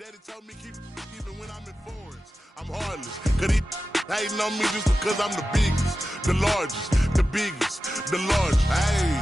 Daddy told me keep even when I'm in foreigns. I'm heartless, cause he hating on me just because I'm the biggest, the largest, the biggest, the largest. Hey.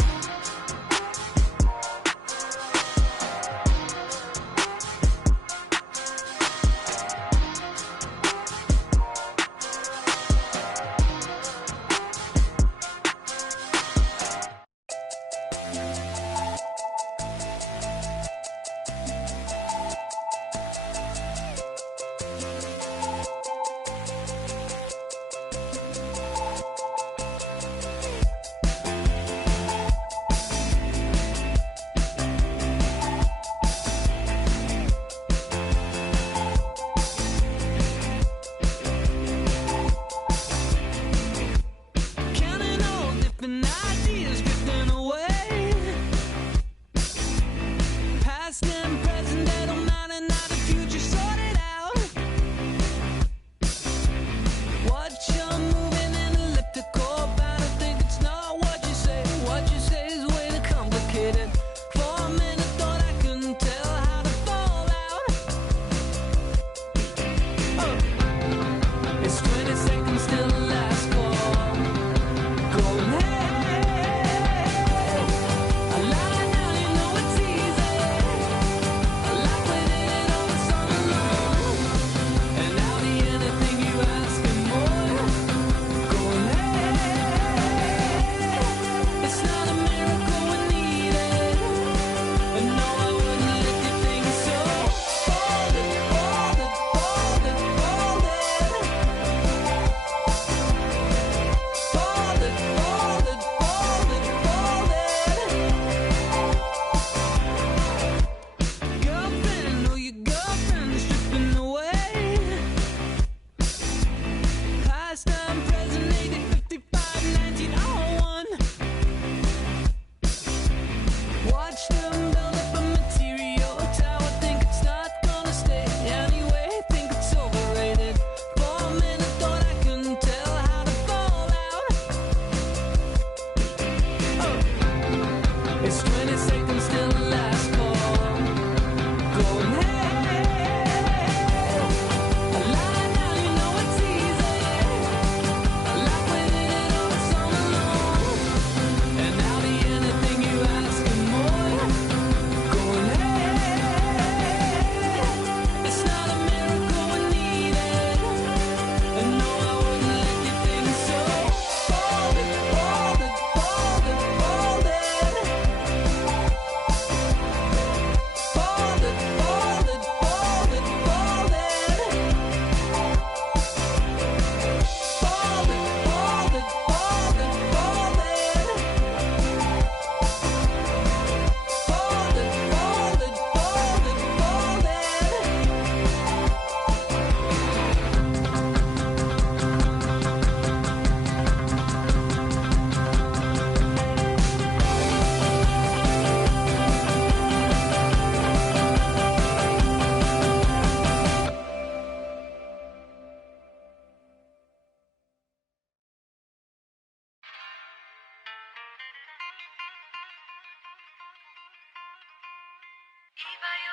이봐요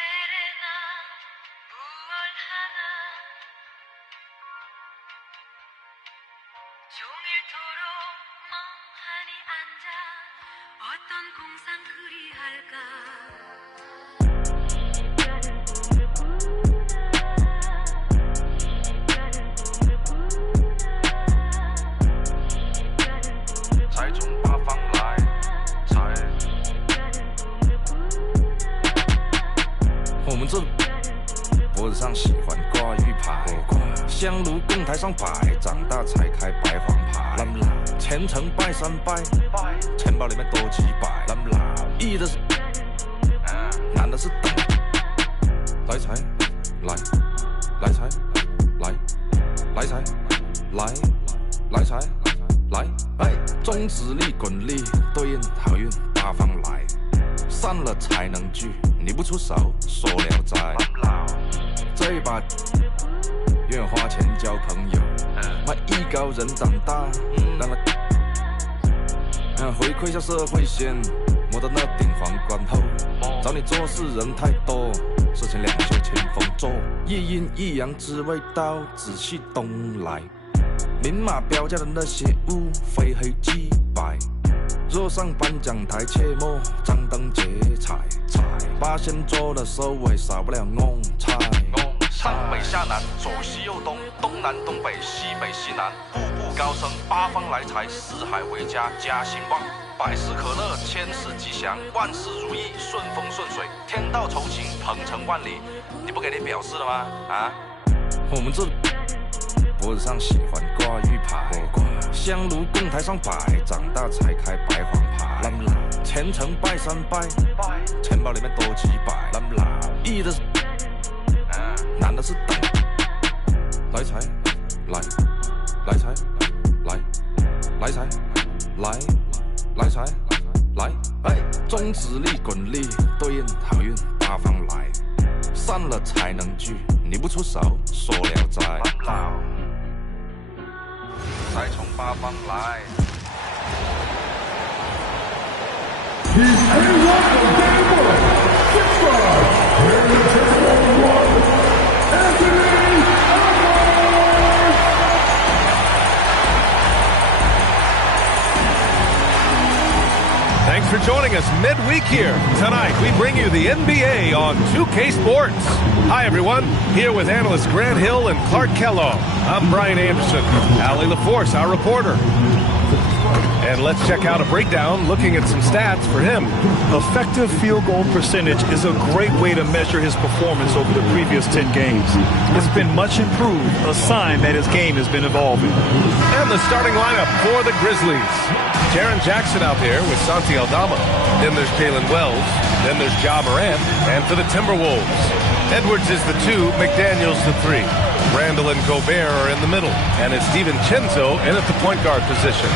에레나 무얼 하나 종일토록 멍하니 앉아 어떤 공상 그리할까 才从八方来，我们这脖子上喜欢挂玉牌，香炉供台上摆，长大才开白黄牌。虔诚拜三拜，钱包里面多几百。易的是，难的是等。来财，来，来财，来，来财，来，来财，来。中指力滚力对应好运八方来，散了才能聚，你不出手说聊斋。这一把愿花钱交朋友，卖艺高人长大，让他回馈下社会先，摸到那顶皇冠后，找你做事人太多，事情两就一阴一阳之味道，仔细东来。明码标价的那些物，非黑即白。若上颁奖台，切莫张灯结彩。八仙桌的收尾，少不了弄菜。上北下南，左西右东，东南东北，西北西南，步步高升，八方来财，四海为家，家兴旺。百事可乐，千事吉祥，万事如意，顺风顺水，天道酬勤，鹏程万里。你不给点表示了吗？啊？我们这脖子上喜欢挂玉牌，香炉供台上摆，长大才开白黄牌。虔诚拜三拜，钱包里面多几百。易的是，难的是等。来财，来财，来财，来财，来，哎，中指力滚力，对应好运八方来，散了才能聚，你不出手，说了哉。才从八方来。Thanks for joining us midweek here. Tonight, we bring you the NBA on 2K Sports. Hi, everyone. Here with analysts Grant Hill and Clark Kellogg. I'm Brian Anderson. Allie LaForce, our reporter. And let's check out a breakdown looking at some stats for him. Effective field goal percentage is a great way to measure his performance over the previous 10 games. It's been much improved, a sign that his game has been evolving. And the starting lineup for the Grizzlies. Jaren Jackson out there with Santi Aldama. Then there's Jalen Wells. Then there's Ja Morant. And for the Timberwolves, Edwards is the 2, McDaniels the 3. Randall and Gobert are in the middle. And it's DiVincenzo in at the point guard position.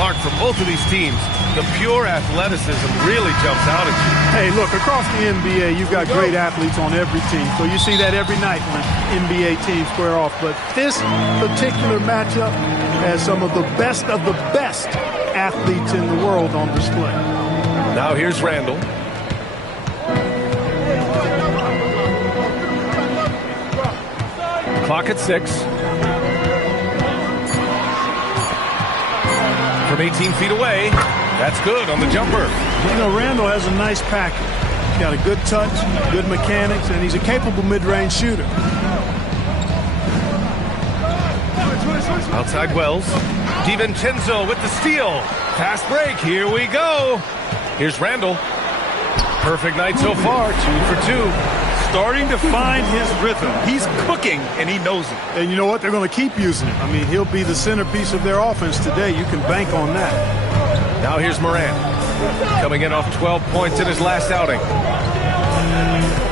Clark, from both of these teams, the pure athleticism really jumps out at you. Hey, look, across the NBA, you've got great athletes on every team. So you see that every night when NBA teams square off. But this particular matchup has some of the best athletes in the world on display. Now here's Randall. Clock at 6. From 18 feet away, that's good on the jumper. You know, Randall has a nice package. He's got a good touch, good mechanics, and he's a capable mid-range shooter. Outside Wells. DiVincenzo with the steal. Fast break. Here we go. Here's Randall. Perfect night so far. 2 for 2. Starting to find his rhythm. He's cooking, and he knows it. And you know what? They're going to keep using it. I mean, he'll be the centerpiece of their offense today. You can bank on that. Now here's Morant. Coming in off 12 points in his last outing.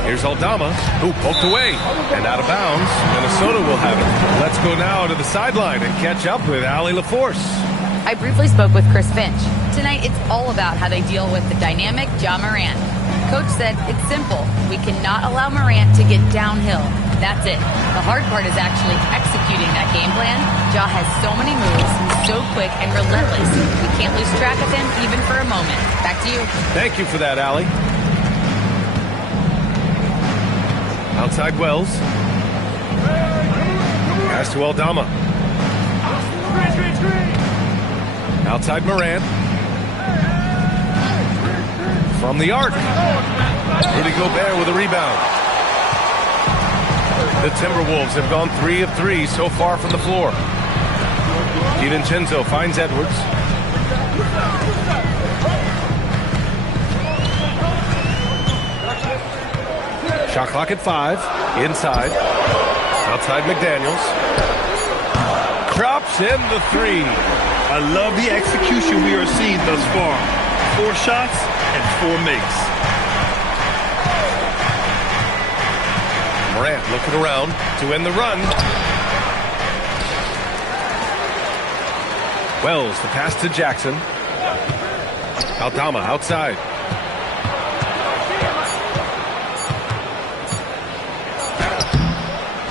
Here's Aldama, who poked away and out of bounds. Minnesota will have it. Let's go now to the sideline and catch up with Allie LaForce. I briefly spoke with Chris Finch. Tonight, it's all about how they deal with the dynamic Ja Morant. Coach said it's simple. We cannot allow Morant to get downhill. That's it. The hard part is actually executing that game plan. Ja has so many moves, he's so quick and relentless. We can't lose track of him even for a moment. Back to you. Thank you for that, Allie. Outside Wells. Pass to Aldama. Outside Morant. From the arc. Rudy Gobert with a rebound. The Timberwolves have gone 3 of 3 so far from the floor. DiVincenzo finds Edwards. Shot clock at 5. Inside. Outside McDaniels. Drops in the 3. I love the execution we are seeing thus far. 4 shots and 4 makes. Morant looking around to end the run. Wells, the pass to Jackson. Aldama outside.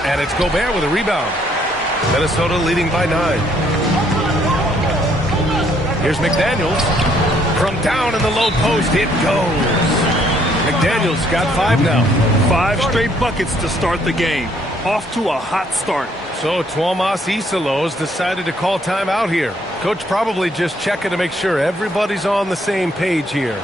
And it's Gobert with a rebound. Minnesota leading by 9. Here's McDaniels. From down in the low post, it goes. McDaniels got 5 now. 5 straight buckets to start the game. off to a hot start. So Tuomas Isalos decided to call timeout here. Coach probably just checking to make sure everybody's on the same page here.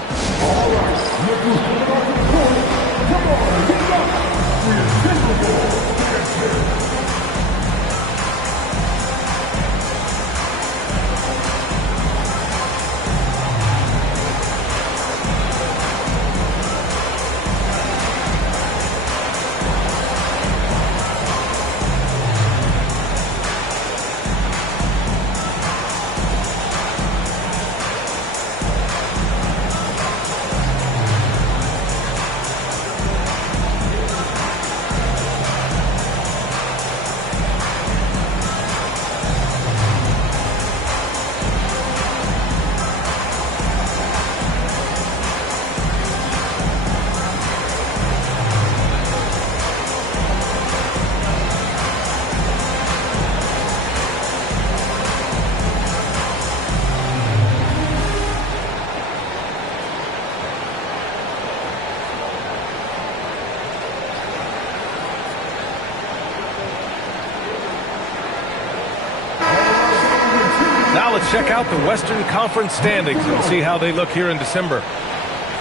Now let's check out the Western Conference standings and see how they look here in December.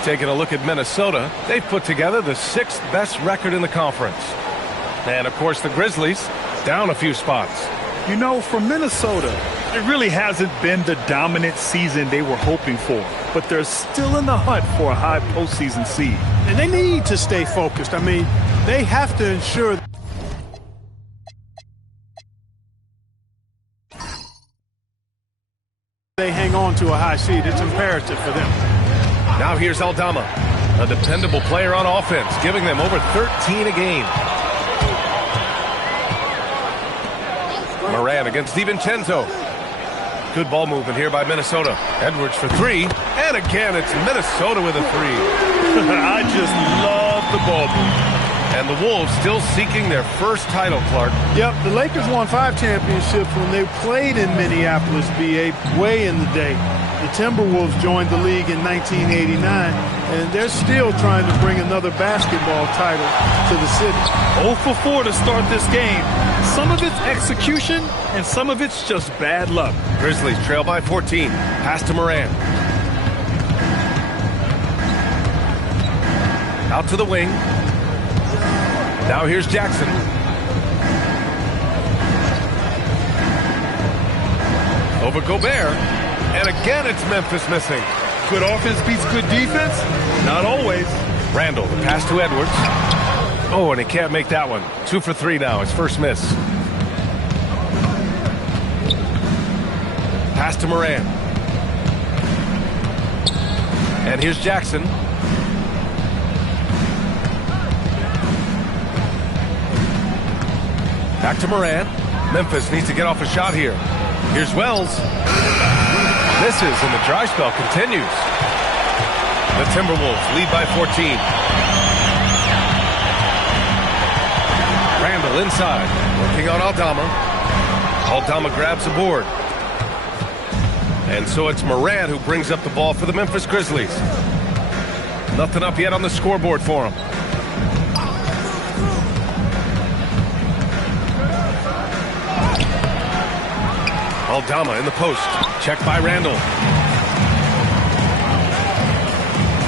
Taking a look at Minnesota, they've put together the 6th best record in the conference. And, of course, the Grizzlies down a few spots. You know, for Minnesota, it really hasn't been the dominant season they were hoping for. But they're still in the hunt for a high postseason seed. And they need to stay focused. I mean, they have to ensure they hang on to a high seed. It's imperative for them. Now here's Aldama, a dependable player on offense, giving them over 13 a game. Moran against DiVincenzo. Good ball movement here by Minnesota. Edwards for three, and again it's Minnesota with a three. I just love the ball movement. And the Wolves still seeking their first title, Clark. Yep, the Lakers won 5 championships when they played in Minneapolis, BA, way in the day. The Timberwolves joined the league in 1989, and they're still trying to bring another basketball title to the city. 0 for 4 to start this game. Some of it's execution, and some of it's just bad luck. Grizzlies trail by 14. Pass to Moran. Out to the wing. Now here's Jackson. Over Gobert. And again it's Memphis missing. Good offense beats good defense? Not always. Randall, the pass to Edwards. Oh, and he can't make that one. 2 for 3 now, his first miss. Pass to Moran. And here's Jackson. Back to Moran. Memphis needs to get off a shot here. Here's Wells. Misses, and the dry spell continues. The Timberwolves lead by 14. Randall inside, working on Aldama. Aldama grabs the board. And so it's Moran who brings up the ball for the Memphis Grizzlies. Nothing up yet on the scoreboard for him. Aldama in the post. Checked by Randall.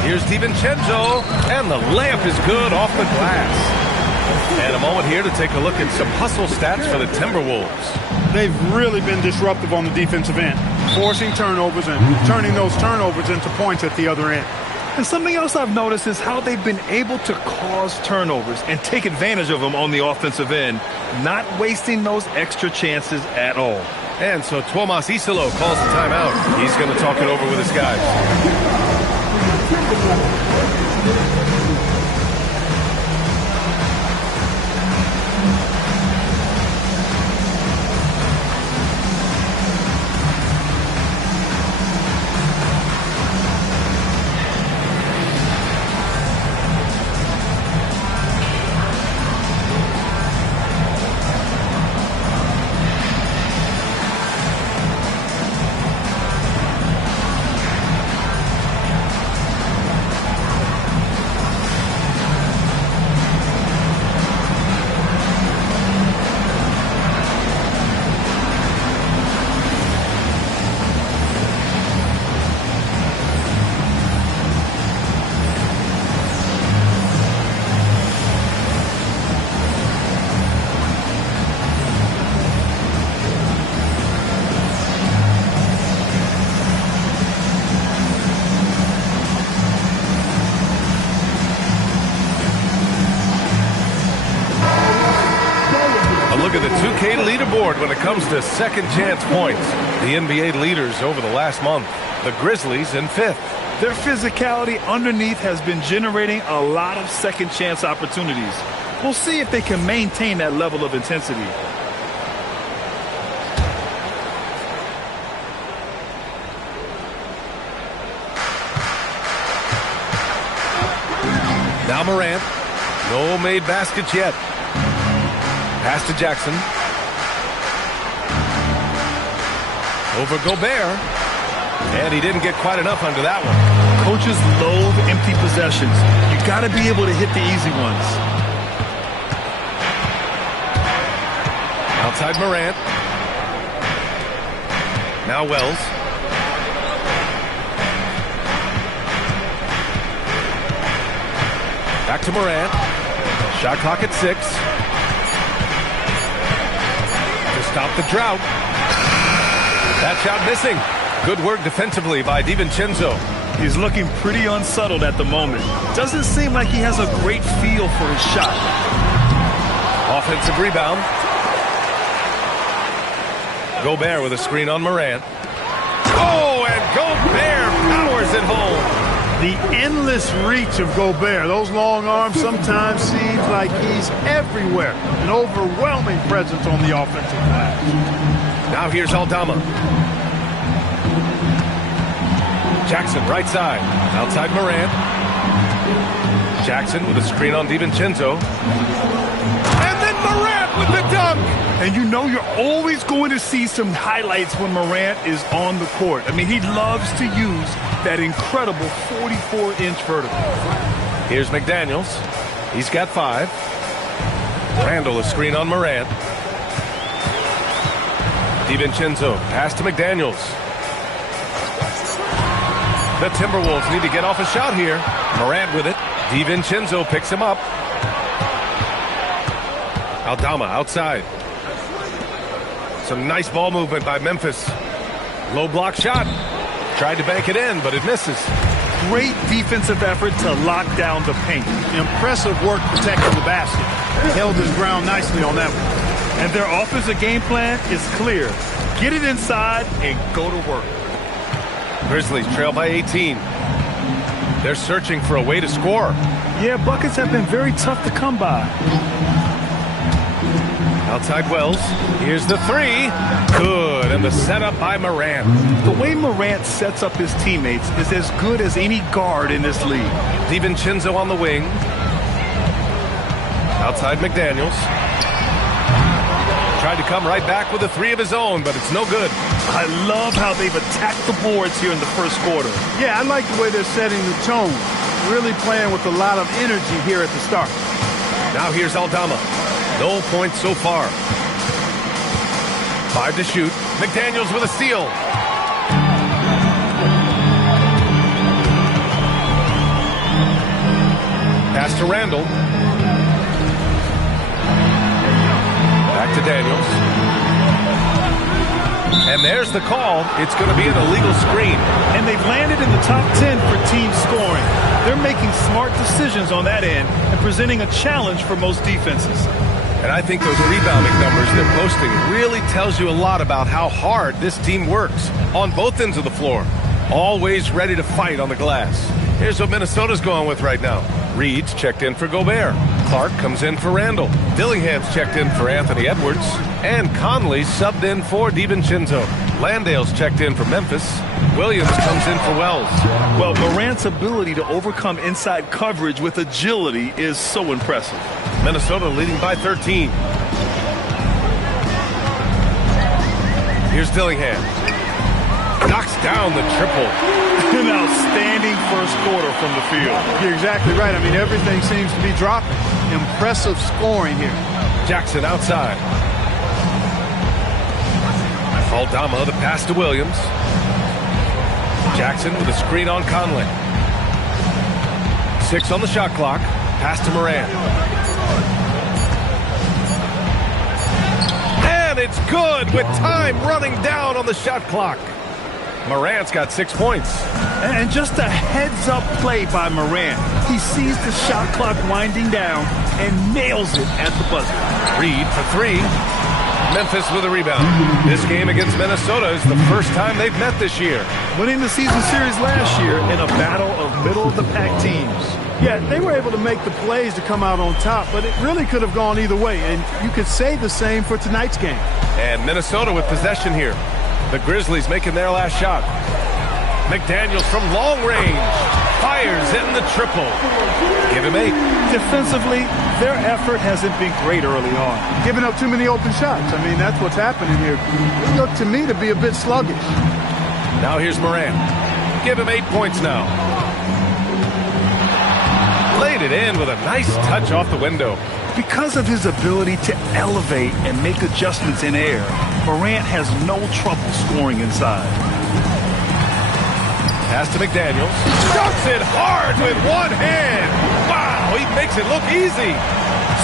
Here's DiVincenzo. And the layup is good off the glass. And a moment here to take a look at some hustle stats for the Timberwolves. They've really been disruptive on the defensive end, forcing turnovers and turning those turnovers into points at the other end. And something else I've noticed is how they've been able to cause turnovers and take advantage of them on the offensive end, not wasting those extra chances at all. And so Tuomas Isalo calls the timeout. He's going to talk it over with his guys. look at the 2K leaderboard when it comes to second chance points. The NBA leaders over the last month, the Grizzlies in 5th. Their physicality underneath has been generating a lot of second chance opportunities. We'll see if they can maintain that level of intensity. Now Morant. No made baskets yet. Pass to Jackson. Over Gobert. And he didn't get quite enough under that one. Coaches loathe empty possessions. You got to be able to hit the easy ones. Outside Morant. Now Wells. Back to Morant. Shot clock at 6. To stop the drought. That shot missing. Good work defensively by DiVincenzo. He's looking pretty unsettled at the moment. Doesn't seem like he has a great feel for his shot. Offensive rebound. Gobert with a screen on Morant. Oh, and Gobert powers it home. The endless reach of Gobert. Those long arms sometimes seems like he's everywhere. An overwhelming presence on the offensive glass. Now here's Aldama. Jackson, right side. Outside Morant. Jackson with a screen on DiVincenzo. And then Morant with the dunk. And you know you're always going to see some highlights when Morant is on the court. I mean, he loves to use that incredible 44-inch vertical. Here's McDaniels. He's got 5. Randall, a screen on Morant. DiVincenzo, pass to McDaniels. The Timberwolves need to get off a shot here. Morant with it. DiVincenzo picks him up. Aldama outside. Some nice ball movement by Memphis. Low block shot. Tried to bank it in, but it misses. Great defensive effort to lock down the paint. Impressive work protecting the basket. Held his ground nicely on that one. And their offensive game plan is clear. Get it inside and go to work. Grizzlies trail by 18. They're searching for a way to score. Yeah, buckets have been very tough to come by. Outside Wells. Here's the 3. Good. And the setup by Morant. The way Morant sets up his teammates is as good as any guard in this league. DiVincenzo on the wing. Outside McDaniels. Tried to come right back with a 3 of his own, but it's no good. I love how they've attacked the boards here in the first quarter. Yeah, I like the way they're setting the tone. Really playing with a lot of energy here at the start. Now here's Aldama. No points so far. 5 to shoot. McDaniels with a steal. Pass to Randall. Back to Daniels. And there's the call. It's going to be an illegal screen. And they've landed in the top 10 for team scoring. They're making smart decisions on that end and presenting a challenge for most defenses. And I think those rebounding numbers they're posting really tells you a lot about how hard this team works on both ends of the floor. Always ready to fight on the glass. Here's what Minnesota's going with right now. Reed's checked in for Gobert. Clark comes in for Randall. Dillingham's checked in for Anthony Edwards. And Conley subbed in for DiVincenzo. Landale's checked in for Memphis. Williams comes in for Wells. Well, Morant's ability to overcome inside coverage with agility is so impressive. Minnesota leading by 13. Here's Dillingham. Knocks down the triple. An outstanding first quarter from the field. You're exactly right. I mean, everything seems to be dropping. Impressive scoring here. Jackson outside. Aldama, the pass to Williams. Jackson with a screen on Conley. 6 on the shot clock. Pass to Morant. And it's good with time running down on the shot clock. Morant's got 6 points. And just a heads-up play by Morant. He sees the shot clock winding down and nails it at the buzzer. Reed for 3. Memphis with a rebound. This game against Minnesota is the first time they've met this year. Winning the season series last year in a battle of middle-of-the-pack teams. Yeah, they were able to make the plays to come out on top, but it really could have gone either way, and you could say the same for tonight's game. And Minnesota with possession here. The Grizzlies making their last shot. McDaniels from long range. Fires in the triple. Give him 8. Defensively, their effort hasn't been great early on. Giving up too many open shots. I mean, that's what's happening here. It looked to me to be a bit sluggish. Now here's Morant. Give him 8 points now. Laid it in with a nice touch off the window. Because of his ability to elevate and make adjustments in air, Morant has no trouble scoring inside. Pass to McDaniels. Dunks it hard with one hand. Wow, he makes it look easy.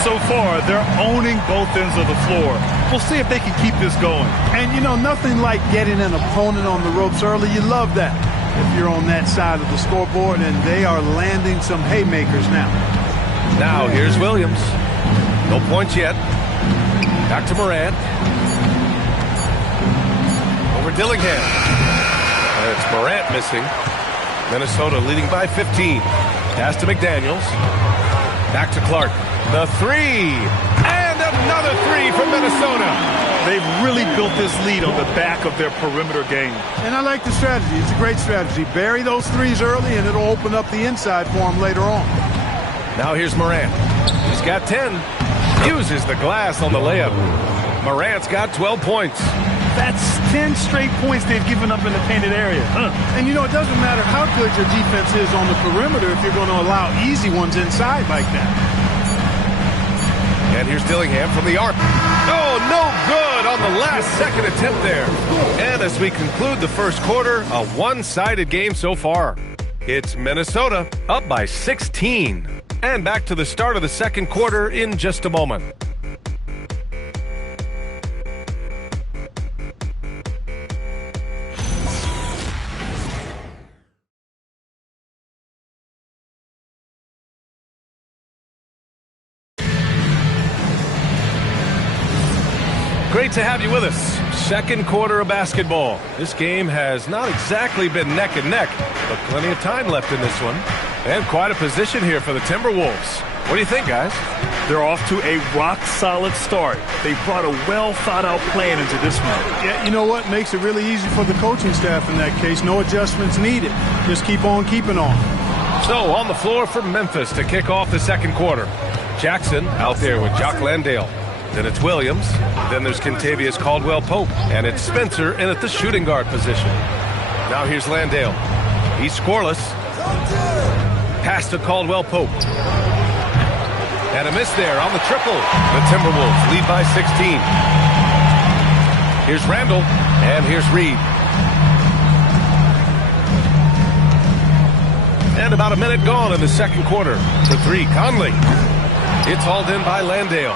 So far, they're owning both ends of the floor. We'll see if they can keep this going. And, you know, nothing like getting an opponent on the ropes early. You love that if you're on that side of the scoreboard, and they are landing some haymakers now. Now here's Williams. No points yet. Back to Morant. Over Dillingham. It's Morant missing. Minnesota leading by 15. Pass to McDaniels. Back to Clark. The 3. And another 3 from Minnesota. They've really built this lead on the back of their perimeter game. And I like the strategy. It's a great strategy. Bury those threes early, and it'll open up the inside for them later on. Now here's Morant. He's got 10. Uses the glass on the layup. Morant's got 12 points. That's 10 straight points they've given up in the painted area. And, you know, it doesn't matter how good your defense is on the perimeter if you're going to allow easy ones inside like that. And here's Dillingham from the arc. Oh, no good on the last second attempt there. And as we conclude the first quarter, a one-sided game so far. It's Minnesota up by 16. And back to the start of the second quarter in just a moment. Great to have you with us. Second quarter of basketball. This game has not exactly been neck and neck, but plenty of time left in this one. And quite a position here for the Timberwolves. What do you think, guys? They're off to a rock-solid start. They brought a well-thought-out plan into this one. Yeah, you know what? Makes it really easy for the coaching staff in that case. No adjustments needed. Just keep on keeping on. So, on the floor for Memphis to kick off the second quarter. Jackson out there with Jock Landale. Then it's Williams. Then there's Kentavious Caldwell-Pope. And it's Spencer in at the shooting guard position. Now here's Landale. He's scoreless. Pass to Caldwell-Pope. And a miss there on the triple. The Timberwolves lead by 16. Here's Randall. And here's Reed. And about a minute gone in the second quarter. For 3, Conley. It's hauled in by Landale.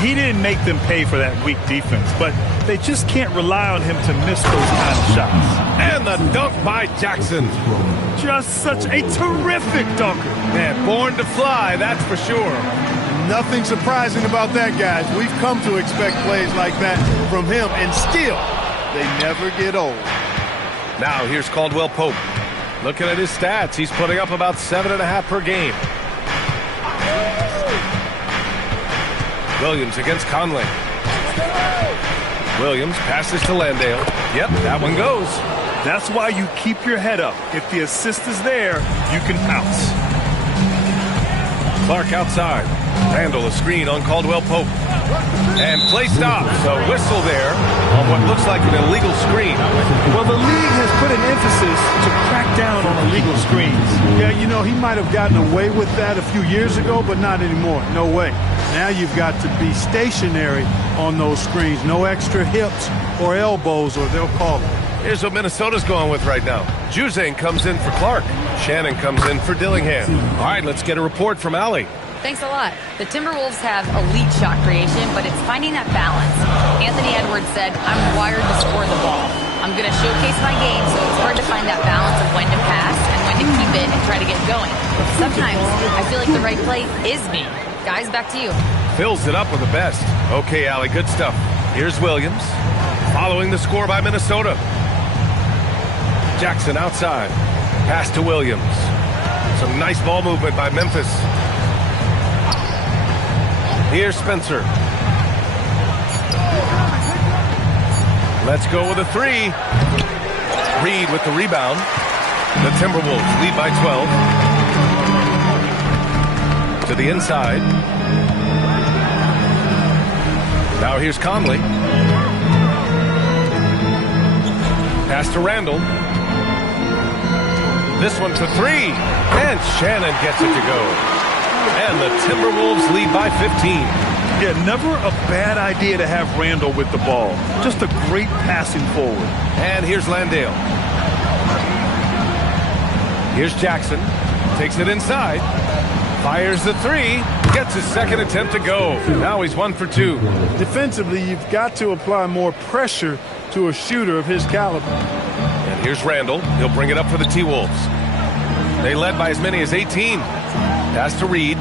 He didn't make them pay for that weak defense, but they just can't rely on him to miss those kind of shots. And the dunk by Jackson. Just such a terrific dunker. Man, born to fly, that's for sure. Nothing surprising about that, guys. We've come to expect plays like that from him, and still, they never get old. Now here's Caldwell-Pope. Looking at his stats, he's putting up about 7.5 per game. Williams against Conley. Williams passes to Landale. Yep, that one goes. That's why you keep your head up. If the assist is there, you can pounce. Clark outside. Randall a screen on Caldwell-Pope. And play stops. A whistle there on what looks like an illegal screen. Well, the league has put an emphasis to crack down on illegal screens. Yeah, you know, he might have gotten away with that a few years ago, but not anymore. No way. Now you've got to be stationary on those screens. No extra hips or elbows, or they'll call it. Here's what Minnesota's going with right now. Juzang comes in for Clark. Shannon comes in for Dillingham. All right, let's get a report from Allie. Thanks a lot. The Timberwolves have elite shot creation, but it's finding that balance. Anthony Edwards said, I'm wired to score the ball. I'm going to showcase my game, so it's hard to find that balance of when to pass and when to keep it and try to get going. Sometimes I feel like the right play is me. Guys, back to you. Fills it up with the best. Okay, Allie, good stuff. Here's Williams, following the score by Minnesota. Jackson outside. Pass to Williams. Some nice ball movement by Memphis. Here's Spencer. Let's go with a three. Reed with the rebound. The Timberwolves lead by 12. To the inside. Now here's Conley. Pass to Randall. This one for three. And Shannon gets it to go. And the Timberwolves lead by 15. Yeah, never a bad idea to have Randall with the ball. Just a great passing forward. And here's Landale. Here's Jackson. Takes it inside. Fires the three. Gets his second attempt to go. Now he's 1 for 2. Defensively, you've got to apply more pressure to a shooter of his caliber. And here's Randall. He'll bring it up for the T-Wolves. They led by as many as 18. Pass to Reed.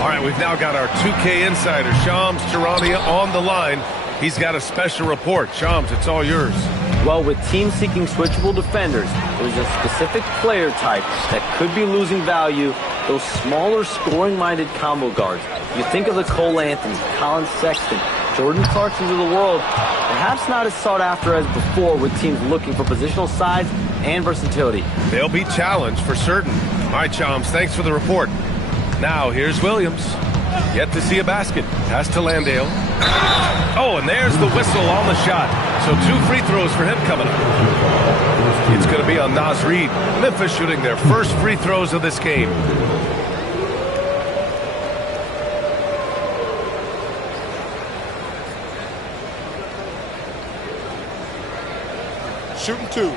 All right, we've now got our 2K insider, Shams Charania, on the line. He's got a special report. Shams, it's all yours. Well, with teams seeking switchable defenders, there's a specific player type that could be losing value, those smaller scoring-minded combo guards. You think of the Cole Anthony, Colin Sexton, Jordan Clarksons of the world, perhaps not as sought after as before with teams looking for positional size and versatility. They'll be challenged for certain. All right, Shams, thanks for the report. Now, here's Williams. Yet to see a basket. Pass to Landale. Oh, and there's the whistle on the shot. So 2 free throws for him coming up. It's going to be on Naz Reid. Memphis shooting their first free throws of this game. Shooting 2.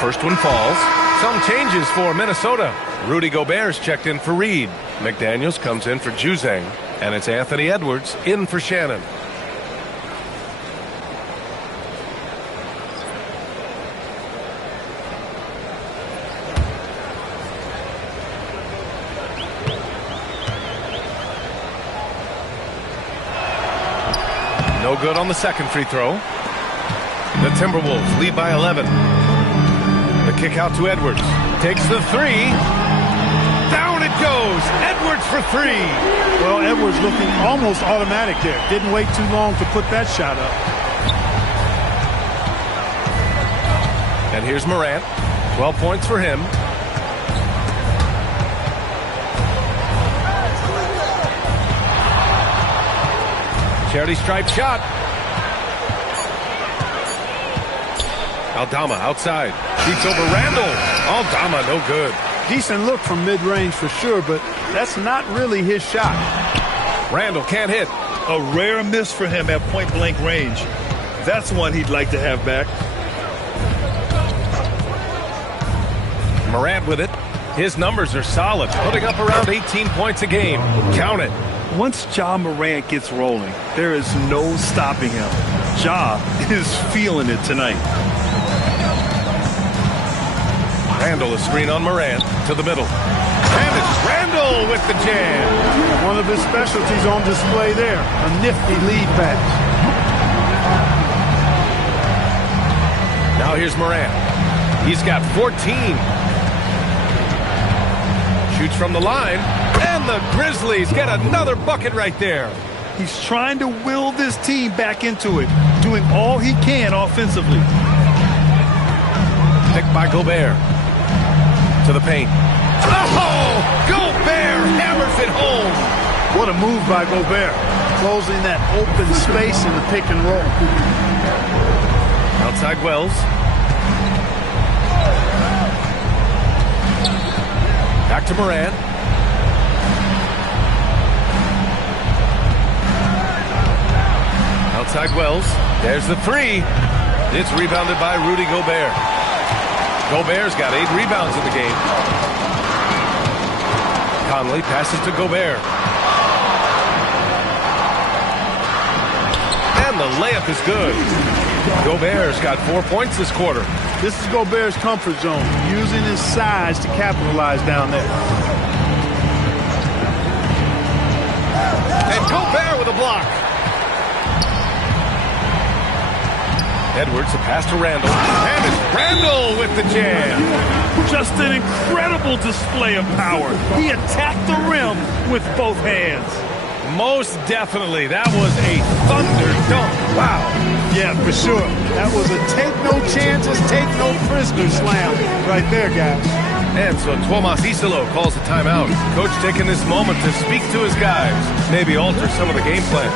First one falls. Some changes for Minnesota. Rudy Gobert's checked in for Reed. McDaniels comes in for Juzang. And it's Anthony Edwards in for Shannon. No good on the second free throw. The Timberwolves lead by 11. The kick out to Edwards. Takes the three. Down it goes. Edwards for 3. Well, Edwards looking almost automatic there. Didn't wait too long to put that shot up. And here's Morant. 12 points for him. Charity stripe shot. Aldama outside. Shoots over Randall. Aldama no good. Decent look from mid-range for sure, but that's not really his shot. Randall can't hit. A rare miss for him at point-blank range. That's one he'd like to have back. Morant with it. His numbers are solid, putting up around 18 points a game. Count it. Once Ja Morant gets rolling, there is no stopping him. Ja is feeling it tonight. Randall, a screen on Morant to the middle. And it's Randall with the jam. One of his specialties on display there. A nifty lead pass. Now here's Morant. He's got 14. Shoots from the line. And the Grizzlies get another bucket right there. He's trying to will this team back into it, doing all he can offensively. Picked by Gobert. To the paint. Oh! Gobert hammers it home. What a move by Gobert. Closing that open space in the pick and roll. Outside Wells. Back to Morant. Outside Wells. There's the three. It's rebounded by Rudy Gobert. Gobert's got 8 rebounds in the game. Conley passes to Gobert. And the layup is good. Gobert's got 4 points this quarter. This is Gobert's comfort zone, using his size to capitalize down there. And Gobert with a block. Edwards, a pass to Randall. And it's Randall with the jam. Just an incredible display of power. He attacked the rim with both hands. Most definitely. That was a thunder dunk. Wow. Yeah, for sure. That was a take no chances, take no prisoner slam right there, guys. And so Tomas Isalo calls a timeout. Coach taking this moment to speak to his guys. Maybe alter some of the game plan.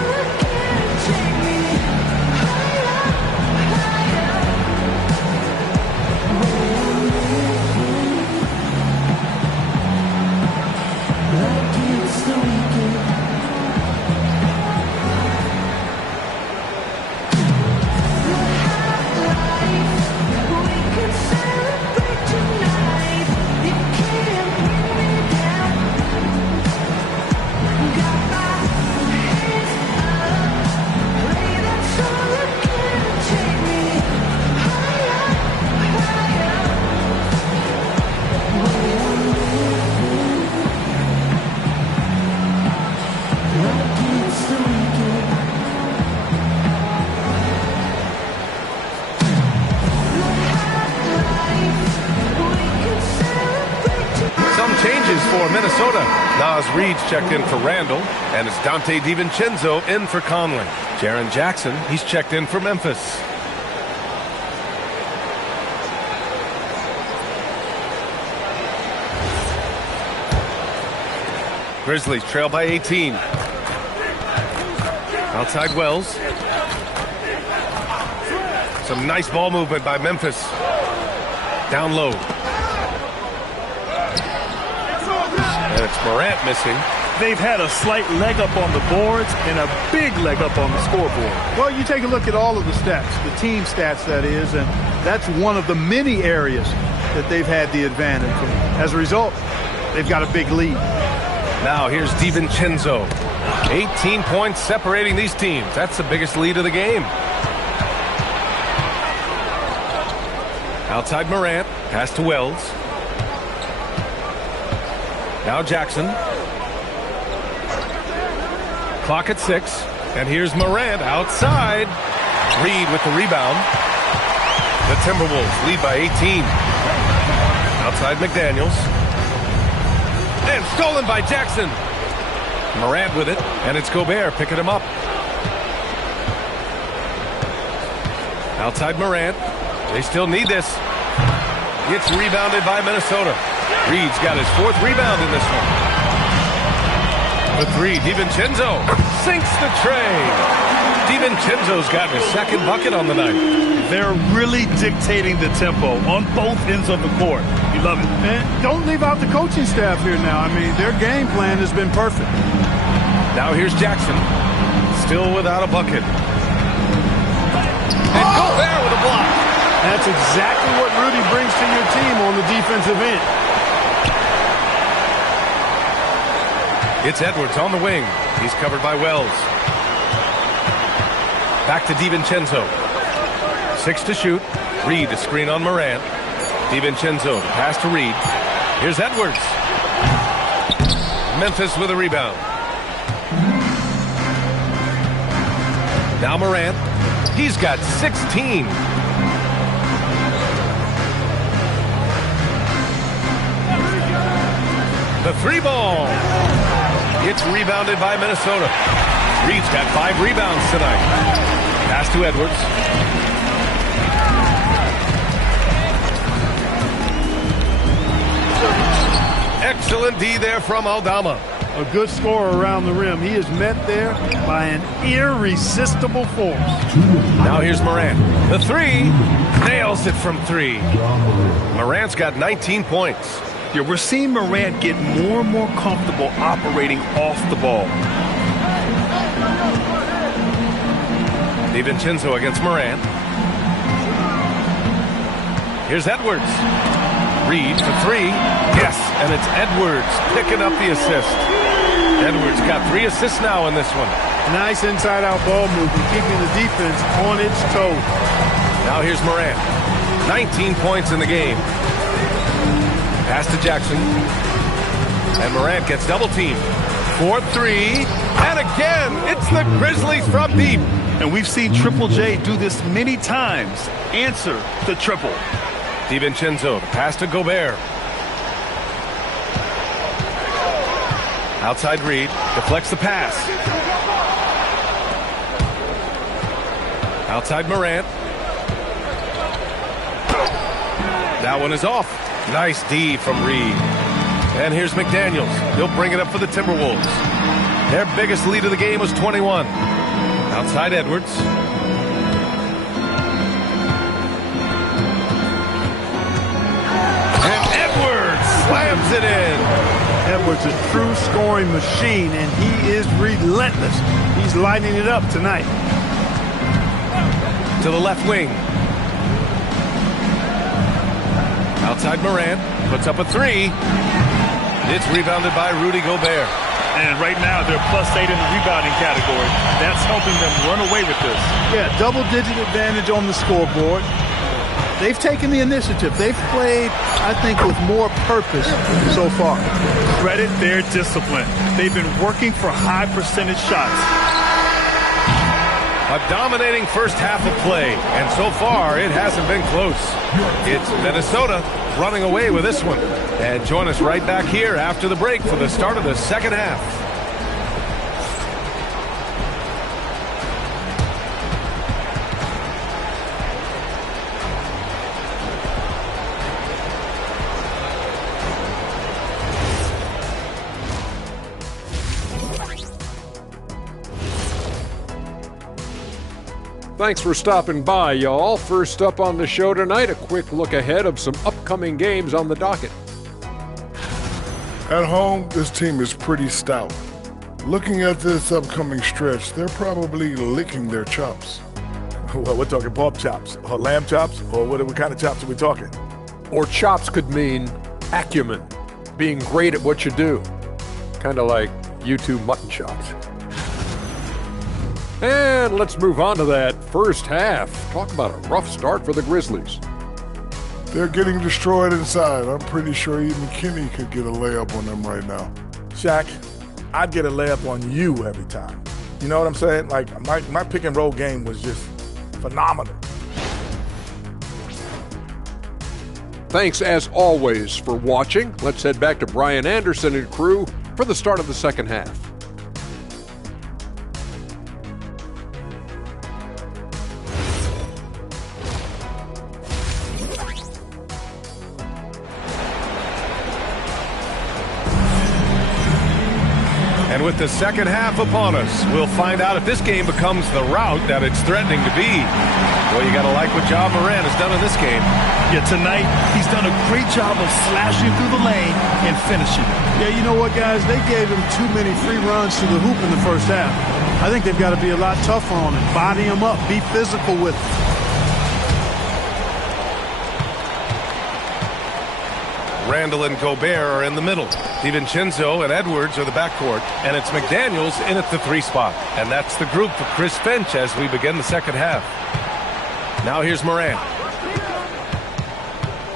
For Minnesota, Nas Reed's checked in for Randall, and it's Dante DiVincenzo in for Conley. Jaren Jackson, he's checked in for Memphis. Grizzlies trail by 18. Outside Wells. Some nice ball movement by Memphis. Down low. And it's Morant missing. They've had a slight leg up on the boards and a big leg up on the scoreboard. Well, you take a look at all of the stats, the team stats that is, and that's one of the many areas that they've had the advantage. And as a result, they've got a big lead. Now here's DiVincenzo. 18 points separating these teams. That's the biggest lead of the game. Outside Morant. Pass to Wells. Now Jackson. Clock at 6. And here's Morant outside. Reed with the rebound. The Timberwolves lead by 18. Outside McDaniels. And stolen by Jackson. Morant with it. And it's Gobert picking him up. Outside Morant. They still need this. Gets rebounded by Minnesota. Reed's got his 4th rebound in this one. The 3, DiVincenzo sinks the tray. DiVincenzo's got his 2nd bucket on the night. They're really dictating the tempo on both ends of the court. You love it. And don't leave out the coaching staff here now. I mean, their game plan has been perfect. Now here's Jackson. Still without a bucket. And Gobert with a block. That's exactly what Rudy brings to your team on the defensive end. It's Edwards on the wing. He's covered by Wells. Back to DiVincenzo. 6 to shoot. Reed to screen on Morant. DiVincenzo to pass to Reed. Here's Edwards. Memphis with a rebound. Now Morant. He's got 16. The 3 ball. It's rebounded by Minnesota. Reed's got 5 rebounds tonight. Pass to Edwards. Excellent D there from Aldama. A good scorer around the rim. He is met there by an irresistible force. Now here's Morant. The 3 nails it from 3. Morant's got 19 points. Yeah, we're seeing Morant get more and more comfortable operating off the ball. DiVincenzo against Morant. Here's Edwards. Reed for 3. Yes, and it's Edwards picking up the assist. Edwards got 3 assists now in this one. Nice inside-out ball movement, keeping the defense on its toes. Now here's Morant. 19 points in the game. Pass to Jackson. And Morant gets double teamed. 4-3. And again, it's the Grizzlies from deep. And we've seen Triple J do this many times. Answer the triple. DiVincenzo, the pass to Gobert. Outside Reed, deflects the pass. Outside Morant. That one is off. Nice D from Reed. And here's McDaniels. He'll bring it up for the Timberwolves. Their biggest lead of the game was 21. Outside Edwards. And Edwards slams it in. Edwards is a true scoring machine, and he is relentless. He's lighting it up tonight. To the left wing. Outside Morant. Puts up a three. It's rebounded by Rudy Gobert. And right now, they're +8 in the rebounding category. That's helping them run away with this. Yeah, double-digit advantage on the scoreboard. They've taken the initiative. They've played, I think, with more purpose so far. Credit their discipline. They've been working for high percentage shots. A dominating first half of play, and so far it hasn't been close. It's Minnesota running away with this one. And join us right back here after the break for the start of the second half. Thanks for stopping by, y'all. First up on the show tonight, a quick look ahead of some upcoming games on the docket. At home, this team is pretty stout. Looking at this upcoming stretch, they're probably licking their chops. Well, we're talking pork chops, or lamb chops, or what kind of chops are we talking? Or chops could mean acumen, being great at what you do. Kind of like YouTube mutton chops. And let's move on to that first half. Talk about a rough start for the Grizzlies. They're getting destroyed inside. I'm pretty sure even Kenny could get a layup on them right now. Shaq, I'd get a layup on you every time. You know what I'm saying? Like, my pick and roll game was just phenomenal. Thanks, as always, for watching. Let's head back to Brian Anderson and crew for the start of the second half. And with the second half upon us, we'll find out if this game becomes the rout that it's threatening to be. Well, you got to like what Ja Morant has done in this game. Yeah, tonight, he's done a great job of slashing through the lane and finishing. Yeah, you know what, guys? They gave him too many free runs to the hoop in the first half. I think they've got to be a lot tougher on him. Body him up. Be physical with him. Randall and Gobert are in the middle. DiVincenzo and Edwards are the backcourt. And it's McDaniels in at the 3 spot. And that's the group for Chris Finch as we begin the second half. Now here's Morant.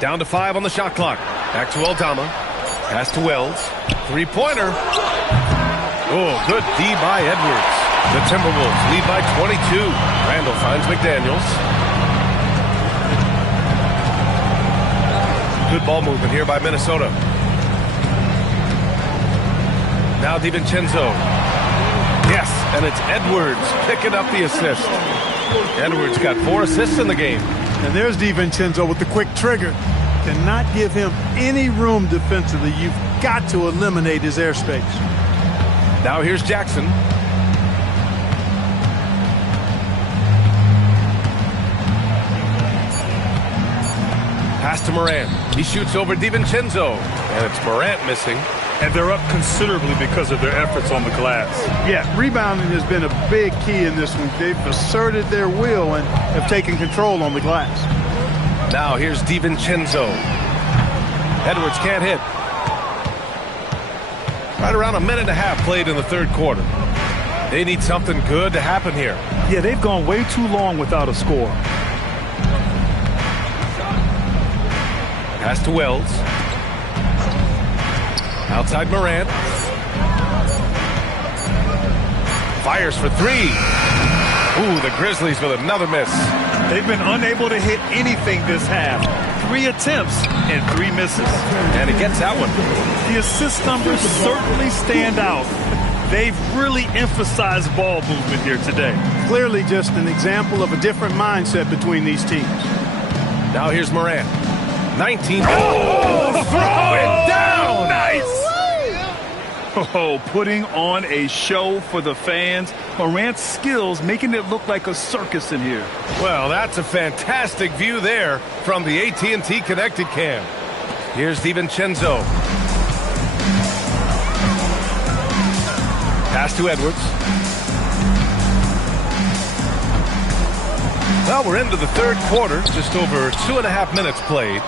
Down to 5 on the shot clock. Back to Aldama. Pass to Wells. 3-pointer. Oh, good D by Edwards. The Timberwolves lead by 22. Randall finds McDaniels. Good ball movement here by Minnesota. Now DiVincenzo. Yes, and it's Edwards picking up the assist. Edwards got 4 assists in the game. And there's DiVincenzo with the quick trigger. Cannot give him any room defensively. You've got to eliminate his airspace. Now here's Jackson. Pass to Morant. He shoots over DiVincenzo. And it's Morant missing. And they're up considerably because of their efforts on the glass. Yeah, rebounding has been a big key in this one. They've asserted their will and have taken control on the glass. Now here's DiVincenzo. Edwards can't hit. Right around a minute and a half played in the third quarter. They need something good to happen here. Yeah, they've gone way too long without a score. Pass to Wells. Outside Morant. Fires for three. Ooh, the Grizzlies with another miss. They've been unable to hit anything this half. 3 attempts and 3 misses. And he gets that one. The assist numbers certainly stand out. They've really emphasized ball movement here today. Clearly just an example of a different mindset between these teams. Now here's Morant. 19. Oh, throw it down. Nice. Oh, putting on a show for the fans. Morant's skills making it look like a circus in here. Well, that's a fantastic view there from the AT&T Connected Cam. Here's DiVincenzo. Pass to Edwards. Well, we're into the third quarter. Just over 2.5 minutes played.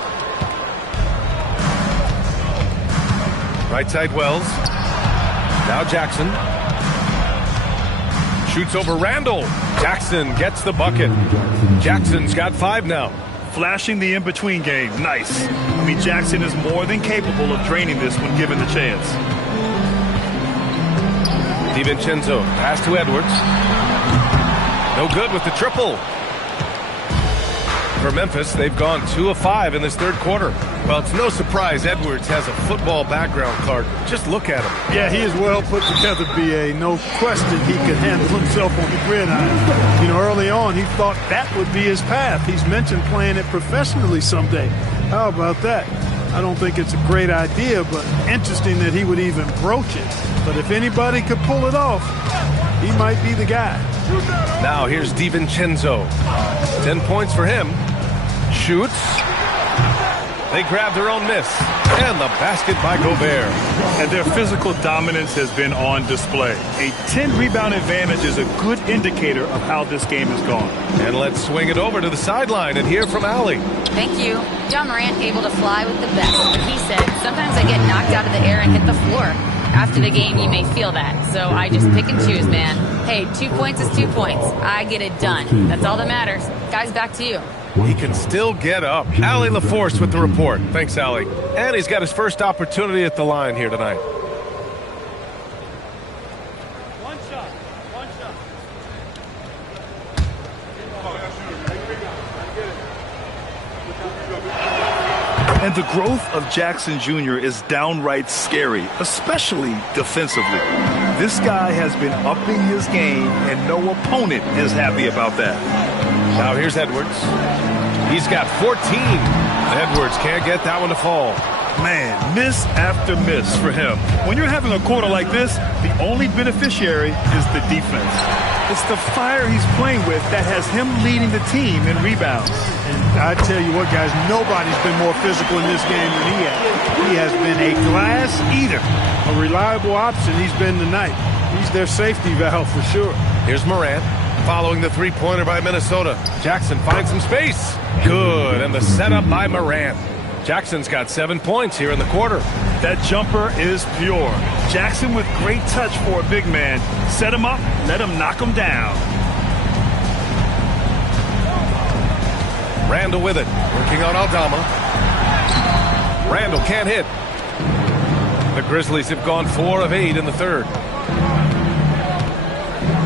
Right side Wells. Now Jackson. Shoots over Randall. Jackson gets the bucket. Jackson's got 5 now. Flashing the in-between game. Nice. I mean, Jackson is more than capable of draining this when given the chance. DiVincenzo. Pass to Edwards. No good with the triple. For Memphis, they've gone 2 of 5 in this third quarter. Well, it's no surprise Edwards has a football background, Clark. Just look at him. Yeah, he is well put together, B.A. No question he could handle himself on the gridiron. You know, early on, he thought that would be his path. He's mentioned playing it professionally someday. How about that? I don't think it's a great idea, but interesting that he would even broach it. But if anybody could pull it off, he might be the guy. Now here's DiVincenzo. 10 points for him. Shoots. They grab their own miss. And the basket by Gobert. And their physical dominance has been on display. A 10-rebound advantage is a good indicator of how this game has gone. And let's swing it over to the sideline and hear from Allie. Thank you. John Morant able to fly with the best. But he said, sometimes I get knocked out of the air and hit the floor. After the game, you may feel that. So I just pick and choose, man. Hey, 2 points is 2 points. I get it done. That's all that matters. Guys, back to you. He can still get up. Allie LaForce with the report. Thanks, Allie. And he's got his first opportunity at the line here tonight. One shot. And the growth of Jackson Jr. is downright scary, especially defensively. This guy has been upping his game, and no opponent is happy about that. Now here's Edwards. He's got 14. Edwards can't get that one to fall. Man, miss after miss for him. When you're having a quarter like this, the only beneficiary is the defense. It's the fire he's playing with that has him leading the team in rebounds. And I tell you what, guys, nobody's been more physical in this game than he has. He has been a glass eater, a reliable option he's been tonight. He's their safety valve for sure. Here's Morant following the three-pointer by Minnesota. Jackson finds some space. Good, and the setup by Morant. Jackson's got 7 points here in the quarter. That jumper is pure. Jackson with great touch for a big man. Set him up, let him knock him down. Randall with it, working on Aldama. Randall can't hit. The Grizzlies have gone 4 of 8 in the third.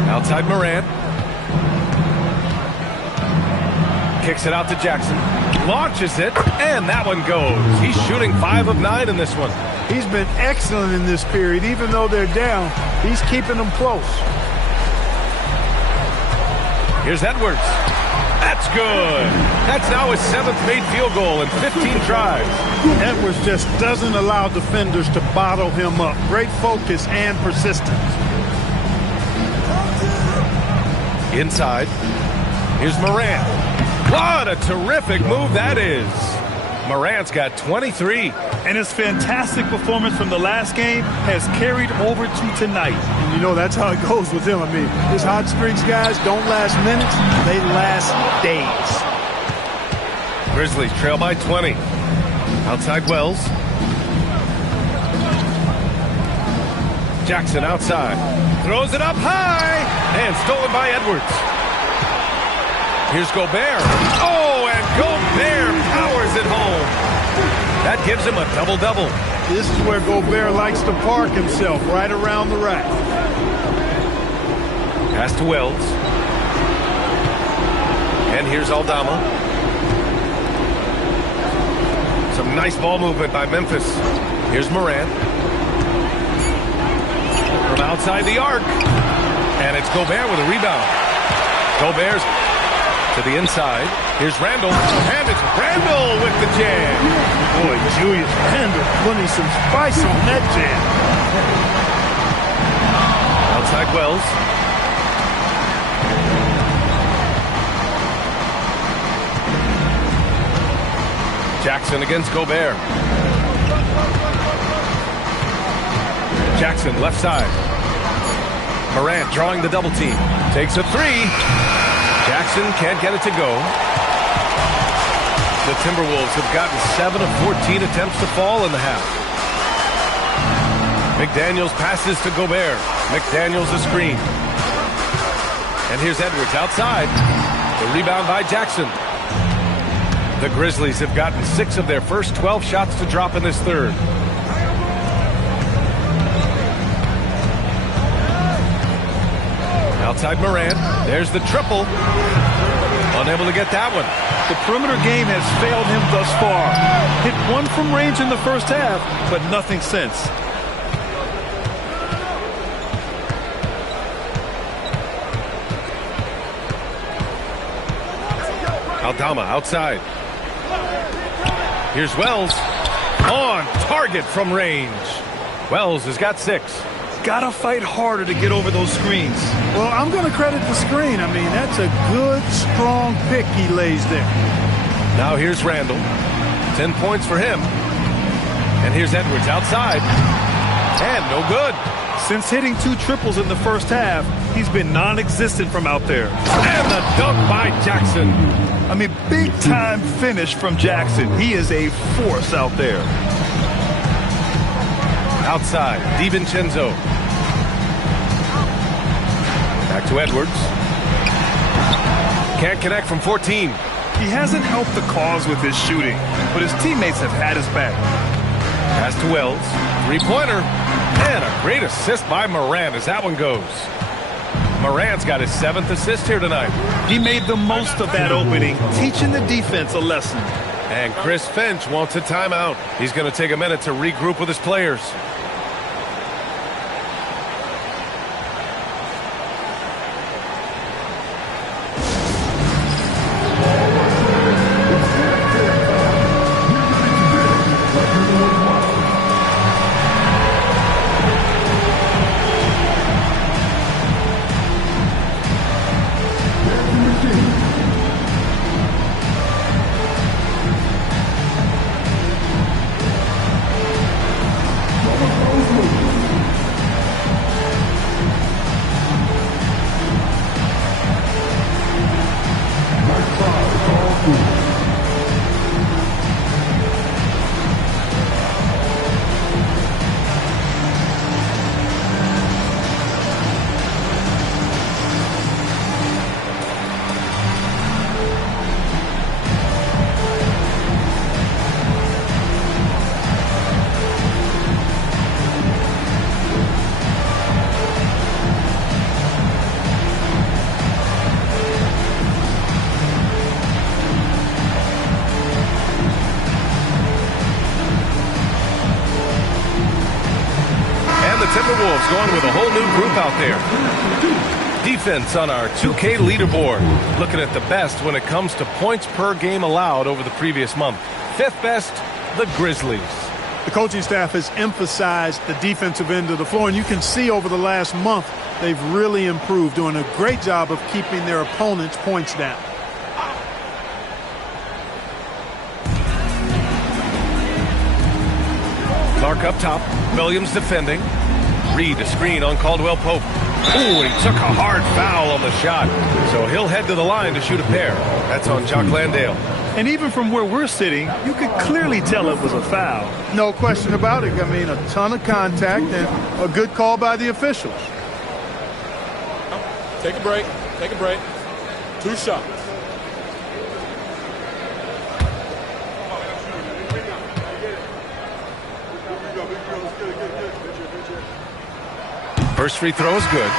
Outside Morant. Kicks it out to Jackson. Launches it, and that one goes. He's shooting 5 of 9 in this one. He's been excellent in this period. Even though they're down, he's keeping them close. Here's Edwards. That's good. That's now his 7th made field goal in 15 tries. Edwards just doesn't allow defenders to bottle him up. Great focus and persistence. Inside. Here's Morant. What a terrific move that is. Morant's got 23. And his fantastic performance from the last game has carried over to tonight. And you know, that's how it goes with him. I mean, his hot streaks, guys, don't last minutes. They last days. Grizzlies trail by 20. Outside Wells. Jackson outside. Throws it up high. And stolen by Edwards. Here's Gobert. Oh, and Gobert powers it home. That gives him a double-double. This is where Gobert likes to park himself, right around the rack. Pass to Wells. And here's Aldama. Some nice ball movement by Memphis. Here's Morant. From outside the arc. And it's Gobert with a rebound. Gobert's to the inside. Here's Randall. And it's Randall with the jam. Boy, Julius Randall putting some spice on that jam. Outside Wells. Jackson against Gobert. Jackson left side. Morant drawing the double team. Takes a three. Jackson can't get it to go. The Timberwolves have gotten 7 of 14 attempts to fall in the half. McDaniels passes to Gobert. McDaniels a screen. And here's Edwards outside. The rebound by Jackson. The Grizzlies have gotten 6 of their first 12 shots to drop in this third. Outside Morant. There's the triple. Unable to get that one. The perimeter game has failed him thus far. Hit one from range in the first half, but nothing since. Aldama outside. Here's Wells. On target from range. Wells has got 6. Gotta fight harder to get over those screens. Well, I'm going to credit the screen. I mean, that's a good, strong pick he lays there. Now here's Randall. 10 points for him. And here's Edwards outside. And no good. Since hitting 2 triples in the first half, he's been non-existent from out there. And the dunk by Jackson. I mean, big-time finish from Jackson. He is a force out there. Outside, DiVincenzo. Back to Edwards. Can't connect from 14. He hasn't helped the cause with his shooting, but his teammates have had his back. Pass to Wells. 3-pointer. And a great assist by Morant as that one goes. Morant's got his 7th assist here tonight. He made the most of that opening, teaching the defense a lesson. And Chris Finch wants a timeout. He's going to take a minute to regroup with his players. Timberwolves going with a whole new group out there. Defense on our 2K leaderboard. Looking at the best when it comes to points per game allowed over the previous month. 5th best, the Grizzlies. The coaching staff has emphasized the defensive end of the floor, and you can see over the last month they've really improved, doing a great job of keeping their opponents' points down. Clark up top. Williams defending. Reed a screen on Caldwell Pope. Ooh, he took a hard foul on the shot. So he'll head to the line to shoot a pair. That's on Jock Landale. And even from where we're sitting, you could clearly tell it was a foul. No question about it. I mean, a ton of contact and a good call by the officials. Take a break. Take a break. 2 shots. First free throw is good.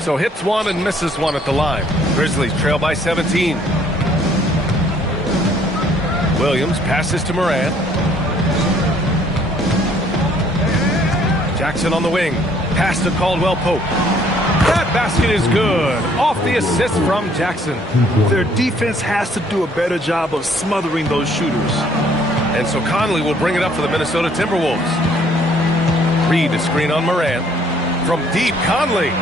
So hits one and misses one at the line. Grizzlies trail by 17. Williams passes to Morant. Jackson on the wing. Pass to Caldwell Pope. That basket is good. Off the assist from Jackson. Their defense has to do a better job of smothering those shooters. And so Conley will bring it up for the Minnesota Timberwolves. Reed to screen on Morant. From deep, Conley.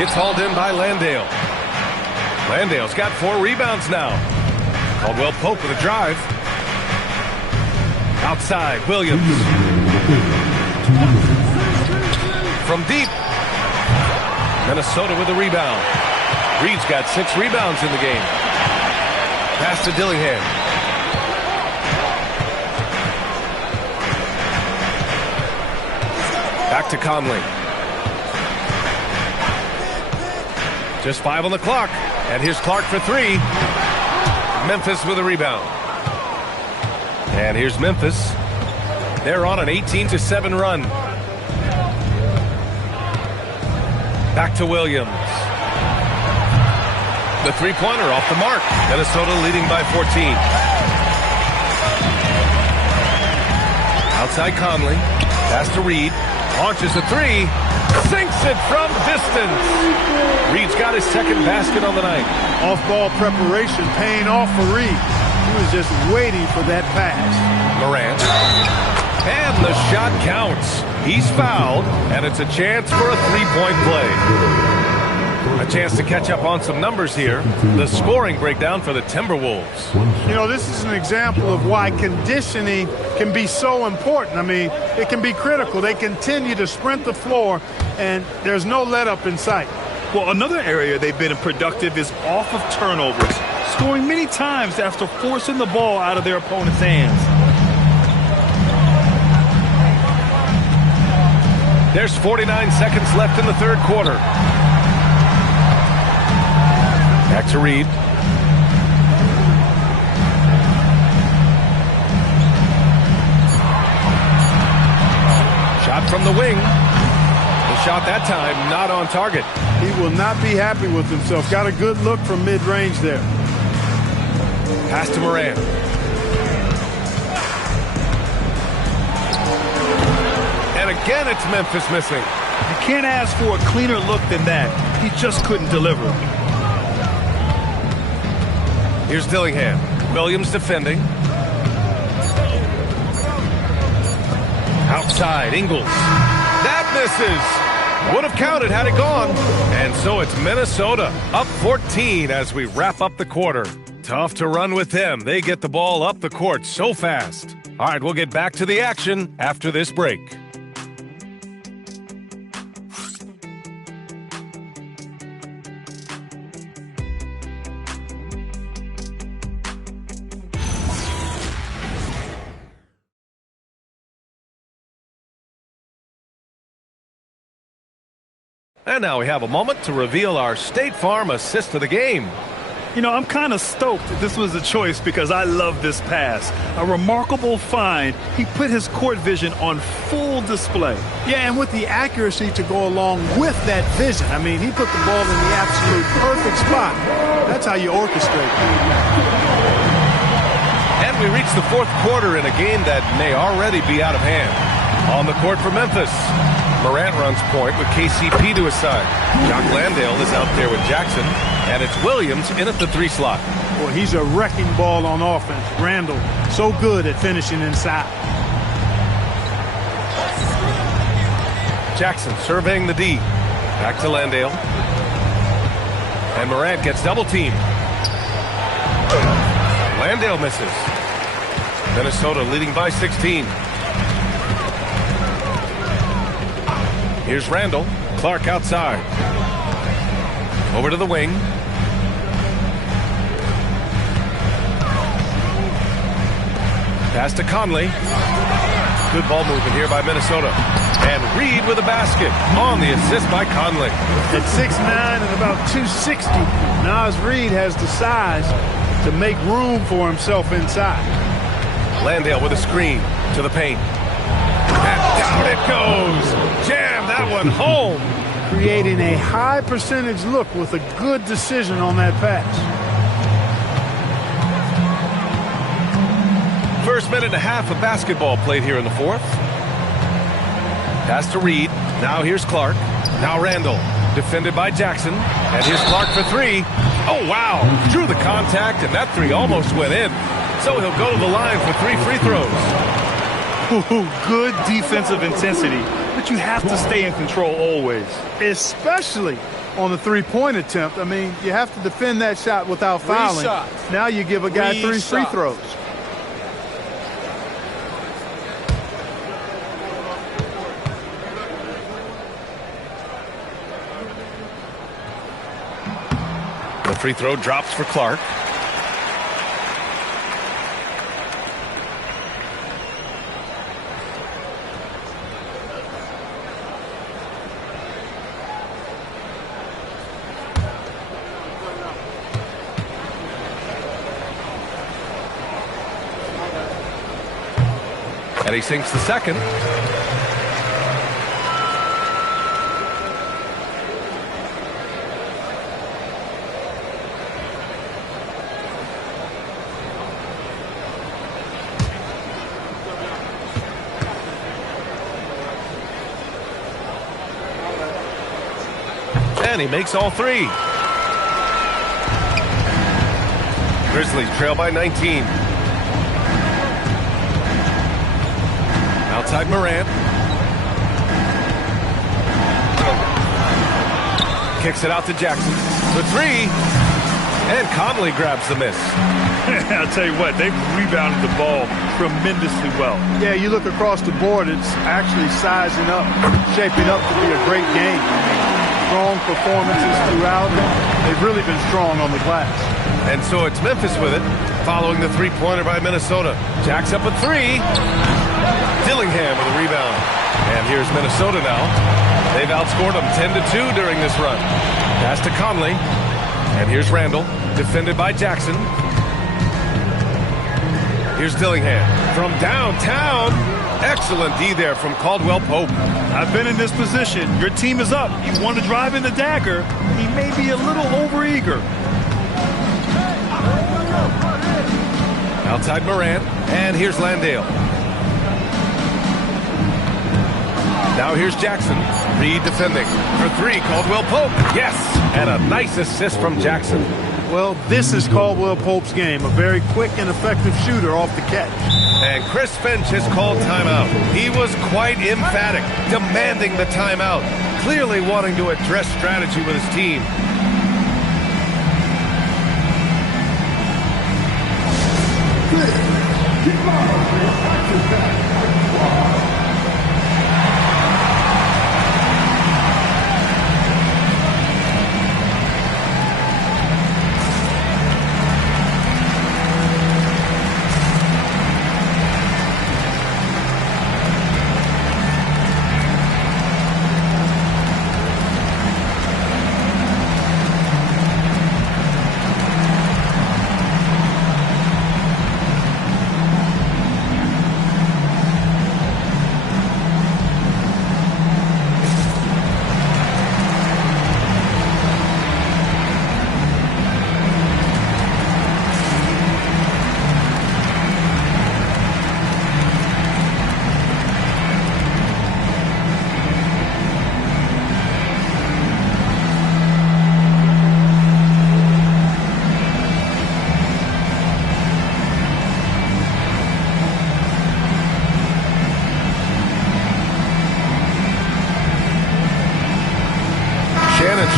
It's hauled in by Landale. Landale's got 4 rebounds now. Caldwell Pope with a drive. Outside, Williams. From deep. Minnesota with a rebound. Reed's got 6 rebounds in the game. Pass to Dillingham. Back to Conley. Just 5 on the clock. And here's Clark for 3. Memphis with a rebound. And here's Memphis. They're on an 18-7 run. Back to Williams. The three-pointer off the mark. Minnesota leading by 14. Outside Conley. Pass to Reed. Launches a 3. Sinks it from distance. Reed's got his second basket on the night. Off-ball preparation paying off for Reed. He was just waiting for that pass. Morant. And the shot counts. He's fouled, and it's a chance for a three-point play. A chance to catch up on some numbers here. The scoring breakdown for the Timberwolves. You know, this is an example of why conditioning can be so important. I mean, it can be critical. They continue to sprint the floor, and there's no let-up in sight. Well, another area they've been productive is off of turnovers, scoring many times after forcing the ball out of their opponent's hands. There's 49 seconds left in the third quarter. Back to Reed. Shot from the wing. The shot that time not on target. He will not be happy with himself. Got a good look from mid-range there. Pass to Morant. And again, it's Memphis missing. You can't ask for a cleaner look than that. He just couldn't deliver. Here's Dillingham. Williams defending. Outside, Ingles. That misses. Would have counted had it gone. And so it's Minnesota up 14 as we wrap up the quarter. Tough to run with them. They get the ball up the court so fast. All right, we'll get back to the action after this break. And now we have a moment to reveal our State Farm assist of the game. You know, I'm kind of stoked this was a choice because I love this pass. A remarkable find. He put his court vision on full display. Yeah, and with the accuracy to go along with that vision. I mean, he put the ball in the absolute perfect spot. That's how you orchestrate. And we reach the fourth quarter in a game that may already be out of hand. On the court for Memphis. Morant runs point with KCP to his side. Jock Landale is out there with Jackson. And it's Williams in at the 3 slot. Well, he's a wrecking ball on offense. Randall, so good at finishing inside. Jackson surveying the D. Back to Landale. And Morant gets double teamed. Landale misses. Minnesota leading by 16. Here's Randall. Clark outside. Over to the wing. Pass to Conley. Good ball movement here by Minnesota. And Reed with a basket on the assist by Conley. At 6'9" and about 260, Naz Reid has the size to make room for himself inside. Landale with a screen to the paint. And down it goes. Jam that one home. Creating a high percentage look with a good decision on that pass. First minute and a half of basketball played here in the fourth. Pass to Reed. Now here's Clark. Now Randall. Defended by Jackson. And here's Clark for three. Oh, wow. Drew the contact, and that three almost went in. So he'll go to the line for 3 free throws. Good defensive intensity, but you have to stay in control always. Especially on the three-point attempt. I mean, you have to defend that shot without fouling. Now you give a guy 3 free throws. The free throw drops for Clark. And he sinks the second. And he makes all three. Grizzlies trail by 19. Outside Morant. Kicks it out to Jackson. The three. And Conley grabs the miss. I'll tell you what, they've rebounded the ball tremendously well. Yeah, you look across the board, it's actually sizing up, shaping up to be a great game. Strong performances throughout. They've really been strong on the glass. And so it's Memphis with it, following the three-pointer by Minnesota. Jack's up a three. Dillingham with a rebound. And here's Minnesota now. They've outscored them 10-2 during this run. Pass to Conley. And here's Randall, defended by Jackson. Here's Dillingham from downtown. Excellent D there from Caldwell Pope. I've been in this position. Your team is up. You want to drive in the dagger. He may be a little overeager. Outside Morant. And here's Landale. Now here's Jackson. Reed defending. For three, Caldwell Pope. Yes! And a nice assist from Jackson. Well, this is Caldwell Pope's game. A very quick and effective shooter off the catch. And Chris Finch has called timeout. He was quite emphatic, demanding the timeout, clearly wanting to address strategy with his team.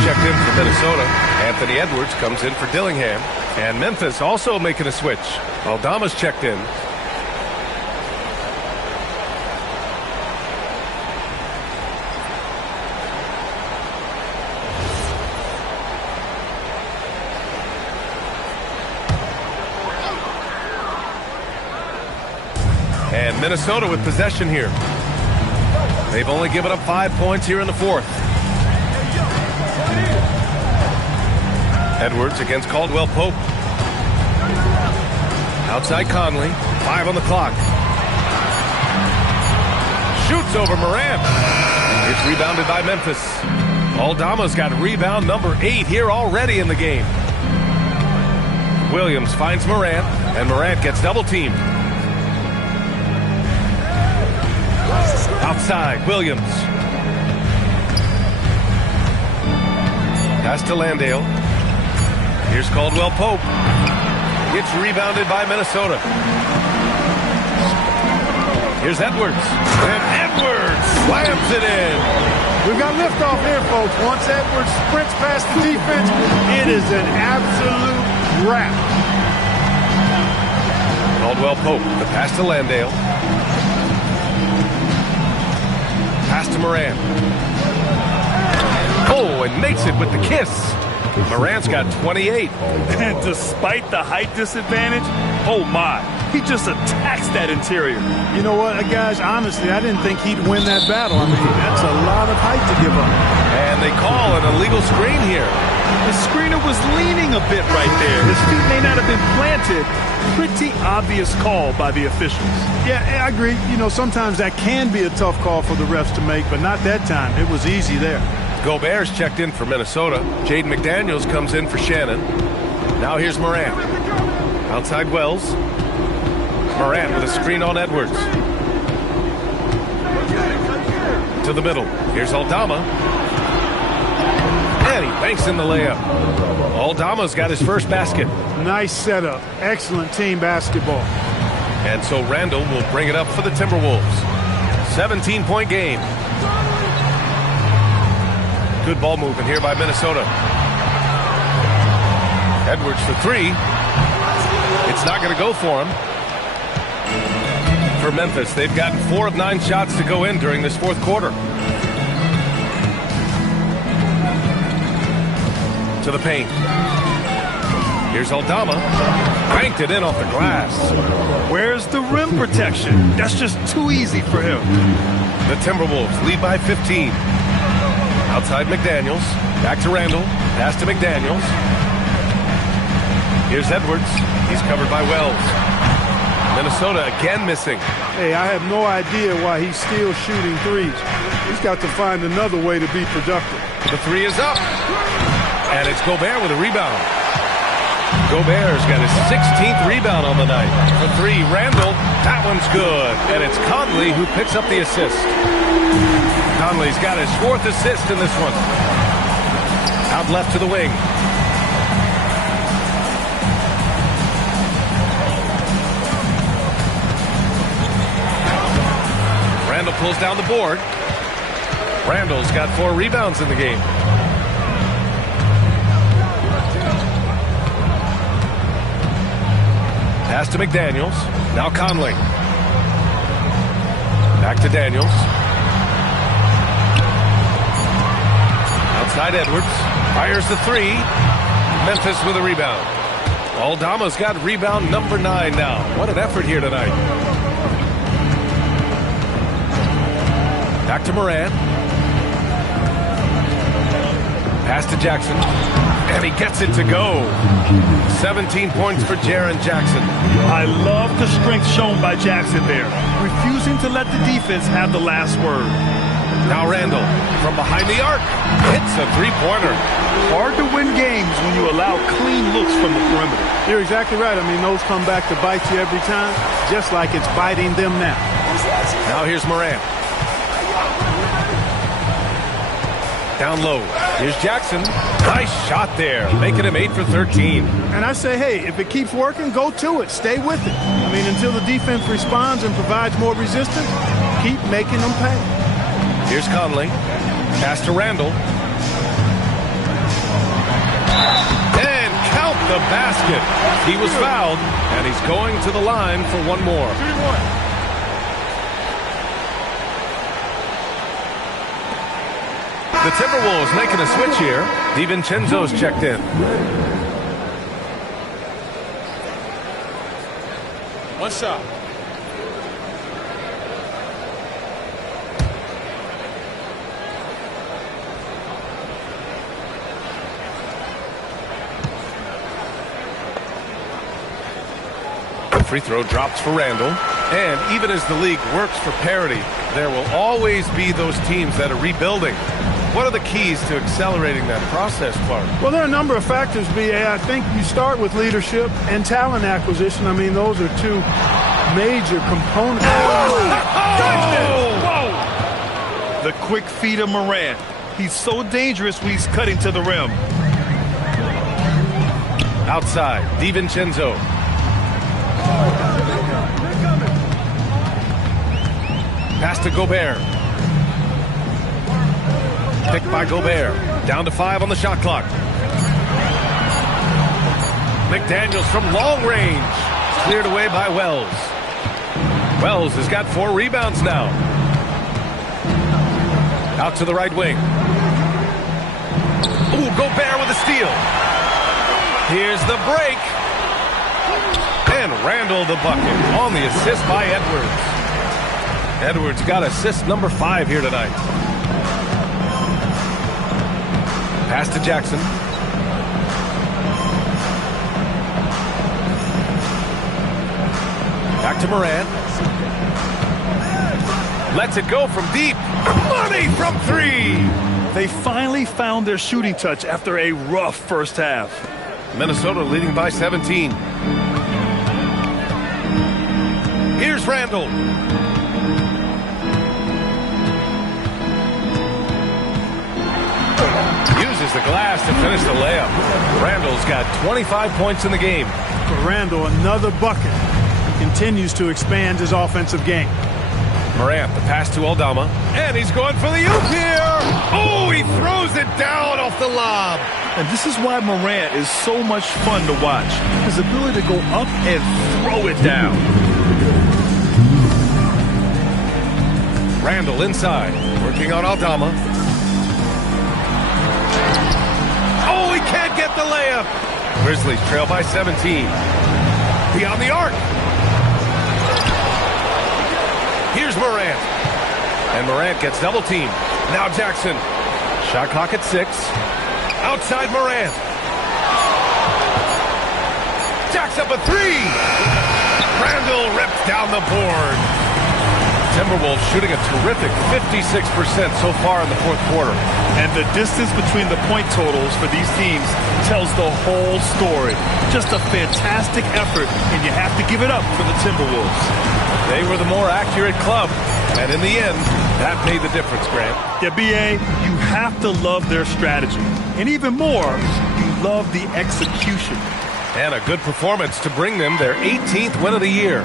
Checked in for Minnesota. Anthony Edwards comes in for Dillingham. And Memphis also making a switch. Aldama's checked in. Minnesota with possession here. They've only given up 5 points here in the fourth. Edwards against Caldwell Pope. Outside Conley. 5 on the clock. Shoots over Morant. It's rebounded by Memphis. Aldama's got rebound number 8 here already in the game. Williams finds Morant, and Morant gets double-teamed. Outside, Williams. Pass to Landale. Here's Caldwell Pope. It's rebounded by Minnesota. Here's Edwards. And Edwards slams it in. We've got liftoff here, folks. Once Edwards sprints past the defense, it is an absolute wrap. Caldwell Pope. The pass to Landale. Pass to Morant. Oh, and makes it with the kiss. Morant's got 28. And despite the height disadvantage, oh my, he just attacks that interior. You know what, guys, honestly, I didn't think he'd win that battle. I mean, that's a lot of height to give up. And they call an illegal screen here. The screener was leaning a bit right there. His feet may not have been planted. Pretty obvious call by the officials. Yeah, I agree. You know, sometimes that can be a tough call for the refs to make, but not that time. It was easy there. Gobert's checked in for Minnesota. Jaden McDaniels comes in for Shannon. Now here's Morant. Outside Wells. Morant with a screen on Edwards. To the middle. Here's Aldama. And he banks in the layup. Aldama's got his first basket. Nice setup. Excellent team basketball. And so Randall will bring it up for the Timberwolves. 17-point game. Good ball movement here by Minnesota. Edwards for 3. It's not going to go for him. For Memphis, they've gotten 4 of 9 shots to go in during this fourth quarter. To the paint. Here's Aldama. Banked it in off the glass. Where's the rim protection? That's just too easy for him. The Timberwolves lead by 15. Outside McDaniels. Back to Randall. Pass to McDaniels. Here's Edwards. He's covered by Wells. Minnesota again missing. Hey, I have no idea why he's still shooting threes. He's got to find another way to be productive. The 3 is up. And it's Gobert with a rebound. Gobert's got his 16th rebound on the night. For 3, Randall. That one's good. And it's Conley who picks up the assist. Conley's got his 4th assist in this one. Out left to the wing. Randall pulls down the board. Randall's got 4 rebounds in the game. Pass to McDaniels. Now Conley. Back to Daniels. Outside Edwards. Fires the 3. Memphis with a rebound. Aldama's got rebound number 9 now. What an effort here tonight. Back to Morant. Pass to Jackson. And he gets it to go. 17 points for Jaren Jackson. I love the strength shown by Jackson there. Refusing to let the defense have the last word. Now Randall from behind the arc. Hits a 3-pointer. Hard to win games when you allow clean looks from the perimeter. You're exactly right. I mean, those come back to bite you every time, just like it's biting them now. Now here's Morant. Down low. Here's Jackson. Nice shot there, making him 8 for 13. And I say, hey, if it keeps working, go to it. Stay with it. I mean, until the defense responds and provides more resistance, keep making them pay. Here's Conley. Pass to Randall. And count the basket. He was fouled, and he's going to the line for one more. The Timberwolves making a switch here. DiVincenzo's checked in. One shot. Free throw drops for Randall. And even as the league works for parity, there will always be those teams that are rebuilding. What are the keys to accelerating that process, Clark? Well, there are a number of factors, B.A. I think you start with leadership and talent acquisition. I mean, those are two major components. Whoa! The quick feed of Morant. He's so dangerous when he's cutting to the rim. Outside, DiVincenzo. Pass to Gobert. Picked by Gobert. Down to 5 on the shot clock. McDaniels from long range. Cleared away by Wells. Wells has got 4 rebounds now. Out to the right wing. Ooh, Gobert with a steal. Here's the break. And Randall the bucket on the assist by Edwards. Edwards got assist number 5 here tonight. Pass to Jackson. Back to Morant. Lets it go from deep. Money from 3. They finally found their shooting touch after a rough first half. Minnesota leading by 17. Here's Randall. Uses the glass to finish the layup. Randall's got 25 points in the game. For Randall, another bucket. He continues to expand his offensive game. Morant, the pass to Aldama. And he's going for the oop here. Oh, he throws it down off the lob. And this is why Morant is so much fun to watch. His ability to go up and throw it down. Randall inside, working on Aldama. Oh, he can't get the layup. Grizzlies trail by 17. Beyond the arc. Here's Morant. And Morant gets double teamed. Now Jackson. Shot clock at 6. Outside Morant. Jacks up a 3. Randall rips down the board. Timberwolves shooting a terrific 56% so far in the fourth quarter. And the distance between the point totals for these teams tells the whole story. Just a fantastic effort, and you have to give it up for the Timberwolves. They were the more accurate club, and in the end, that made the difference, Grant. Yeah, B.A., you have to love their strategy. And even more, you love the execution. And a good performance to bring them their 18th win of the year.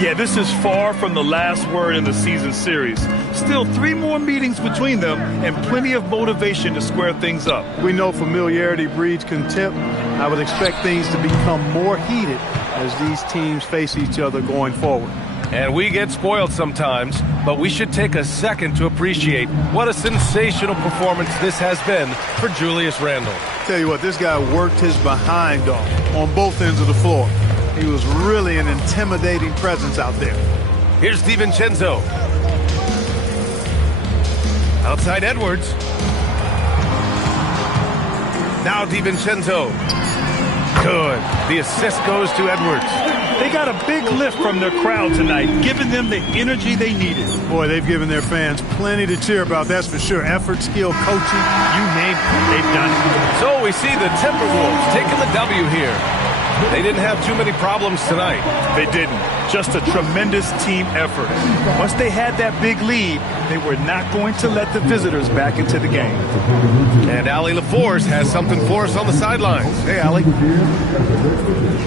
Yeah, this is far from the last word in the season series. Still 3 more meetings between them and plenty of motivation to square things up. We know familiarity breeds contempt. I would expect things to become more heated as these teams face each other going forward. And we get spoiled sometimes, but we should take a second to appreciate what a sensational performance this has been for Julius Randle. Tell you what, this guy worked his behind off on both ends of the floor. He was really an intimidating presence out there. Here's DiVincenzo. Outside Edwards. Now DiVincenzo. Good. The assist goes to Edwards. They got a big lift from their crowd tonight, giving them the energy they needed. Boy, they've given their fans plenty to cheer about, that's for sure. Effort, skill, coaching, you name it, they've done it. So we see the Timberwolves taking the W here. They didn't have too many problems tonight. They didn't. Just a tremendous team effort. Once they had that big lead, they were not going to let the visitors back into the game. And Allie LaForce has something for us on the sidelines. Hey, Allie.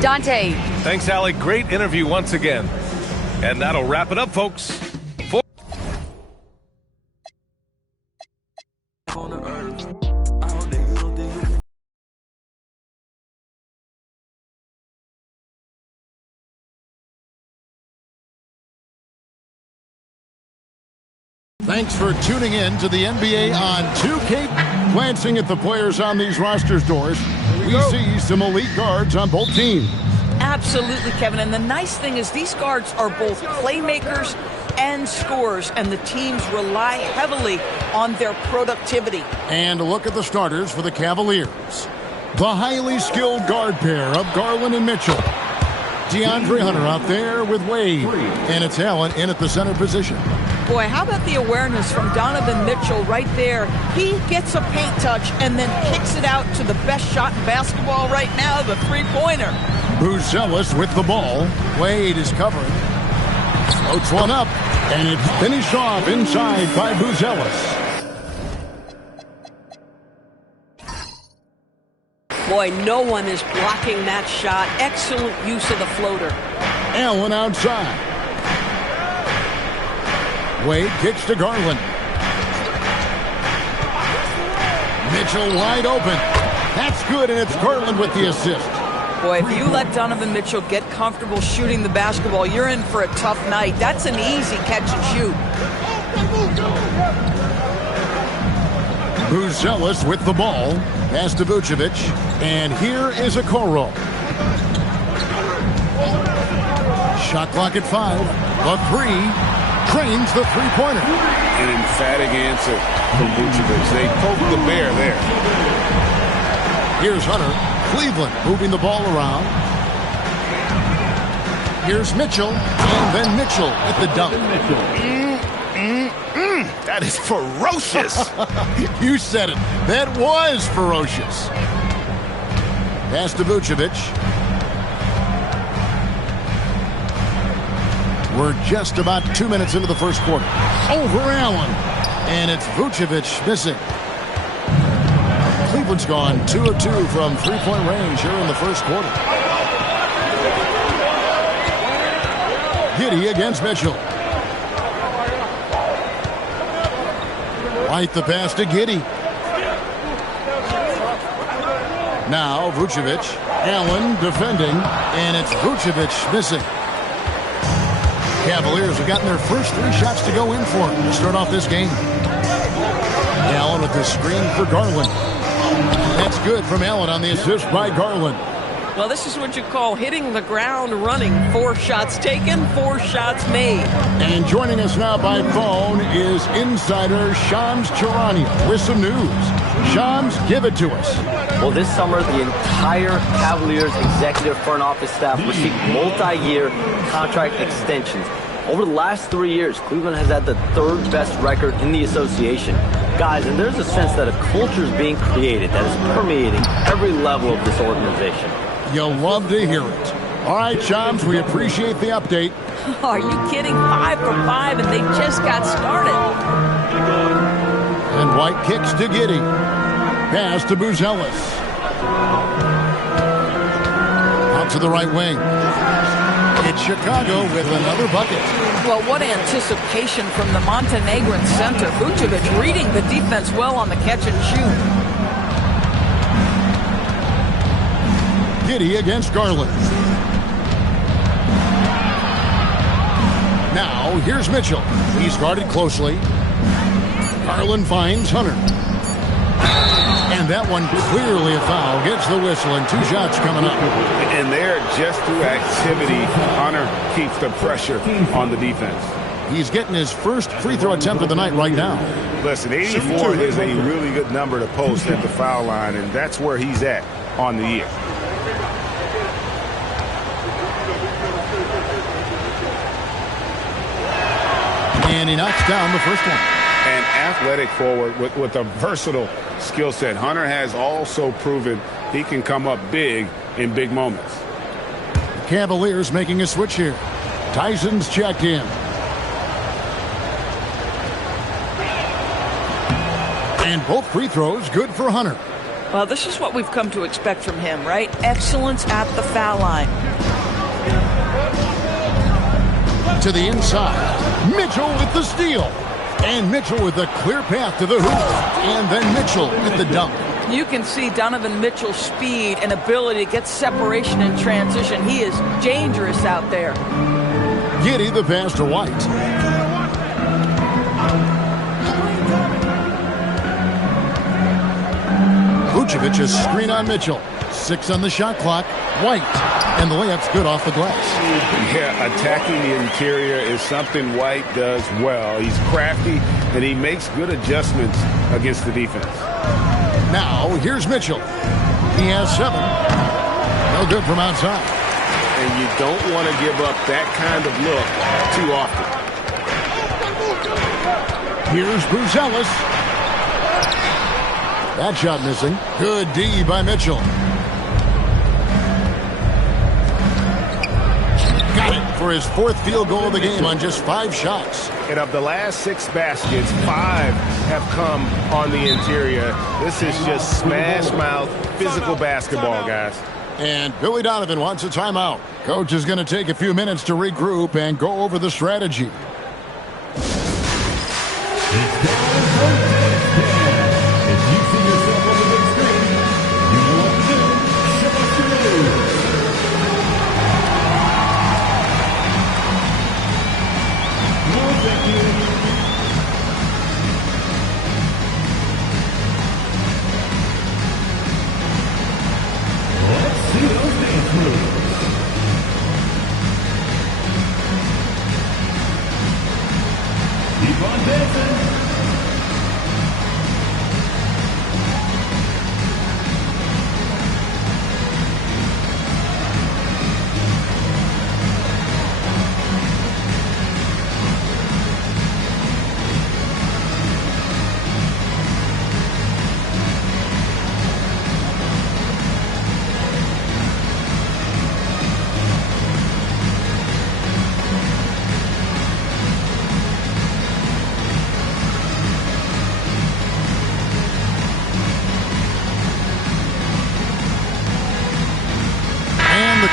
Dante. Thanks, Allie. Great interview once again. And that'll wrap it up, folks. Thanks for tuning in to the NBA on 2K. Glancing at the players on these rosters, Doris, we see some elite guards on both teams. Absolutely, Kevin. And the nice thing is these guards are both playmakers and scorers, and the teams rely heavily on their productivity. And a look at the starters for the Cavaliers. The highly skilled guard pair of Garland and Mitchell. DeAndre Hunter out there with Wade. And it's Allen in at the center position. Boy, how about the awareness from Donovan Mitchell right there? He gets a paint touch and then kicks it out to the best shot in basketball right now, the three-pointer. Buzelis with the ball. Wade is covering. Floats one up, and it's finished off inside by Buzelis. Boy, no one is blocking that shot. Excellent use of the floater. Allen outside. Wade kicks to Garland. Mitchell wide open. That's good, and it's Garland with the assist. Boy, if you let Donovan Mitchell get comfortable shooting the basketball, you're in for a tough night. That's an easy catch and shoot. Buzelis with the ball. Pass to Vucevic. And here is a Okoro. Shot clock at 5. The three. Trains the three-pointer. An emphatic answer from Vucevic. They poked the bear there. Here's Hunter. Cleveland moving the ball around. Here's Mitchell. And then Mitchell at the dunk. That is ferocious. You said it. That was ferocious. Pass to Vucevic. We're just about 2 minutes into the first quarter. Over Allen. And it's Vucevic missing. Cleveland's gone 2 of 2 from three-point range here in the first quarter. Giddey against Mitchell. White the pass to Giddey. Now Vucevic. Allen defending. And it's Vucevic missing. Cavaliers have gotten their first 3 shots to go in for him to start off this game. Allen with the screen for Garland. That's good from Allen on the assist by Garland. Well, this is what you call hitting the ground running. 4 shots taken, 4 shots made. And joining us now by phone is insider Shams Charania with some news. Shams, give it to us. Well, this summer, the entire Cavaliers executive front office staff received multi-year contract extensions. Over the last 3 years, Cleveland has had the 3rd best record in the association. Guys, and there's a sense that a culture is being created that is permeating every level of this organization. You'll love to hear it. All right, Shams, we appreciate the update. Are you kidding? 5 for 5, and they just got started. And White kicks to Giddey. Pass to Buzelis. Out to the right wing. It's Chicago with another bucket. Well, what anticipation from the Montenegrin center. Vucevic reading the defense well on the catch and shoot. Giddey against Garland. Now, here's Mitchell. He's guarded closely. Garland finds Hunter. And that one clearly a foul. Gets the whistle and 2 shots coming up. And there, just through activity, Hunter keeps the pressure on the defense. He's getting his first free throw attempt of the night right now. Listen, 84 is a really good number to post at the foul line, and that's where he's at on the year. And he knocks down the first one. An athletic forward with a versatile skill set. Hunter has also proven he can come up big in big moments. Cavaliers making a switch here. Tyson's checked in. And both free throws good for Hunter. Well, this is what we've come to expect from him, right? Excellence at the foul line. To the inside. Mitchell with the steal. And Mitchell with a clear path to the hoop. And then Mitchell with the dunk. You can see Donovan Mitchell's speed and ability to get separation in transition. He is dangerous out there. Giddey the pass to White. Vucevic a screen on Mitchell. 6 on the shot clock. White. And the layup's good off the glass. Yeah, attacking the interior is something White does well. He's crafty, and he makes good adjustments against the defense. Now, here's Mitchell. He has 7. No good from outside. and you don't want to give up that kind of look too often. Here's Buzelis. That shot missing. Good D by Mitchell. Got it for his 4th field goal of the game on just 5 shots. And of the last 6 baskets, 5 have come on the interior. This is just smash mouth, physical basketball, guys. And Billy Donovan wants a timeout. Coach is going to take a few minutes to regroup and go over the strategy.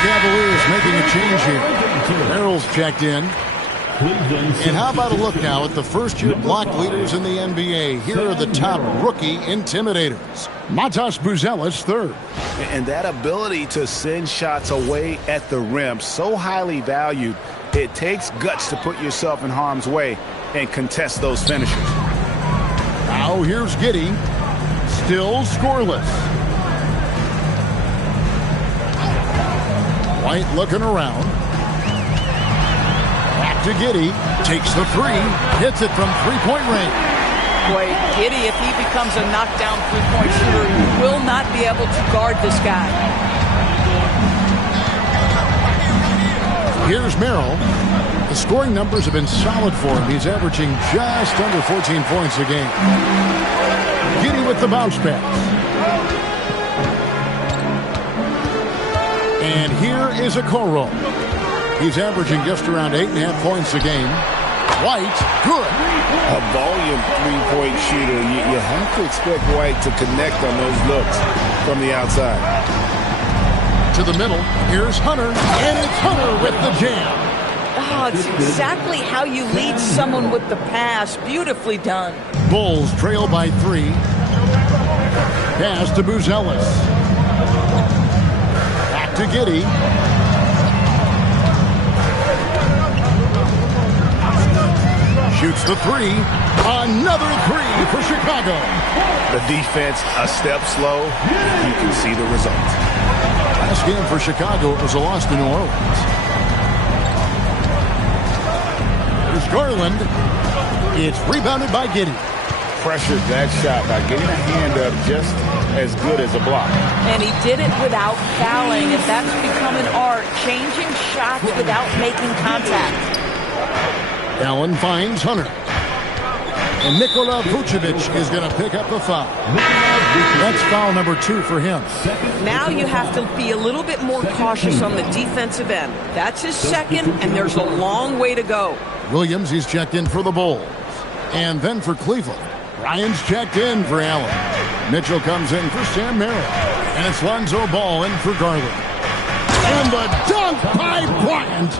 Cavaliers making a change here. Merrill's checked in. And how about a look now at the first-year block leaders in the NBA? Here are the top rookie intimidators. Matas Buzelis, 3rd. And that ability to send shots away at the rim, so highly valued. It takes guts to put yourself in harm's way and contest those finishers. Now here's Giddey. Still scoreless. White looking around. Back to Giddey. Takes the 3. Hits it from 3-point range. Boy, Giddey, if he becomes a knockdown 3-point shooter, will not be able to guard this guy. Here's Merrill. The scoring numbers have been solid for him. He's averaging just under 14 points a game. Giddey with the bounce pass. And here is Okoro. He's averaging just around 8.5 points a game. White, good. A volume 3-point shooter. You have to expect White to connect on those looks from the outside. To the middle. Here's Hunter. And it's Hunter with the jam. Oh, it's exactly how you lead someone with the pass. Beautifully done. Bulls trail by 3. Pass to Buzelis. To Giddey. Shoots the 3. Another 3 for Chicago. The defense a step slow. You can see the result. Last game for Chicago, it was a loss to New Orleans. There's Garland. It's rebounded by Giddey. Pressured that shot by getting a hand up just as good as a block. And he did it without fouling, and that's become an art, changing shots without making contact. Allen finds Hunter. And Nikola Vucevic is going to pick up the foul. That's foul number 2 for him. Now you have to be a little bit more cautious on the defensive end. That's his 2nd, and there's a long way to go. Williams, he's checked in for the Bulls. And then for Cleveland, Ryan's checked in for Allen. Mitchell comes in for Sam Merrill. And it's Lonzo Ball in for Garland. And the dunk by Bryant.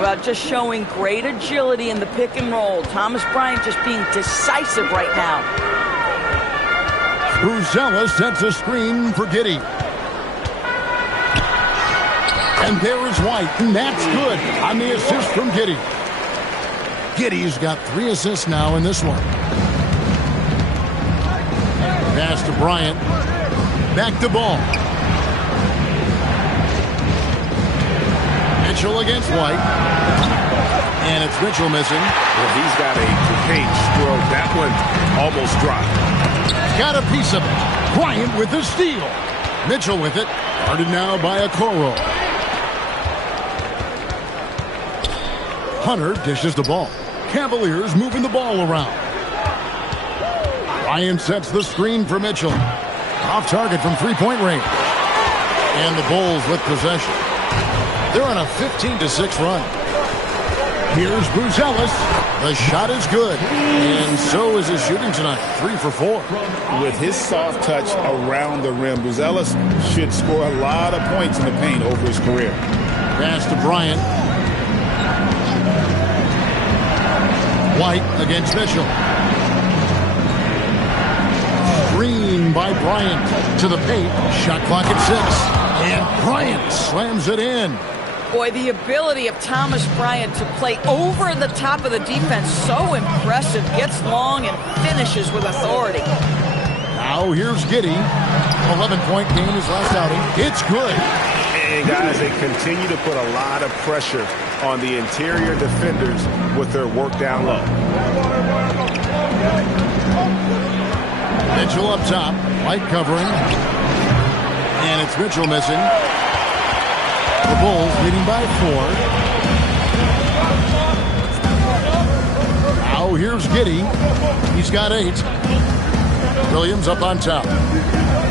Well, just showing great agility in the pick and roll. Thomas Bryant just being decisive right now. Buzelis sets a screen for Giddey. And there is White, and that's good on the assist from Giddey. Giddey's got 3 assists now in this one. Pass to Bryant. Back to Ball. Mitchell against White. And it's Mitchell missing. Well, he's got a great stroke. That one almost dropped. Got a piece of it. Bryant with the steal. Mitchell with it. Guarded now by Okoro. Hunter dishes the ball. Cavaliers moving the ball around. Ryan sets the screen for Mitchell. Off target from three-point range. And the Bulls with possession. They're on a 15-6 run. Here's Buzelis. The shot is good. And so is his shooting tonight. 3 for 4. With his soft touch around the rim, Buzelis should score a lot of points in the paint over his career. Pass to Bryant. White against Mitchell. Screen by Bryant to the paint. Shot clock at 6. And Bryant slams it in. Boy, the ability of Thomas Bryant to play over the top of the defense, so impressive. Gets long and finishes with authority. Now here's Giddey. 11-point game his last outing. It's good. And guys, they continue to put a lot of pressure on the interior defenders with their work down low. Mitchell up top. White covering. And it's Mitchell missing. The Bulls leading by 4. Now here's Giddey. He's got 8. Williams up on top.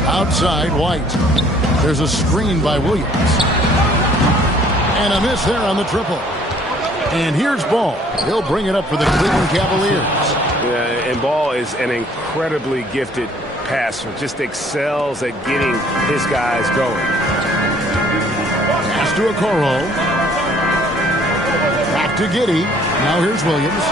Outside, White. There's a screen by Williams. And a miss there on the triple. And here's Ball. He'll bring it up for the Cleveland Cavaliers. Yeah, and Ball is an incredibly gifted passer. Just excels at getting his guys going. Pass to Okoro. Back to Giddey. Now here's Williams.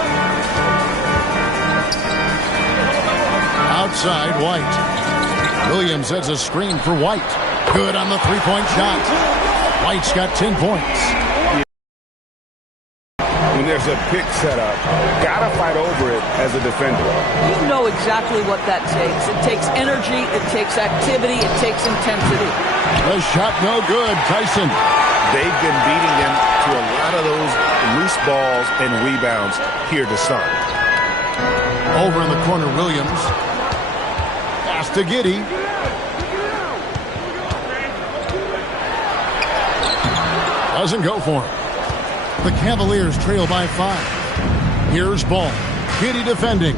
Outside, White. Williams sets a screen for White. Good on the three-point shot. White's got 10 points. When there's a pick set up, gotta fight over it as a defender. You know exactly what that takes. It takes energy, it takes activity, it takes intensity. The shot no good. Tyson. They've been beating them to a lot of those loose balls and rebounds here to start. Over in the corner, Williams. Pass to Giddey. Doesn't go for him. The Cavaliers trail by 5. Here's Ball. Giddey defending.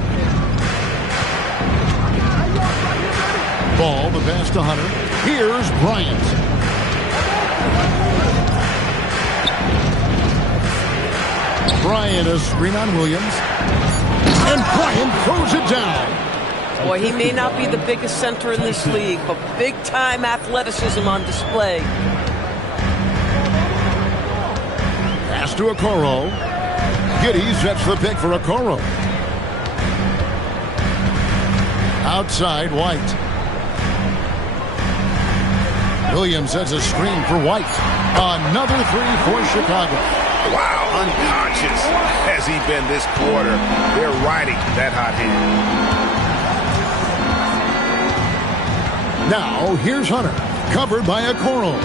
Ball, the pass to Hunter. Here's Bryant. Bryant, a screen on Williams. And Bryant throws it down. Boy, he may not be the biggest center in this league, but big-time athleticism on display. Pass to Okoro. Giddey sets the pick for Okoro. Outside, White. Williams sets a screen for White. Another 3 for Chicago. Wow, unconscious has he been this quarter. They're riding that hot hand. Now, here's Hunter. Covered by Okoro.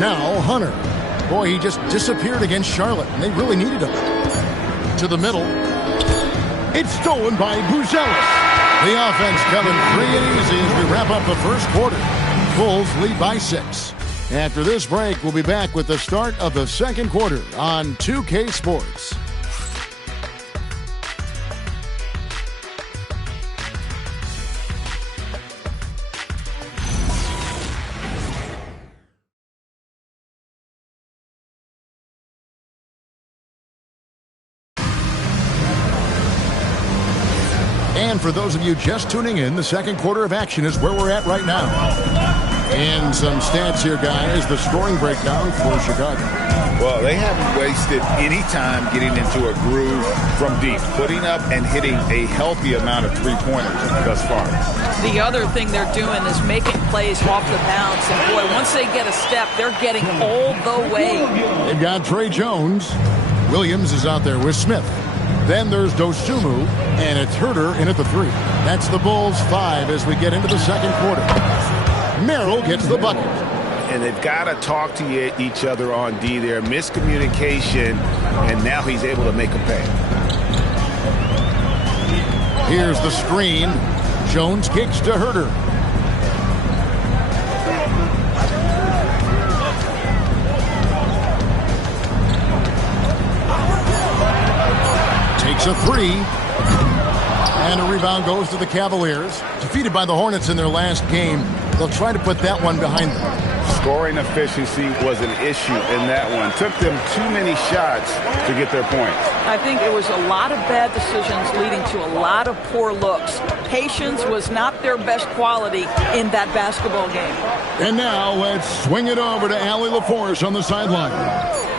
Now, Hunter. Boy, he just disappeared against Charlotte, and they really needed him. To the middle. It's stolen by Buzelis. The offense coming free and easy as we wrap up the first quarter. Bulls lead by 6. After this break, we'll be back with the start of the second quarter on 2K Sports. And for those of you just tuning in, the second quarter of action is where we're at right now. And some stats here, guys. The scoring breakdown for Chicago. Well, they haven't wasted any time getting into a groove from deep, putting up and hitting a healthy amount of three-pointers thus far. The other thing they're doing is making plays off the bounce. And, boy, once they get a step, they're getting all the way. They've got Trey Jones. Williams is out there with Smith. Then there's Dosunmu, and it's Herter in at the 3. That's the Bulls 5 as we get into the second quarter. Merrill gets the bucket. And they've got to talk to each other on D there. Miscommunication, and now he's able to make a pay. Here's the screen. Jones kicks to Herter. It's a 3. And a rebound goes to the Cavaliers. Defeated by the Hornets in their last game. They'll try to put that one behind them. Scoring efficiency was an issue in that one. Took them too many shots to get their points. I think it was a lot of bad decisions leading to a lot of poor looks. Patience was not their best quality in that basketball game. And now let's swing it over to Allie LaForce on the sideline.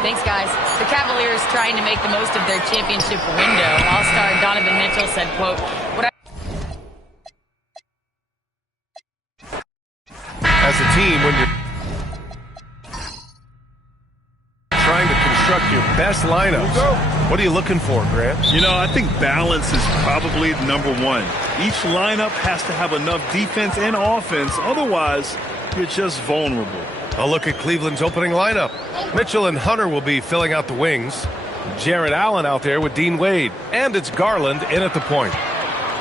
Thanks, guys. The Cavaliers trying to make the most of their championship window. All-star Donovan Mitchell said, quote, As a team, when you're trying to construct your best lineups, what are you looking for, Grant? You know, I think balance is probably number one. Each lineup has to have enough defense and offense. Otherwise, you're just vulnerable. A look at Cleveland's opening lineup. Mitchell and Hunter will be filling out the wings. Jarrett Allen out there with Dean Wade. And it's Garland in at the point.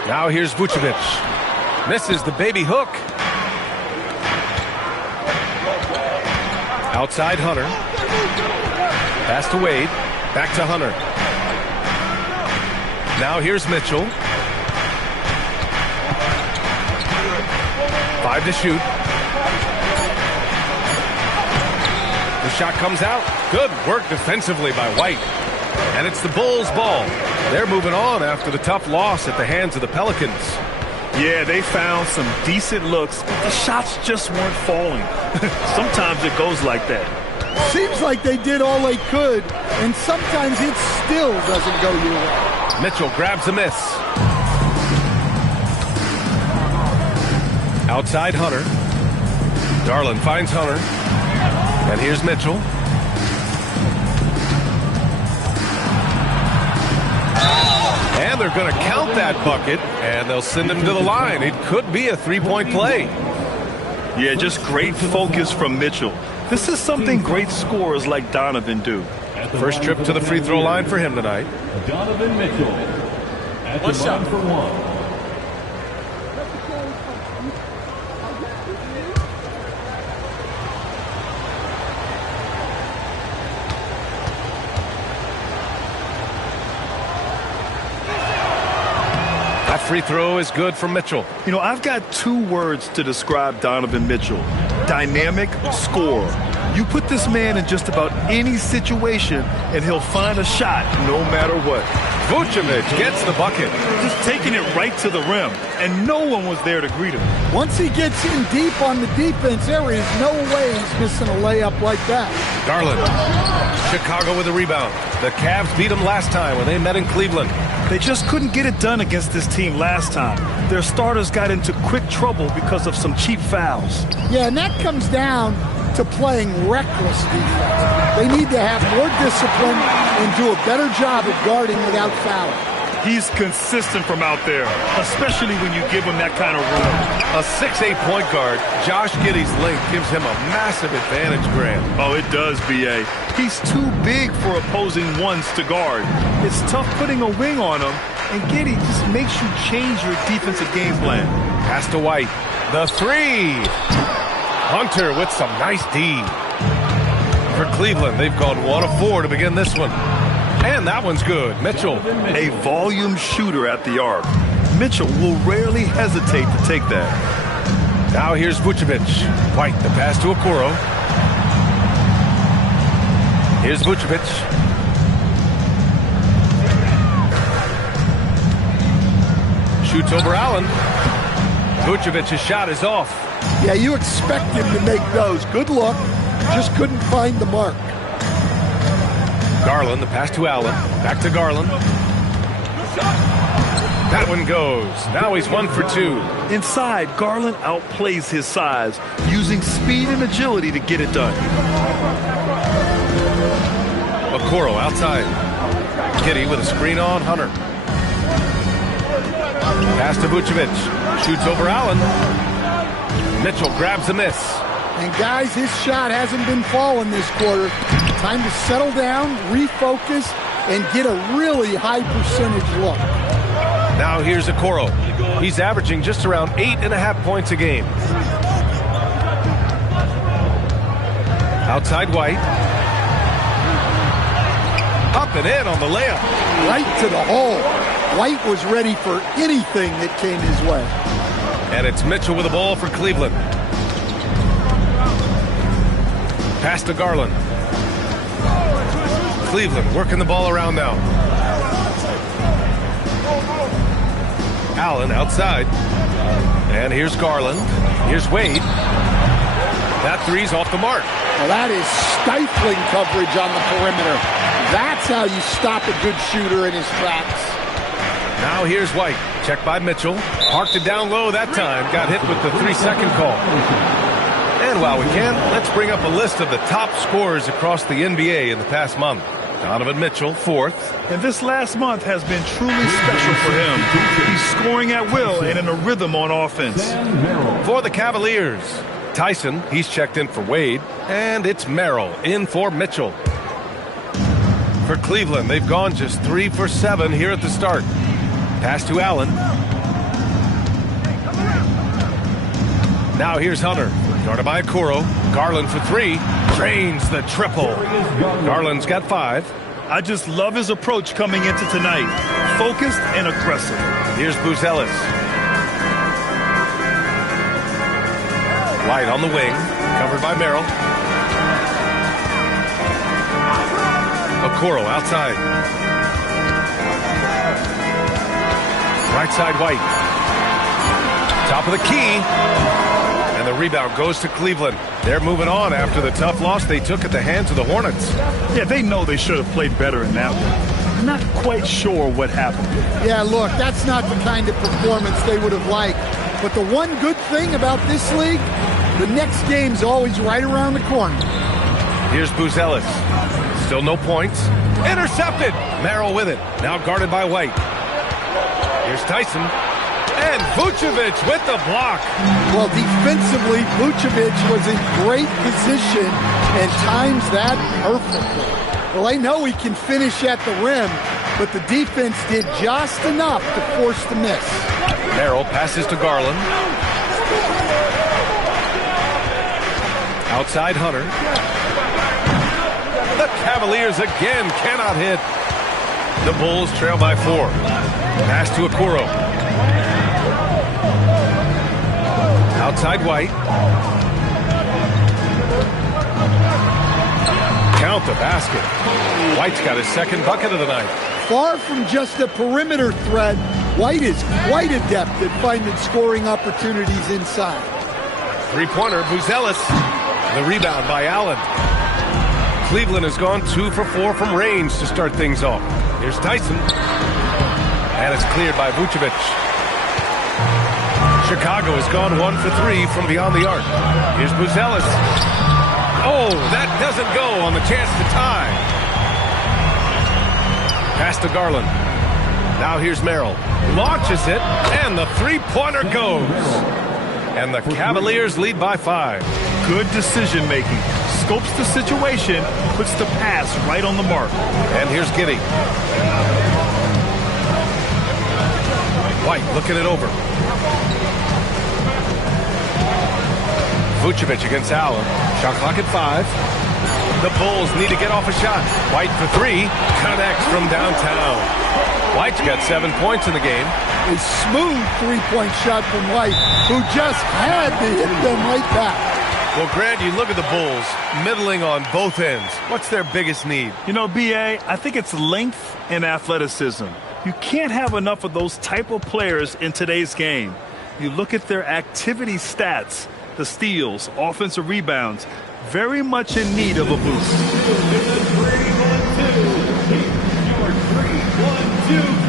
Now here's Vucevic. Misses the baby hook. Outside Hunter. Pass to Wade. Back to Hunter. Now here's Mitchell. 5 to shoot. The shot comes out. Good work defensively by White. And it's the Bulls' ball. They're moving on after the tough loss at the hands of the Pelicans. Yeah, they found some decent looks, but the shots just weren't falling. Sometimes it goes like that. Seems like they did all they could, and sometimes it still doesn't go your way. Mitchell grabs a miss. Outside Hunter. Garland finds Hunter. And here's Mitchell. And they're going to count that bucket, and they'll send him to the line. It could be a three-point play. Yeah, just great focus from Mitchell. This is something great scorers like Donovan do. First trip to the free throw line for him tonight. Donovan Mitchell. At the line for one. That free throw is good from Mitchell. You know, I've got 2 words to describe Donovan Mitchell. Dynamic scorer. You put this man in just about any situation, and he'll find a shot no matter what. Vucevic gets the bucket. Just taking it right to the rim, and no one was there to greet him. Once he gets in deep on the defense, there is no way he's missing a layup like that. Garland. Chicago with a rebound. The Cavs beat them last time when they met in Cleveland. They just couldn't get it done against this team last time. Their starters got into quick trouble because of some cheap fouls. Yeah, and that comes down to playing reckless defense. They need to have more discipline and do a better job at guarding without fouling. He's consistent from out there, especially when you give him that kind of room. A 6'8" point guard, Josh Giddey's length gives him a massive advantage, Grant. Oh, it does, B.A. He's too big for opposing ones to guard. It's tough putting a wing on him, and Giddey just makes you change your defensive game plan. Pass to White. The 3. Hunter with some nice D. For Cleveland, they've gone 1 of 4 to begin this one. And that one's good. Mitchell. A volume shooter at the arc. Mitchell will rarely hesitate to take that. Now here's Vucevic. White, the pass to Okoro. Here's Vucevic. Shoots over Allen. Vucevic's shot is off. Yeah, you expect him to make those. Good look. Just couldn't find the mark. Garland, the pass to Allen. Back to Garland. That one goes. Now he's 1 for 2. Inside, Garland outplays his size, using speed and agility to get it done. Okoro outside. Giddey with a screen on Hunter. Pass to Vucevic. Shoots over Allen. Mitchell grabs a miss. And guys, his shot hasn't been falling this quarter. Time to settle down, refocus, and get a really high percentage look. Now here's Okoro. He's averaging just around 8.5 points a game. Outside White. Up and in on the layup. Right to the hole. White was ready for anything that came his way. And it's Mitchell with the ball for Cleveland. Pass to Garland. Cleveland working the ball around now. Allen outside. And here's Garland. Here's Wade. That three's off the mark. Well, that is stifling coverage on the perimeter. That's how you stop a good shooter in his tracks. Now here's White. Checked by Mitchell. Parked it down low that time. Got hit with the 3-second call. And while we can, let's bring up a list of the top scorers across the NBA in the past month. Donovan Mitchell, 4th. And this last month has been truly special for him. He's scoring at will and in a rhythm on offense. For the Cavaliers, Tyson, he's checked in for Wade. And it's Merrill in for Mitchell. For Cleveland, they've gone just 3 for 7 here at the start. Pass to Allen. Now here's Hunter. Guarded by Okoro. Garland for 3. Drains the triple. Garland's got 5. I just love his approach coming into tonight. Focused and aggressive. Here's Buzelis. White on the wing. Covered by Merrill. Okoro outside. Right side White. Top of the key. And the rebound goes to Cleveland. They're moving on after the tough loss they took at the hands of the Hornets. Yeah, they know they should have played better in that one. Not quite sure what happened. Yeah, look, that's not the kind of performance they would have liked. But the one good thing about this league, the next game's always right around the corner. Here's Buzelis. Still no points. Intercepted. Merrill with it. Now guarded by White. Here's Tyson. And Vucevic with the block. Well, defensively, Vucevic was in great position and times that perfectly. Well, they know he can finish at the rim, but the defense did just enough to force the miss. Merrill passes to Garland. Outside Hunter. The Cavaliers again cannot hit. The Bulls trail by 4. Pass to Okoro. Outside White. Count the basket. White's got his second bucket of the night. Far from just a perimeter threat, White is quite adept at finding scoring opportunities inside. Three-pointer, Buzelis. The rebound by Allen. Cleveland has gone 2 for 4 from range to start things off. Here's Tyson. And it's cleared by Vucevic. Chicago has gone 1 for 3 from beyond the arc. Here's Buzelis. Oh, that doesn't go on the chance to tie. Pass to Garland. Now here's Merrill. Launches it, and the three-pointer goes. And the Cavaliers lead by 5. Good decision-making. Scopes the situation, puts the pass right on the mark. And here's Giddey. White looking it over. Vucevic against Allen. Shot clock at 5. The Bulls need to get off a shot. White for 3. Connects from downtown. White's got 7 points in the game. A smooth three-point shot from White, who just had to hit them right back. Well, Grant, you look at the Bulls, middling on both ends. What's their biggest need? You know, B.A., I think it's length and athleticism. You can't have enough of those type of players in today's game. You look at their activity stats, the steals, offensive rebounds, very much in need of a boost. 3-1-2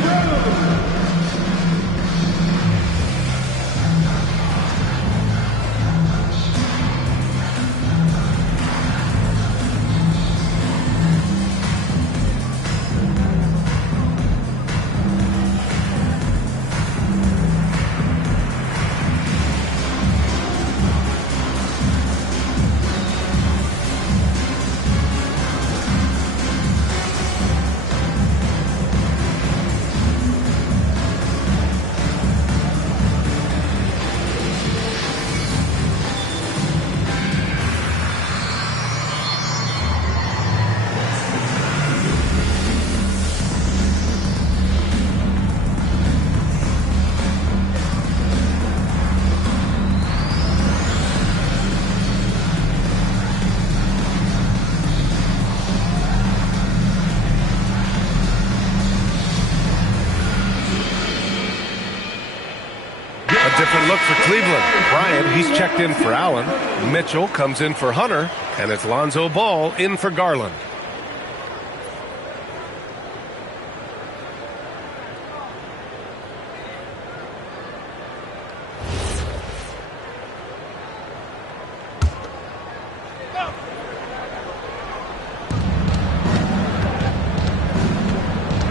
look for Cleveland. Bryant, he's checked in for Allen. Mitchell comes in for Hunter. And it's Lonzo Ball in for Garland.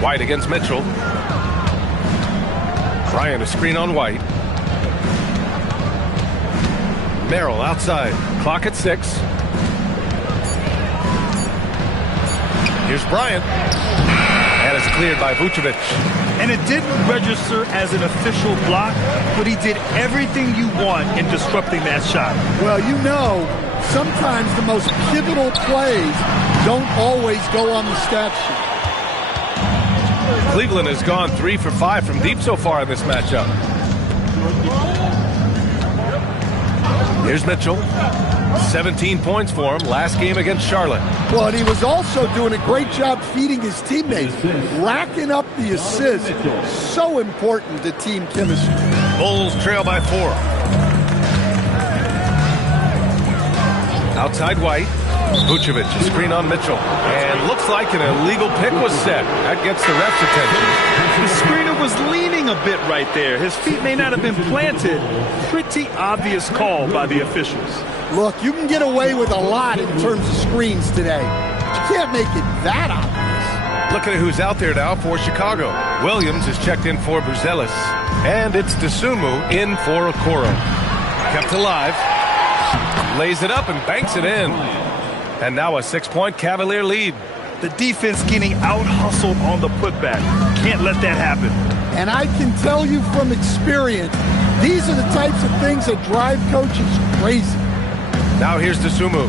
White against Mitchell. Bryant a screen on White. Merrill outside. Clock at 6. Here's Bryant. And it's cleared by Vucevic. And it didn't register as an official block, but he did everything you want in disrupting that shot. Well, you know, sometimes the most pivotal plays don't always go on the stat sheet. Cleveland has gone 3 for 5 from deep so far in this matchup. Here's Mitchell. 17 points for him last game against Charlotte. Well, and he was also doing a great job feeding his teammates, racking up the assists. So important to team chemistry. Bulls trail by 4. Outside White. Vucevic, a screen on Mitchell. And looks like an illegal pick was set. That gets the ref's attention. The screener was leaning a bit right there. His feet may not have been planted. Pretty obvious call by the officials. Look, you can get away with a lot in terms of screens today. You can't make it that obvious. Look at who's out there now for Chicago. Williams is checked in for Buzelis. And it's Dosunmu in for Okoro. Kept alive. Lays it up and banks it in. And now a 6-point Cavalier lead. The defense getting out-hustled on the putback. Can't let that happen. And I can tell you from experience, these are the types of things that drive coaches crazy. Now here's Dosunmu.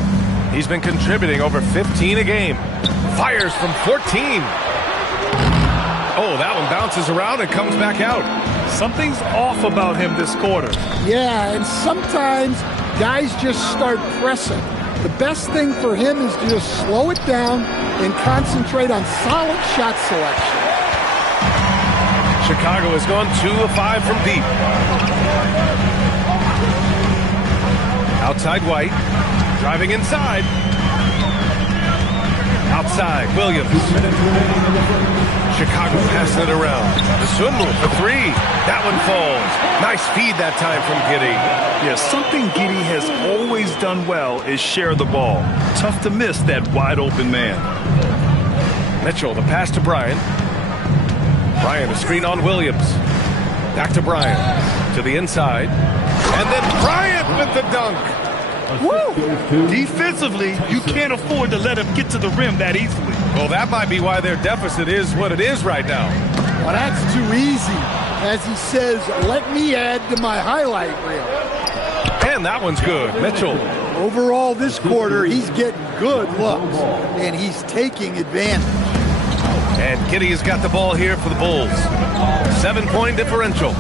He's been contributing over 15 a game. Fires from 14. Oh, that one bounces around and comes back out. Something's off about him this quarter. Yeah, and sometimes guys just start pressing. The best thing for him is to just slow it down and concentrate on solid shot selection. Chicago has gone 2 of 5 from deep. Outside White. Driving inside. Outside Williams. Chicago passing it around. Dosunmu for 3. That one falls. Nice feed that time from Giddey. Yeah, something Giddey has always done well is share the ball. Tough to miss that wide open man. Mitchell, the pass to Bryant. Bryant, a screen on Williams. Back to Bryant. To the inside. And then Bryant with the dunk. Woo! Defensively, you can't afford to let him get to the rim that easily. Well, that might be why their deficit is what it is right now. Well, that's too easy. As he says, let me add to my highlight reel. And that one's good. Mitchell. Overall, this quarter, he's getting good looks, and he's taking advantage. And Giddey has got the ball here for the Bulls. 7-point differential.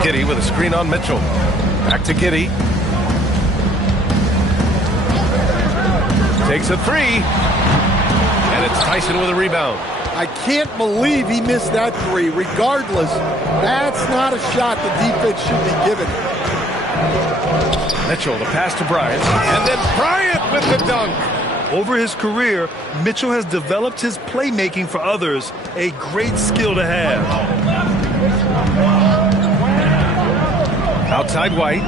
Giddey with a screen on Mitchell. Back to Giddey. Takes a 3. And it's Tyson with a rebound. I can't believe he missed that 3. Regardless, that's not a shot the defense should be giving. Mitchell, the pass to Bryant. And then Bryant with the dunk. Over his career, Mitchell has developed his playmaking for others, a great skill to have. Outside White.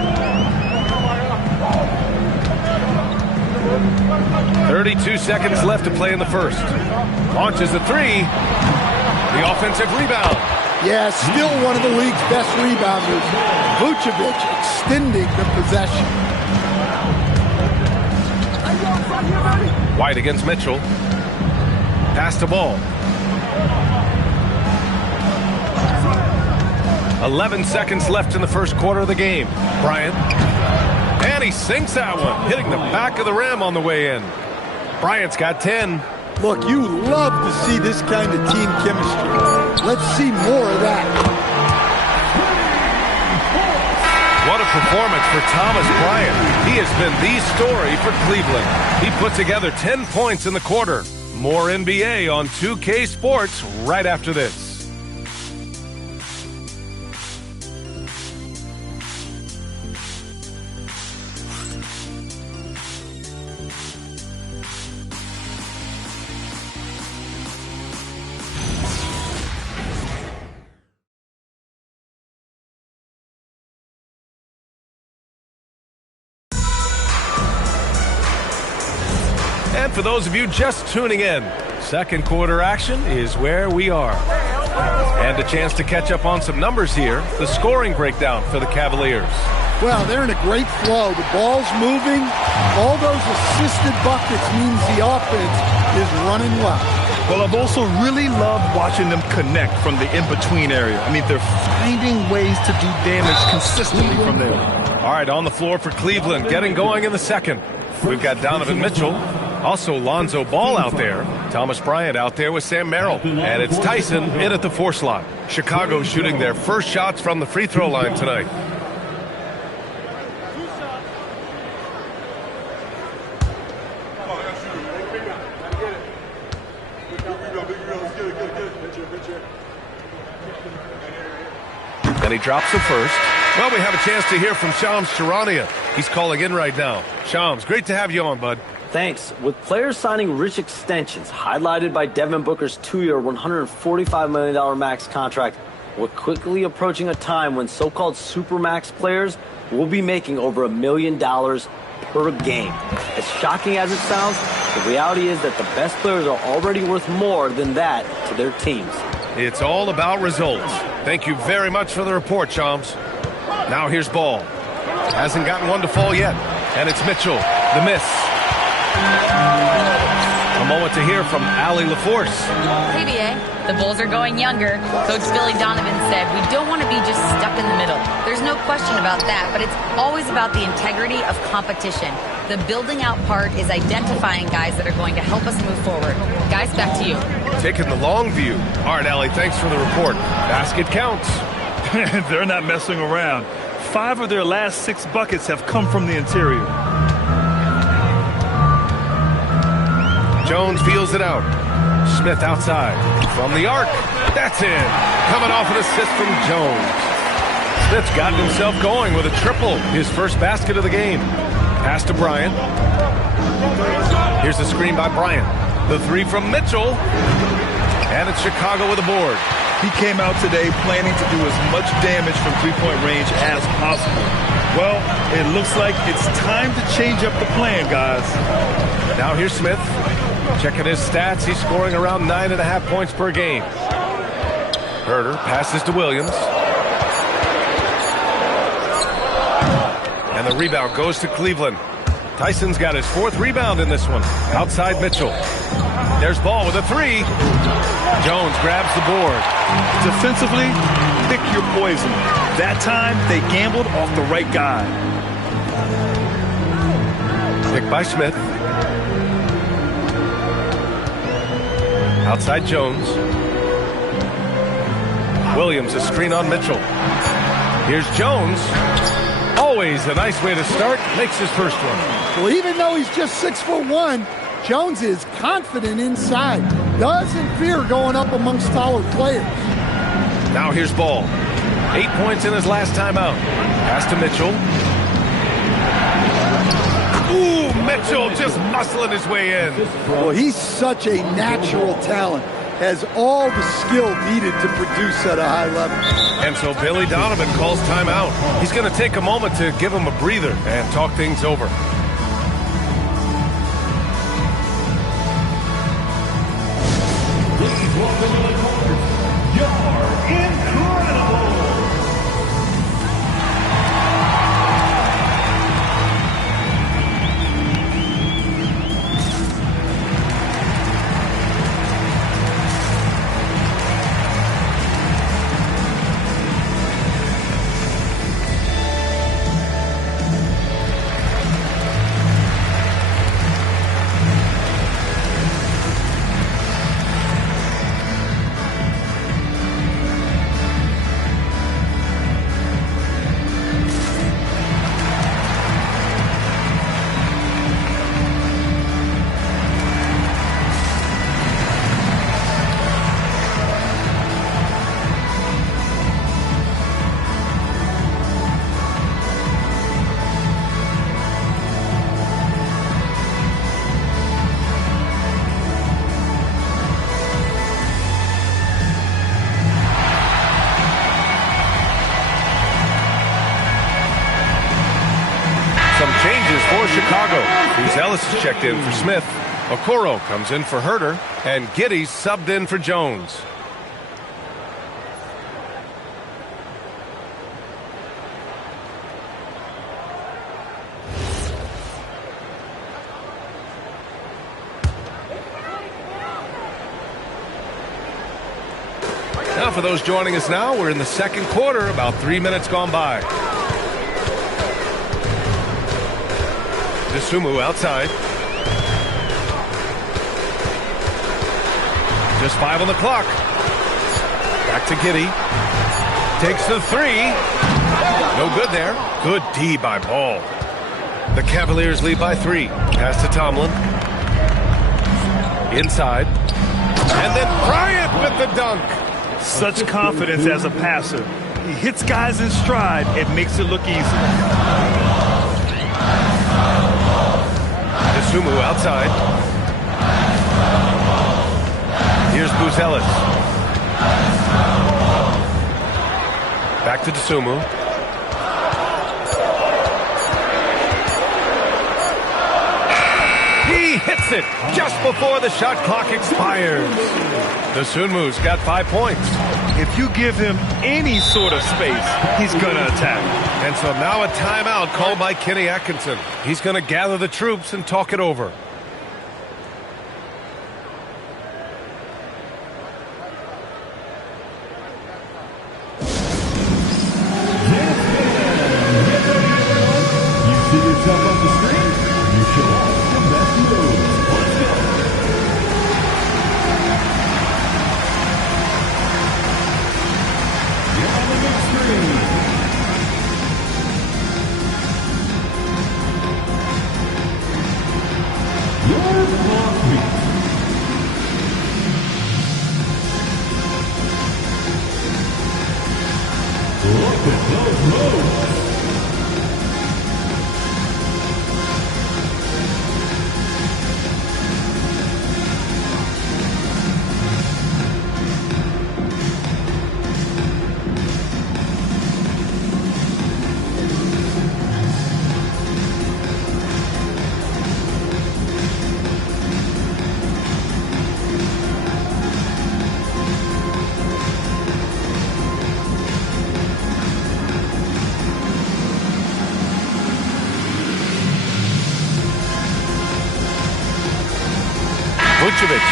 32 seconds left to play in the first. Launches the 3. The offensive rebound. Yeah, still one of the league's best rebounders. Vucevic extending the possession. White against Mitchell. Pass to Ball. 11 seconds left in the first quarter of the game. Bryant. And he sinks that one, hitting the back of the rim on the way in. Bryant's got 10. Look, you love to see this kind of team chemistry. Let's see more of that. What a performance for Thomas Bryant. He has been the story for Cleveland. He put together 10 points in the quarter. More NBA on 2K Sports right after this. And for those of you just tuning in, second quarter action is where we are. And a chance to catch up on some numbers here. The scoring breakdown for the Cavaliers. Well, they're in a great flow. The ball's moving. All those assisted buckets means the offense is running well. Well, I've also really loved watching them connect from the in-between area. I mean, they're finding ways to do damage consistently from there. All right, on the floor for Cleveland, getting going in the second. We've got Donovan Mitchell, also Lonzo Ball out there, Thomas Bryant out there with Sam Merrill, and it's Tyson in at the 4 slot. Chicago shooting their first shots from the free throw line tonight. And he drops the first. Well, we have a chance to hear from Shams Charania. He's calling in right now. Shams, great to have you on, bud. Thanks. With players signing rich extensions, highlighted by Devin Booker's 2-year, $145 million max contract, we're quickly approaching a time when so-called supermax players will be making over $1 million per game. As shocking as it sounds, the reality is that the best players are already worth more than that to their teams. It's all about results. Thank you very much for the report, Shams. Now here's Ball. Hasn't gotten one to fall yet. And it's Mitchell. The miss. A moment to hear from Allie LaForce. Hey, BA. The Bulls are going younger. Coach Billy Donovan said we don't want to be just stuck in the middle. There's no question about that, but it's always about the integrity of competition. The building out part is identifying guys that are going to help us move forward. Guys, back to you. Taking the long view. All right, Allie, thanks for the report. Basket counts. They're not messing around. 5 of their last 6 buckets have come from the interior. Jones feels it out. Smith outside. From the arc. That's in. Coming off an assist from Jones. Smith's gotten himself going with a triple. His first basket of the game. Pass to Bryant. Here's the screen by Bryant. The 3 from Mitchell. And it's Chicago with a board. He came out today planning to do as much damage from three-point range as possible. Well, it looks like it's time to change up the plan, guys. Now here's Smith. Checking his stats, he's scoring around 9.5 points per game. Herter passes to Williams. And the rebound goes to Cleveland. Tyson's got his 4th rebound in this one. Outside Mitchell. There's Ball with a 3. Jones grabs the board. Defensively, pick your poison. That time, they gambled off the right guy. Picked by Smith. Outside Jones. Williams, a screen on Mitchell. Here's Jones. Always a nice way to start. Makes his first one. Well, even though he's just 6'1", Jones is confident inside. Doesn't fear going up amongst taller players. Now here's Ball. 8 points in his last time out. Pass to Mitchell. Ooh, Mitchell just muscling his way in. Well, he's such a natural talent. Has all the skill needed to produce at a high level. And so Billy Donovan calls timeout. He's going to take a moment to give him a breather and talk things over. Please welcome to the court, your incredible. Chicago. Ellis is checked in for Smith. Okoro comes in for Herter, and Giddey's subbed in for Jones. Now for those joining us now, we're in the second quarter, about 3 minutes gone by. Dosunmu outside. Just 5 on the clock. Back to Giddey. Takes the 3. No good there. Good D by Ball. The Cavaliers lead by 3. Pass to Tomlin. Inside. And then Bryant with the dunk. Such confidence as a passer. He hits guys in stride. It makes it look easy. Dosunmu outside. Here's Buzelis. Back to Dosunmu. He hits it just before the shot clock expires. Dosunmu's got 5 points. If you give him any sort of space, he's going to attack. And so now a timeout called by Kenny Atkinson. He's going to gather the troops and talk it over. You see yourself on the screen? You should watch the best moves. Let's go. You're on the big screen. Your clock beat. Look at those moves.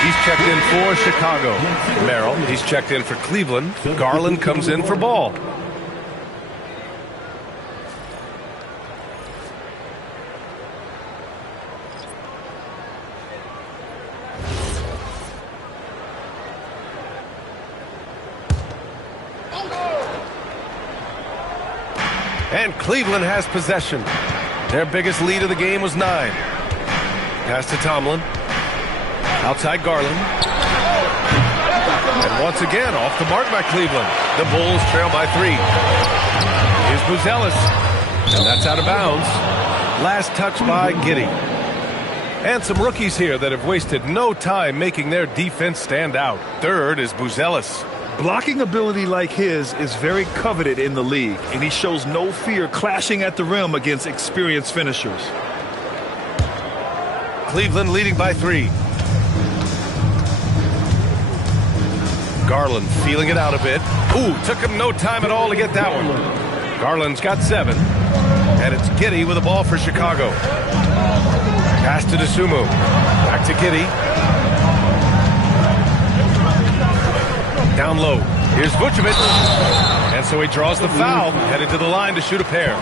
He's checked in for Chicago. Merrill, he's checked in for Cleveland. Garland comes in for Ball. And Cleveland has possession. Their biggest lead of the game was 9. Pass to Tomlin. Outside Garland. And once again, off the mark by Cleveland. The Bulls trail by 3. Here's Buzelis. And that's out of bounds. Last touch by Giddey. And some rookies here that have wasted no time making their defense stand out. Third is Buzelis. Blocking ability like his is very coveted in the league, and he shows no fear clashing at the rim against experienced finishers. Cleveland leading by 3. Garland feeling it out a bit. Ooh, took him no time at all to get that one. Garland's got 7. And it's Giddey with the ball for Chicago. Pass to Dosunmu. Back to Giddey. Down low. Here's Vucevic. And so he draws the foul. Headed to the line to shoot a pair.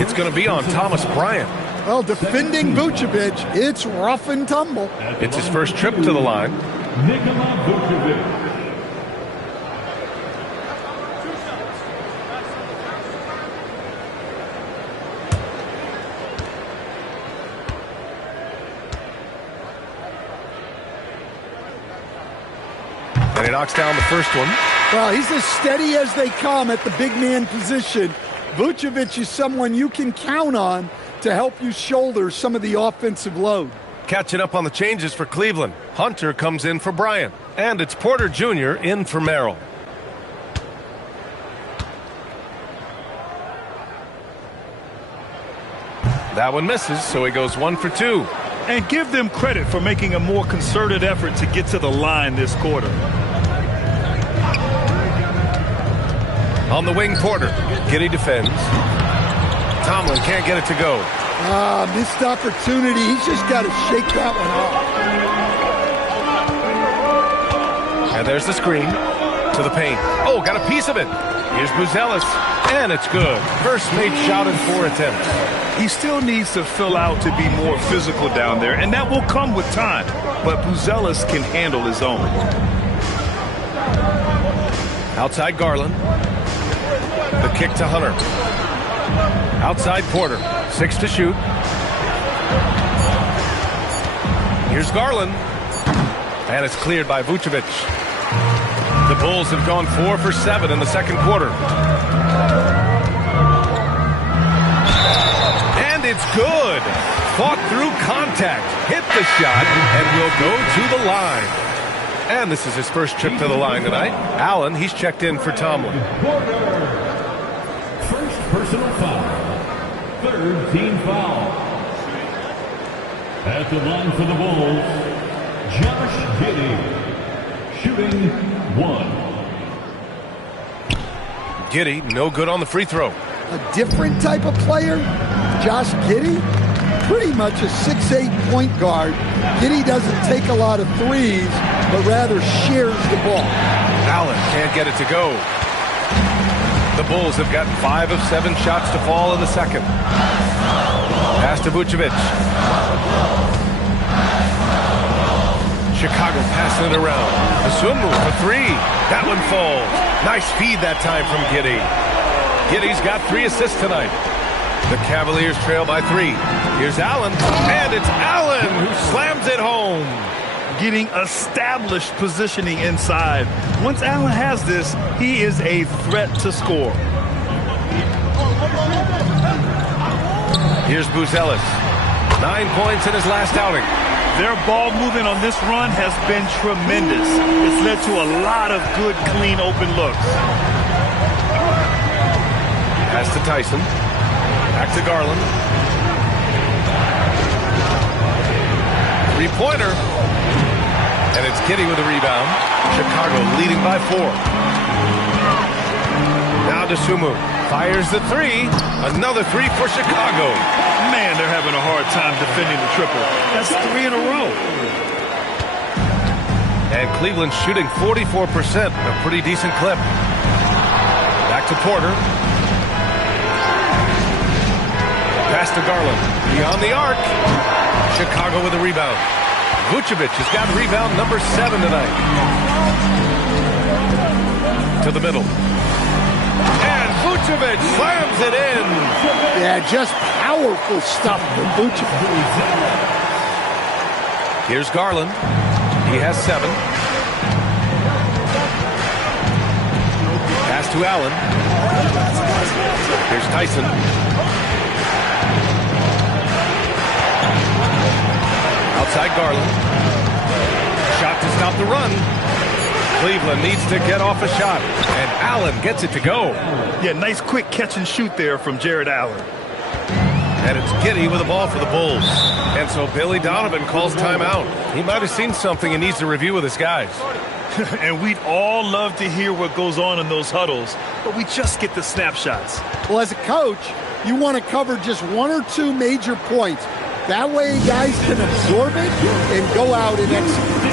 It's going to be on Thomas Bryant. Well, defending Vucevic, it's rough and tumble. It's his first trip to the line. Nikola Vucevic. And he knocks down the first one. Well, he's as steady as they come at the big man position. Vucevic is someone you can count on to help you shoulder some of the offensive load. Catching up on the changes for Cleveland. Hunter comes in for Bryant. And it's Porter Jr. in for Merrill. That one misses, so he goes 1 for 2. And give them credit for making a more concerted effort to get to the line this quarter. On the wing, Porter. Giddey defends. Tomlin can't get it to go. Missed opportunity. He's just got to shake that one off. And there's the screen to the paint. Oh, got a piece of it. Here's Buzelis, and it's good. First made shot in 4 attempts. He still needs to fill out to be more physical down there, and that will come with time. But Buzelis can handle his own. Outside Garland. The kick to Hunter. Outside Porter. 6 to shoot. Here's Garland. And it's cleared by Vucevic. The Bulls have gone 4 for 7 in the second quarter. And it's good. Fought through contact. Hit the shot and will go to the line. And this is his first trip to the line tonight. Allen, he's checked in for Tomlin. First personal foul. Third team foul. At the line for the Bulls, Josh Giddey. Shooting 1. Giddey, no good on the free throw. A different type of player, Josh Giddey, pretty much a 6'8" point guard. Giddey doesn't take a lot of threes, but rather shares the ball. Allen can't get it to go. The Bulls have gotten 5 of 7 shots to fall in the second. Pass to Vucevic. Chicago passing it around. Asumu for 3. That one falls. Nice feed that time from Giddey. Giddey's got 3 assists tonight. The Cavaliers trail by 3. Here's Allen, and it's Allen who slams it home. Getting established positioning inside. Once Allen has this, he is a threat to score. Here's Buzelis. 9 points in his last outing. Their ball movement on this run has been tremendous. It's led to a lot of good, clean, open looks. Pass to Tyson. Back to Garland. 3-pointer. And it's Giddey with a rebound. Chicago leading by 4. Now to Sumu. Fires the 3. Another 3 for Chicago. Man, they're having a hard time defending the triple. That's 3 in a row. And Cleveland shooting 44%. A pretty decent clip. Back to Porter. Pass to Garland. Beyond the arc. Chicago with a rebound. Vucevic has got rebound number 7 tonight. To the middle. And Vucevic slams it in. Yeah, just powerful stuff from Vucevic. Here's Garland. He has 7. Pass to Allen. Here's Tyson. Outside Garland. Shot to stop the run. Cleveland needs to get off a shot. And Allen gets it to go. Yeah, nice quick catch and shoot there from Jared Allen. And it's Giddey with the ball for the Bulls. And so Billy Donovan calls timeout. He might have seen something he needs to review with his guys. And we'd all love to hear what goes on in those huddles, but we just get the snapshots. Well, as a coach, you want to cover just 1 or 2 major points. That way guys can absorb it and go out and execute.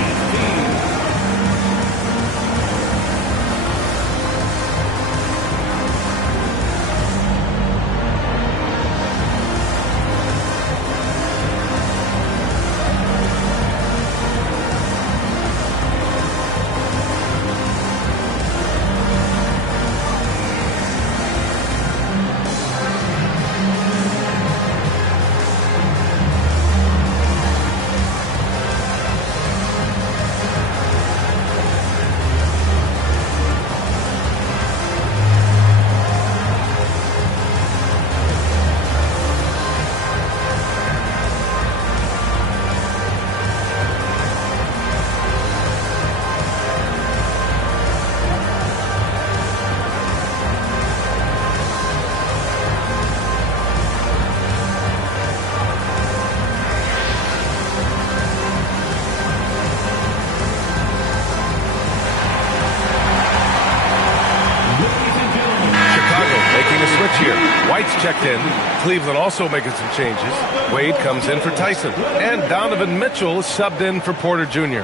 checked in. Cleveland also making some changes. Wade comes in for Tyson. And Donovan Mitchell is subbed in for Porter Jr.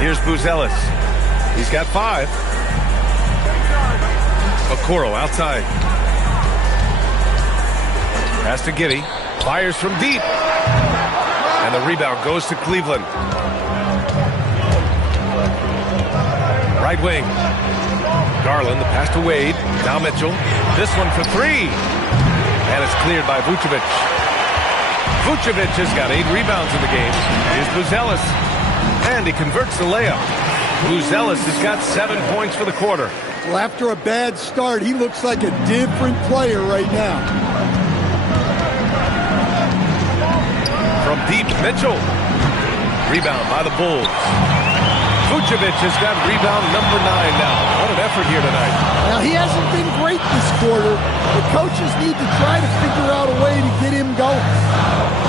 Here's Buzelis. He's got 5. Okoro outside. Pass to Giddey. Fires from deep. And the rebound goes to Cleveland. Right wing. Garland, the pass to Wade. Now Mitchell. This one for 3. And it's cleared by Vucevic. Vucevic has got 8 rebounds in the game. Here's Buzelis. And he converts the layup. Buzelis has got 7 points for the quarter. Well, after a bad start, he looks like a different player right now. From deep, Mitchell. Rebound by the Bulls. Vucevic has got rebound number 9 now. What an effort here tonight. Now, he hasn't been great this quarter. The coaches need to try to figure out a way to get him going.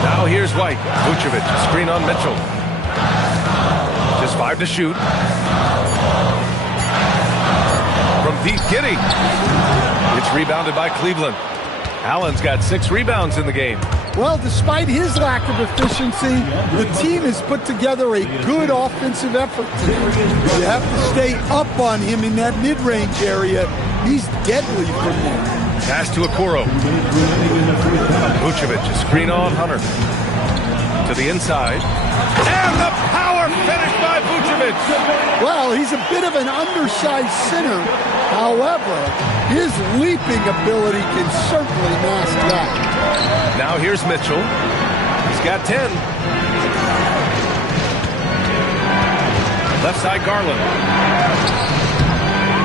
Now here's White. Vucevic, screen on Mitchell. Just 5 to shoot. From deep, Giddey. It's rebounded by Cleveland. Allen's got 6 rebounds in the game. Well, despite his lack of efficiency, the team has put together a good offensive effort. You have to stay up on him in that mid-range area. He's deadly from there. Pass to Okoro. Vucevic, a screen on Hunter. To the inside. And the power finish by Vucevic. Well, he's a bit of an undersized center. However, his leaping ability can certainly mask that. Now here's Mitchell. He's got 10. Left side Garland.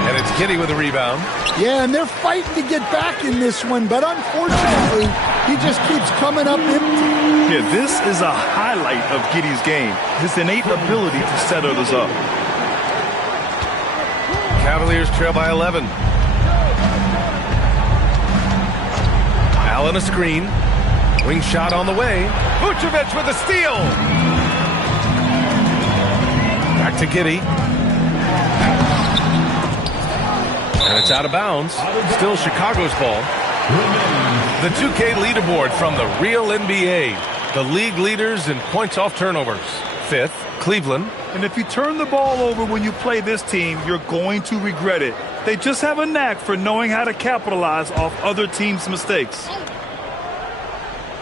And it's Giddey with a rebound. Yeah, and they're fighting to get back in this one, but unfortunately, he just keeps coming up empty. Yeah, this is a highlight of Giddey's game, his innate ability to set others up. Cavaliers trail by 11. Allen a screen. Wing shot on the way. Vucevic with a steal. Back to Giddey. And it's out of bounds. Still Chicago's ball. The 2K leaderboard from the real NBA. The league leaders in points off turnovers. 5th, Cleveland. And if you turn the ball over when you play this team, you're going to regret it. They just have a knack for knowing how to capitalize off other teams' mistakes.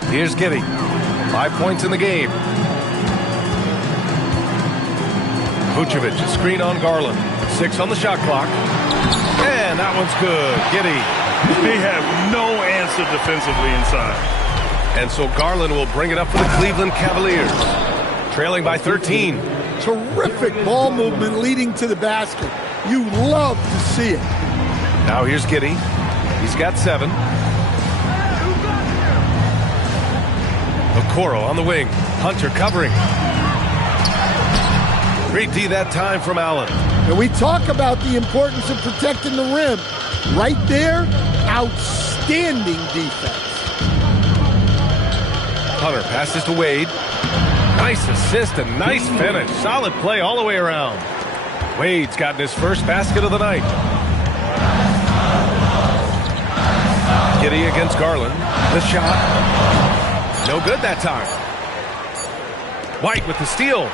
Here's Giddey. 5 points in the game. Vucevic, a screen on Garland. 6 on the shot clock. And that one's good. Giddey. They have no answer defensively inside. And so Garland will bring it up for the Cleveland Cavaliers. Trailing by 13. Terrific ball movement leading to the basket. You love to see it. Now here's Giddey. He's got 7. Okoro on the wing. Hunter covering. Great D that time from Allen. And we talk about the importance of protecting the rim. Right there, outstanding defense. Hunter passes to Wade. Nice assist and nice finish. Solid play all the way around. Wade's gotten his first basket of the night. Giddey against Garland. The shot. No good that time. White with the steal.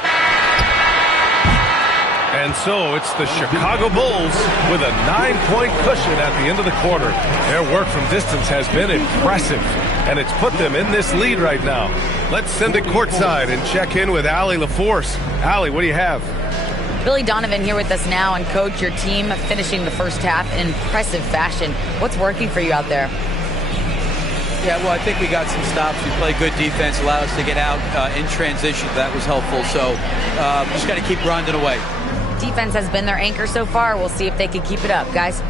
And so it's the Chicago Bulls with a 9-point cushion at the end of the quarter. Their work from distance has been impressive, and it's put them in this lead right now. Let's send it courtside and check in with Allie LaForce. Allie, what do you have? Billy Donovan here with us now, and Coach, your team finishing the first half in impressive fashion. What's working for you out there? Yeah, well, I think we got some stops. We played good defense, allowed us to get out in transition. That was helpful. So just got to keep grinding away. Defense has been their anchor so far. We'll see if they can keep it up, guys.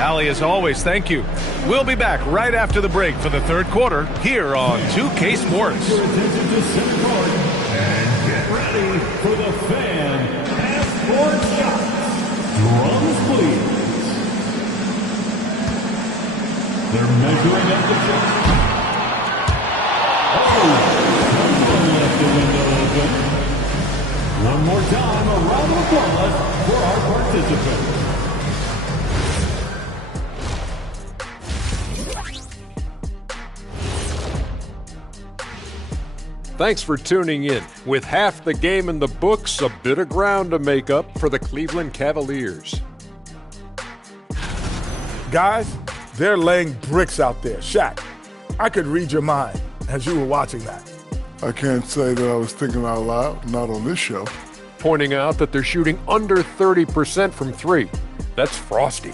Allie, as always, thank you. We'll be back right after the break for the third quarter here on 2K Sports. And get ready for the fan passport shot. Drums, please. They're measuring at the tip. Someone left the window open. One more time, a round of applause for our participants. Thanks for tuning in. With half the game in the books, a bit of ground to make up for the Cleveland Cavaliers. Guys, they're laying bricks out there. Shaq, I could read your mind as you were watching that. I can't say that I was thinking out loud, not on this show. Pointing out that they're shooting under 30% from three. That's frosty.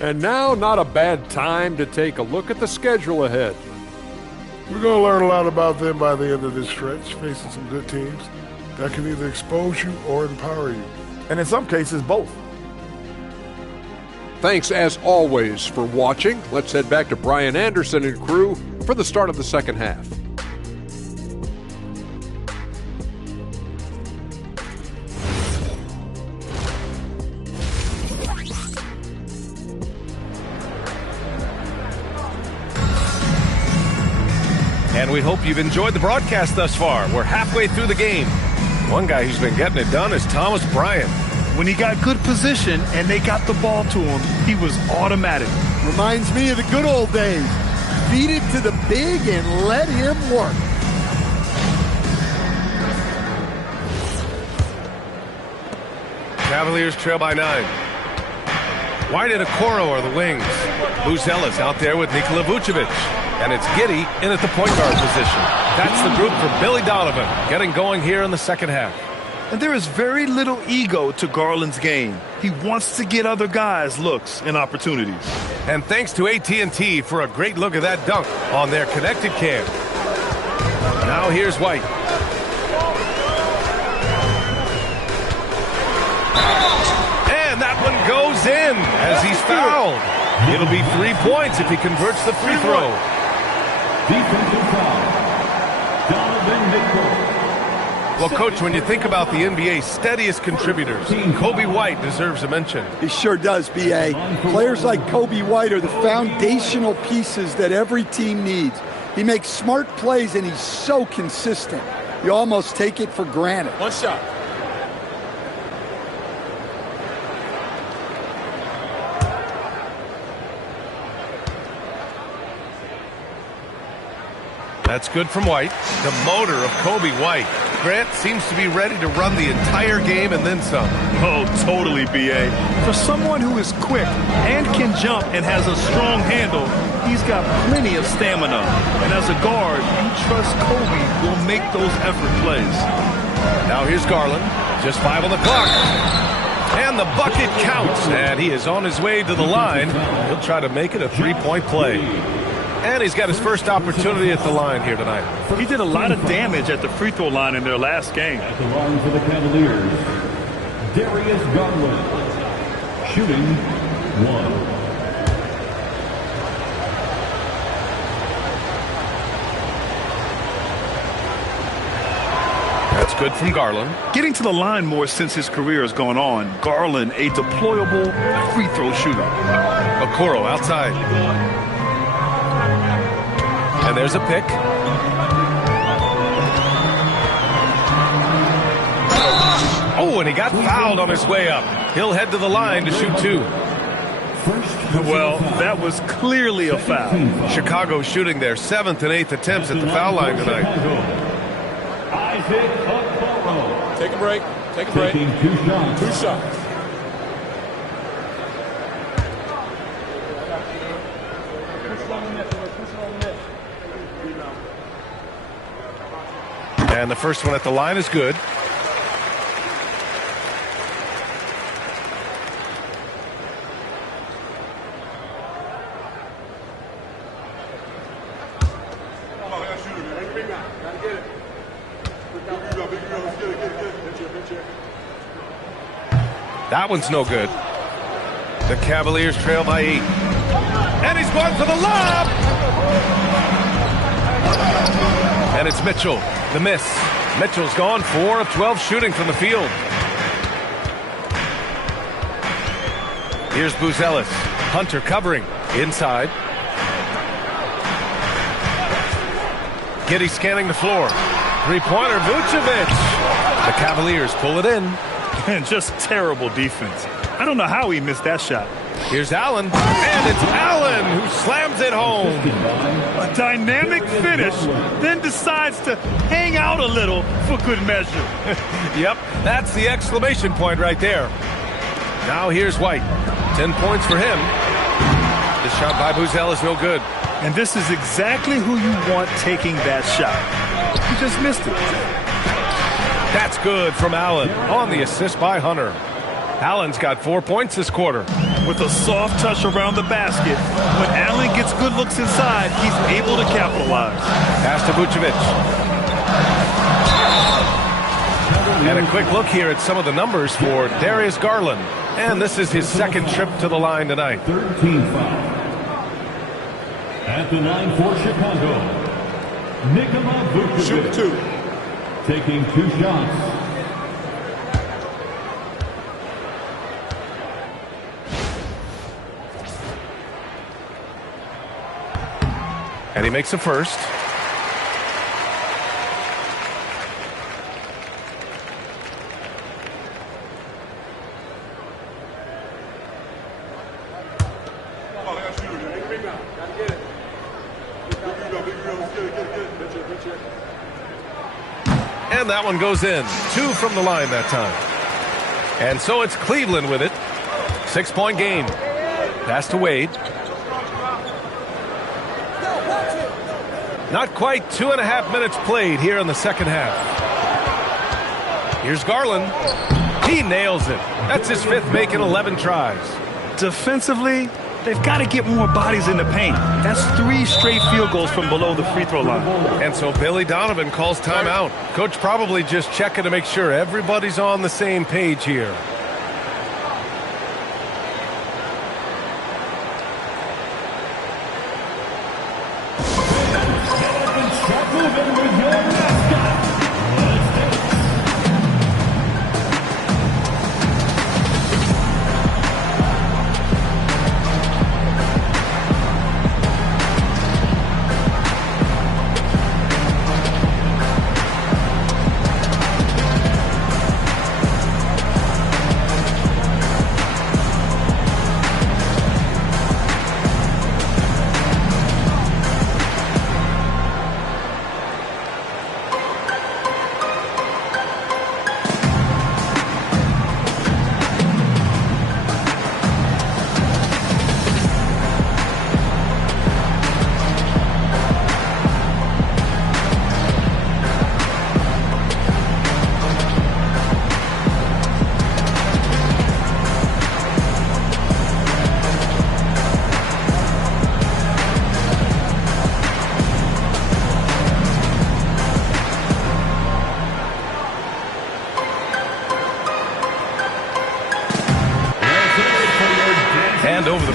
And now, not a bad time to take a look at the schedule ahead. We're going to learn a lot about them by the end of this stretch, facing some good teams that can either expose you or empower you. And in some cases, both. Thanks, as always, for watching. Let's head back to Brian Anderson and crew for the start of the second half. And we hope you've enjoyed the broadcast thus far. We're halfway through the game. One guy who's been getting it done is Thomas Bryant. When he got good position and they got the ball to him, he was automatic. Reminds me of the good old days. Feed it to the big and let him work. Cavaliers trail by 9. White and Okoro are the wings. Buzella's out there with Nikola Vucevic. And it's Giddey in at the point guard position. That's the group for Billy Donovan, getting going here in the second half. And there is very little ego to Garland's game. He wants to get other guys looks and opportunities. And thanks to AT&T for a great look at that dunk on their connected cam. Now here's White. And that one goes in as he's fouled. It'll be 3 points if he converts the free throw. Defensive foul. Donovan Mitchell. Well, Coach, when you think about the NBA's steadiest contributors, Kobe White deserves a mention. He sure does, B.A. Players like Kobe White are the foundational pieces that every team needs. He makes smart plays, and he's so consistent. You almost take it for granted. One shot. That's good from White. The motor of Kobe White. Grant seems to be ready to run the entire game and then some. Oh, totally, B.A. For someone who is quick and can jump and has a strong handle, he's got plenty of stamina. And as a guard, you trust Kobe will make those effort plays. Now here's Garland. Just 5 on the clock. And the bucket counts. And he is on his way to the line. He'll try to make it a 3-point play. And he's got his first opportunity at the line here tonight. He did a lot of damage at the free throw line in their last game. At the line for the Cavaliers, Darius Garland, shooting 1. That's good from Garland. Getting to the line more since his career has gone on. Garland, a deployable free throw shooter. Okoro outside. And there's a pick. Oh, and he got fouled on his way up. He'll head to the line to shoot 2. Well, that was clearly a foul. Chicago shooting their 7th and 8th attempts at the foul line tonight. Take a break. Take a break. 2 shots. 2 shots. And the first one at the line is good. That one's no good. The Cavaliers trail by 8. And he's going for the lob! And it's Mitchell. The miss. Mitchell's gone 4 of 12 shooting from the field. Here's Buzelis. Hunter covering. Inside. Giddey scanning the floor. Three-pointer, Vucevic. The Cavaliers pull it in. And just terrible defense. I don't know how he missed that shot. Here's Allen. And it's Allen who slams it home. A dynamic finish, then decides to hang out a little for good measure. Yep, that's the exclamation point right there. Now here's White. 10 points for him. This shot by Buzelis no good. And this is exactly who you want taking that shot. He just missed it. That's good from Allen on the assist by Hunter. Allen's got 4 points this quarter. With a soft touch around the basket, when Allen gets good looks inside, he's able to capitalize. Pass to Vucevic. And a quick look here at some of the numbers for Darius Garland. And this is his second trip to the line tonight. 13 foul. At the 9 for Chicago, Nikola Vucevic. Shoot 2. Taking 2 shots. And he makes the first. And that one goes in. 2 from the line that time. And so it's Cleveland with it. 6-point game. Pass to Wade. Not quite 2.5 minutes played here in the second half. Here's Garland. He nails it. That's his 5th make in 11 tries. Defensively, they've got to get more bodies in the paint. That's 3 straight field goals from below the free throw line. And so Billy Donovan calls timeout. Coach probably just checking to make sure everybody's on the same page here.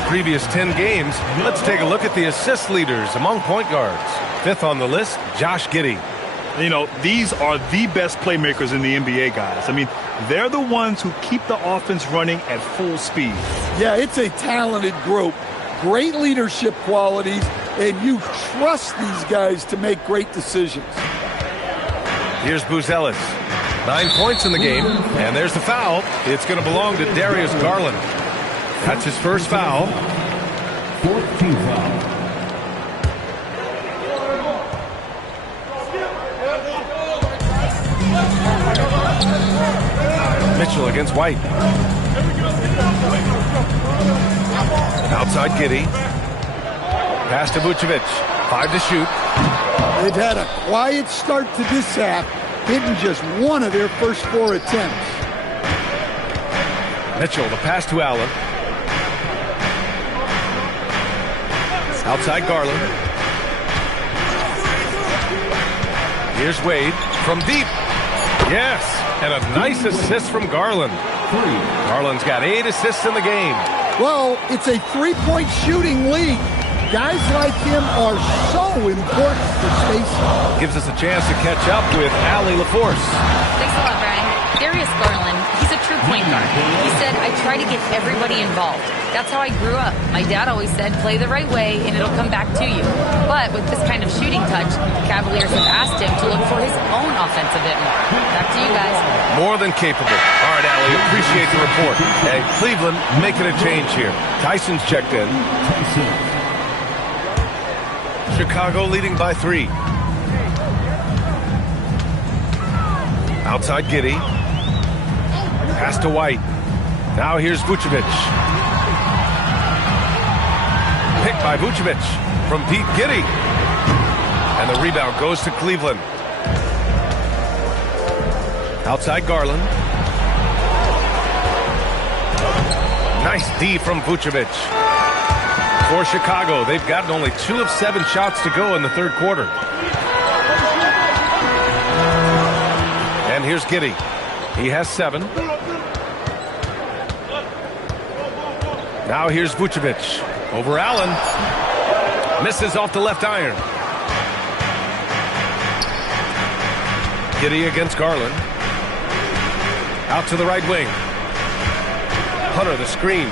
Previous 10 games, let's take a look at the assist leaders among point guards. 5th on the list, Josh Giddey. You know, these are the best playmakers in the NBA, guys. I mean, they're the ones who keep the offense running at full speed. Yeah, it's a talented group. Great leadership qualities, and you trust these guys to make great decisions. Here's Buzelis. 9 points in the game, and there's the foul. It's going to belong to Darius Garland. That's his first foul. 4th team foul. Mitchell against White. Outside Giddey. Pass to Vucevic. 5 to shoot. They've had a quiet start to this half, hitting just 1 of their first 4 attempts. Mitchell, the pass to Allen. Outside Garland. Here's Wade from deep. Yes, and a nice assist from Garland. Garland's got 8 assists in the game. Well, it's a 3-point shooting league. Guys like him are so important for spacing. Gives us a chance to catch up with Allie LaForce. Thanks a lot, Brian. Darius Garland, he's a true point guard. He said, I try to get everybody involved. That's how I grew up. My dad always said, play the right way and it'll come back to you. But with this kind of shooting touch, the Cavaliers have asked him to look for his own offense a bit more. Back to you guys. More than capable. All right, Allie, appreciate the report. And Cleveland making a change here. Tyson's checked in. Chicago leading by 3. Outside Giddey. Pass to White. Now here's Vucevic. Picked by Vucevic from Pete Giddey. And the rebound goes to Cleveland. Outside Garland. Nice D from Vucevic. For Chicago, they've gotten only 2 of 7 shots to go in the third quarter. And here's Giddey. He has 7. Now here's Vucevic. Over Allen. Misses off the left iron. Giddey against Garland. Out to the right wing. Hunter the screen.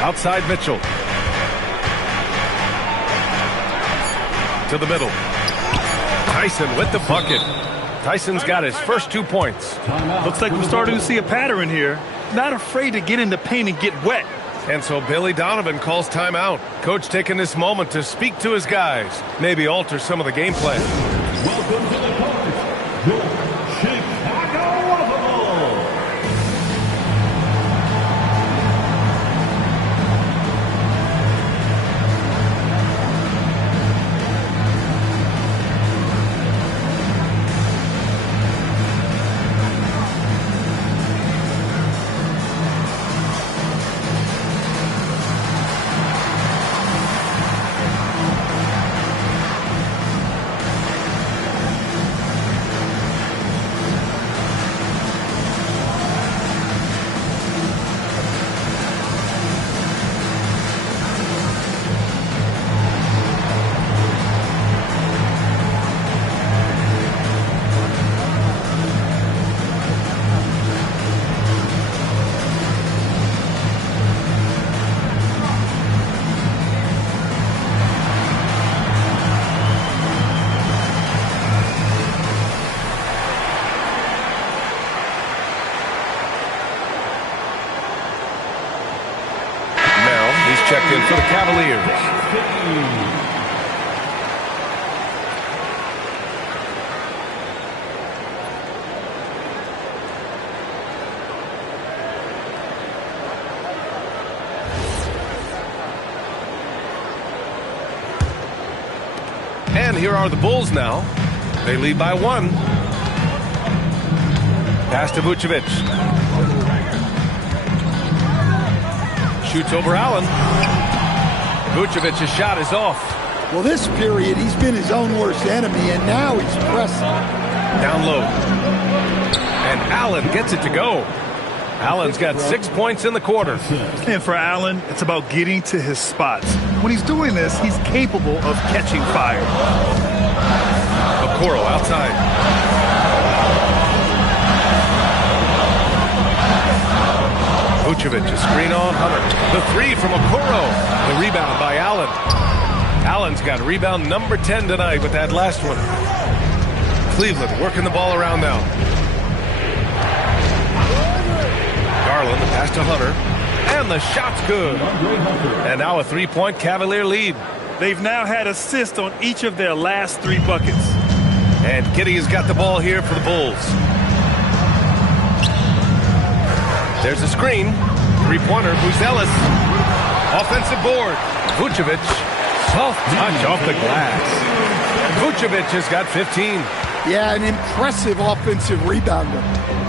Outside Mitchell. To the middle. Tyson with the bucket. Tyson's got his first 2 points. Looks like we're starting to see a pattern here. Not afraid to get in the paint and get wet. And so Billy Donovan calls timeout. Coach taking this moment to speak to his guys. Maybe alter some of the game plan. Welcome to the court, your Chicago Bulls. Checked in for the Cavaliers. And here are the Bulls now. They lead by 1. Pass to Vucevic. Shoots over Allen. Vucevic's shot is off. Well, this period, he's been his own worst enemy, and now he's pressing. Down low. And Allen gets it to go. Allen's got 6 points in the quarter. And for Allen, it's about getting to his spots. When he's doing this, he's capable of catching fire. Okoro outside. Vucevic, a screen on Hunter. The 3 from Okoro. The rebound by Allen. Allen's got rebound number 10 tonight with that last one. Cleveland working the ball around now. Garland, the pass to Hunter. And the shot's good. And now a 3-point Cavalier lead. They've now had assists on each of their last 3 buckets. And Giddey has got the ball here for the Bulls. There's a screen. 3-pointer, Buzelis. Offensive board. Vucevic. Soft touch off the glass. Vucevic has got 15. Yeah, an impressive offensive rebounder.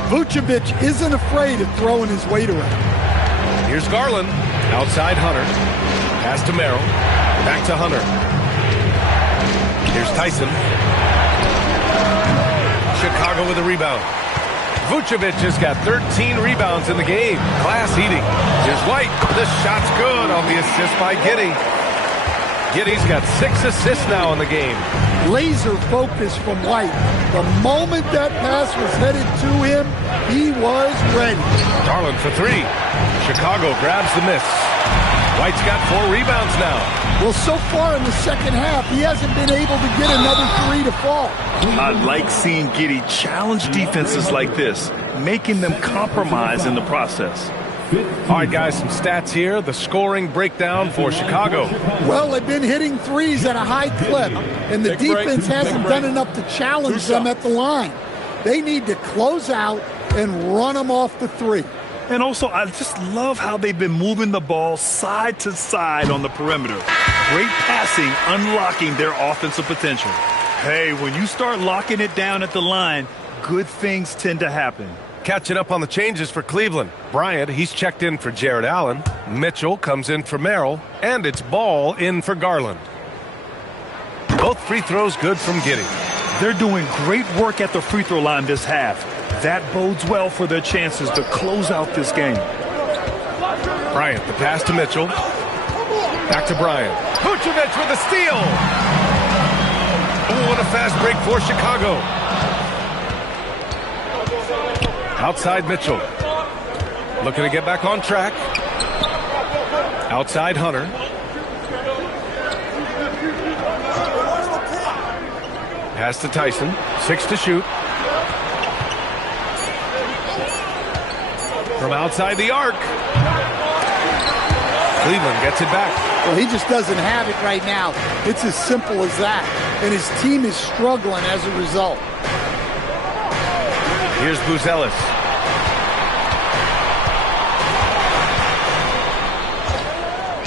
Vucevic isn't afraid of throwing his weight around. Here's Garland. Outside Hunter. Pass to Merrill. Back to Hunter. Here's Tyson. Chicago with a rebound. Vucevic has got 13 rebounds in the game. Class eating. Here's White. The shot's good on the assist by Giddey. Giddey's got 6 assists now in the game. laser focus from White. The moment that pass was headed to him, he was ready. Garland for three. Chicago grabs the miss. White's got 4 rebounds now. Well, so far in the second half, he hasn't been able to get another 3 to fall. I like seeing Giddey challenge defenses like this, making them compromise in the process. All right, guys, some stats here. The scoring breakdown for Chicago. Well, they've been hitting threes at a high clip, and the defense hasn't done enough to challenge them at the line. They need to close out and run them off the three. And also, I just love how they've been moving the ball side to side on the perimeter. Great passing, unlocking their offensive potential. Hey, when you start locking it down at the line, good things tend to happen. Catching up on the changes for Cleveland. Bryant, he's checked in for Jared Allen. Mitchell comes in for Merrill. And it's Ball in for Garland. Both free throws good from Giddey. They're doing great work at the free throw line this half. That bodes well for their chances to close out this game. Bryant, the pass to Mitchell. Back to Bryant. Vucevic with a steal. Oh, what a fast break for Chicago. Outside Mitchell. Looking to get back on track. Outside Hunter. Pass to Tyson. 6 to shoot. From outside the arc. Cleveland gets it back. Well, he just doesn't have it right now. It's as simple as that. And his team is struggling as a result. Here's Buzelis.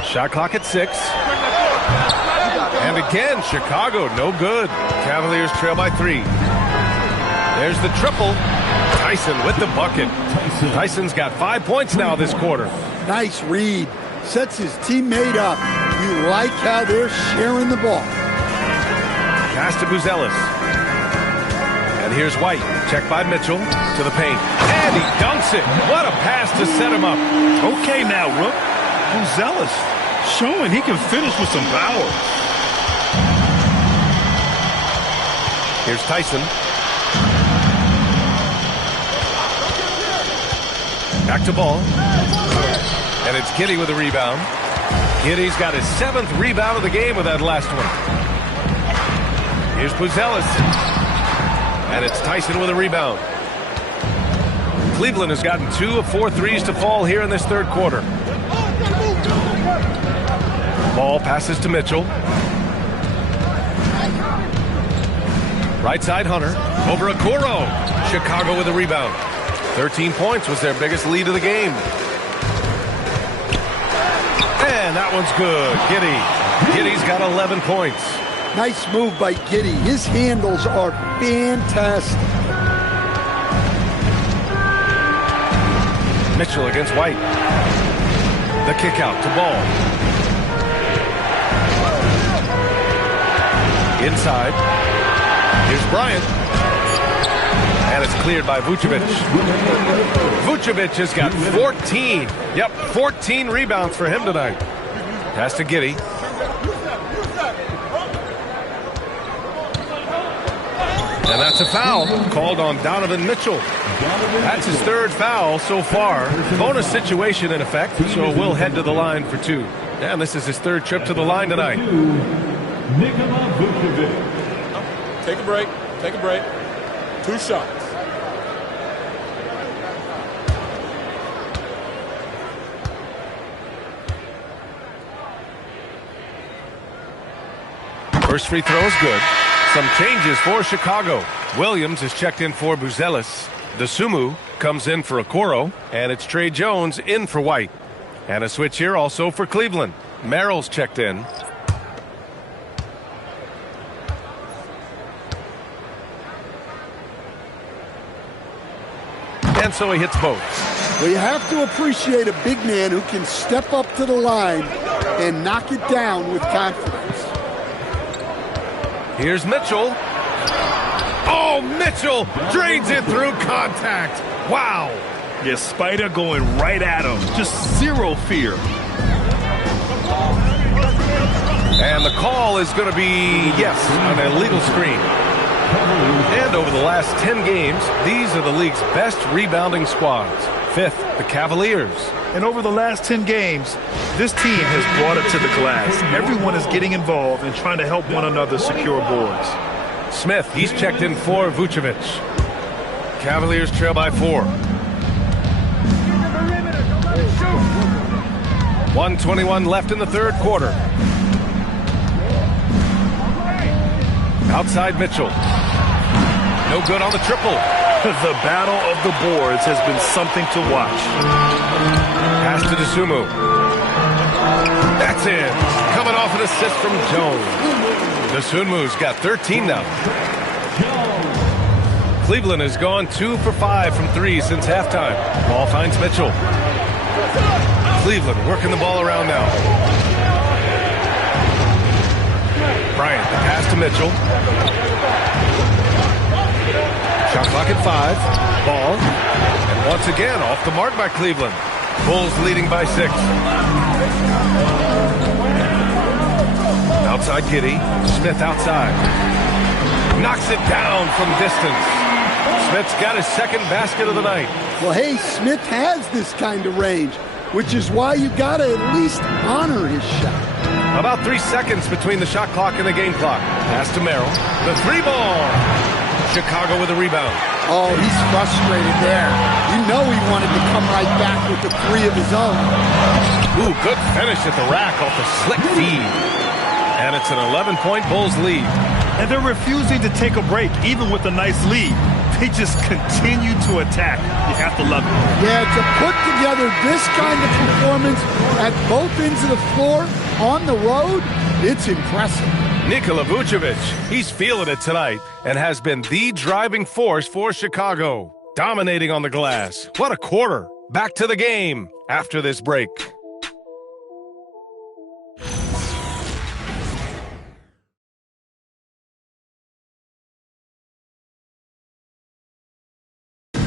Shot clock at 6. And again, Chicago, no good. Cavaliers trail by 3. There's the triple. Tyson with the bucket. Tyson's got 5 points now this quarter. Nice read. Sets his teammate up. You like how they're sharing the ball. Pass to Buzelis. And here's White. Checked by Mitchell to the paint. And he dunks it. What a pass to set him up. Okay now, Rook. Buzelis showing he can finish with some power. Here's Tyson. Back to Ball. And it's Giddey with a rebound. Giddey's got his 7th rebound of the game with that last one. Here's Buzelis. And it's Tyson with a rebound. Cleveland has gotten 2 of 4 threes to fall here in this third quarter. Ball passes to Mitchell. Right side Hunter. Over Okoro. Chicago with a rebound. 13 points was their biggest lead of the game. And that one's good. Giddey. Giddey's got 11 points. Nice move by Giddey. His handles are fantastic. Mitchell against White. The kick out to Ball. Inside. Here's Bryant. And it's cleared by Vucevic. Vucevic has got 14. Yep, 14 rebounds for him tonight. Pass to Giddey. And that's a foul called on Donovan Mitchell. That's his 3rd foul so far. Bonus situation in effect, so we'll head to the line for 2. And this is his 3rd trip to the line tonight. Take a break. Take a break. 2 shots. First free throw is good. Some changes for Chicago. Williams is checked in for Buzelis. Dosunmu comes in for Okoro. And it's Trey Jones in for White. And a switch here also for Cleveland. Merrill's checked in. And so he hits both. Well, you have to appreciate a big man who can step up to the line and knock it down with confidence. Here's Mitchell. Oh, Mitchell drains it through contact. Wow. Yeah, Spider going right at him. Just zero fear. And And the call is going to be, yes, an illegal screen. And over the last 10 games, these are the league's best rebounding squads. Fifth, the Cavaliers. And over the last 10 games, this team has brought it to the glass. Everyone is getting involved and trying to help one another secure boards. Smith, he's checked in for Vucevic. Cavaliers trail by 4. 1:21 left in the third quarter. Outside Mitchell. No good on the triple. The battle of the boards has been something to watch. Pass to Dosunmu. That's in. Coming off an assist from Jones. Dosunmu's got 13 now. Cleveland has gone 2 for 5 from 3 since halftime. Ball finds Mitchell. Cleveland working the ball around now. Bryant, the pass to Mitchell. Shot clock at 5. Ball. And once again, off the mark by Cleveland. Bulls leading by 6. Outside Giddey. Smith outside. Knocks it down from distance. Smith's got his second basket of the night. Well, hey, Smith has this kind of range, which is why you got to at least honor his shot. About 3 seconds between the shot clock and the game clock. Pass to Merrill. The 3-ball. Chicago with a rebound. Oh, he's frustrated there. You know he wanted to come right back with the 3 of his own. Ooh, good finish at the rack off the slick feed. And it's an 11-point Bulls lead. And they're refusing to take a break, even with a nice lead. They just continue to attack. You have to love it. Yeah, to put together this kind of performance at both ends of the floor on the road, it's impressive. Nikola Vucevic, he's feeling it tonight and has been the driving force for Chicago. Dominating on the glass. What a quarter. Back to the game after this break.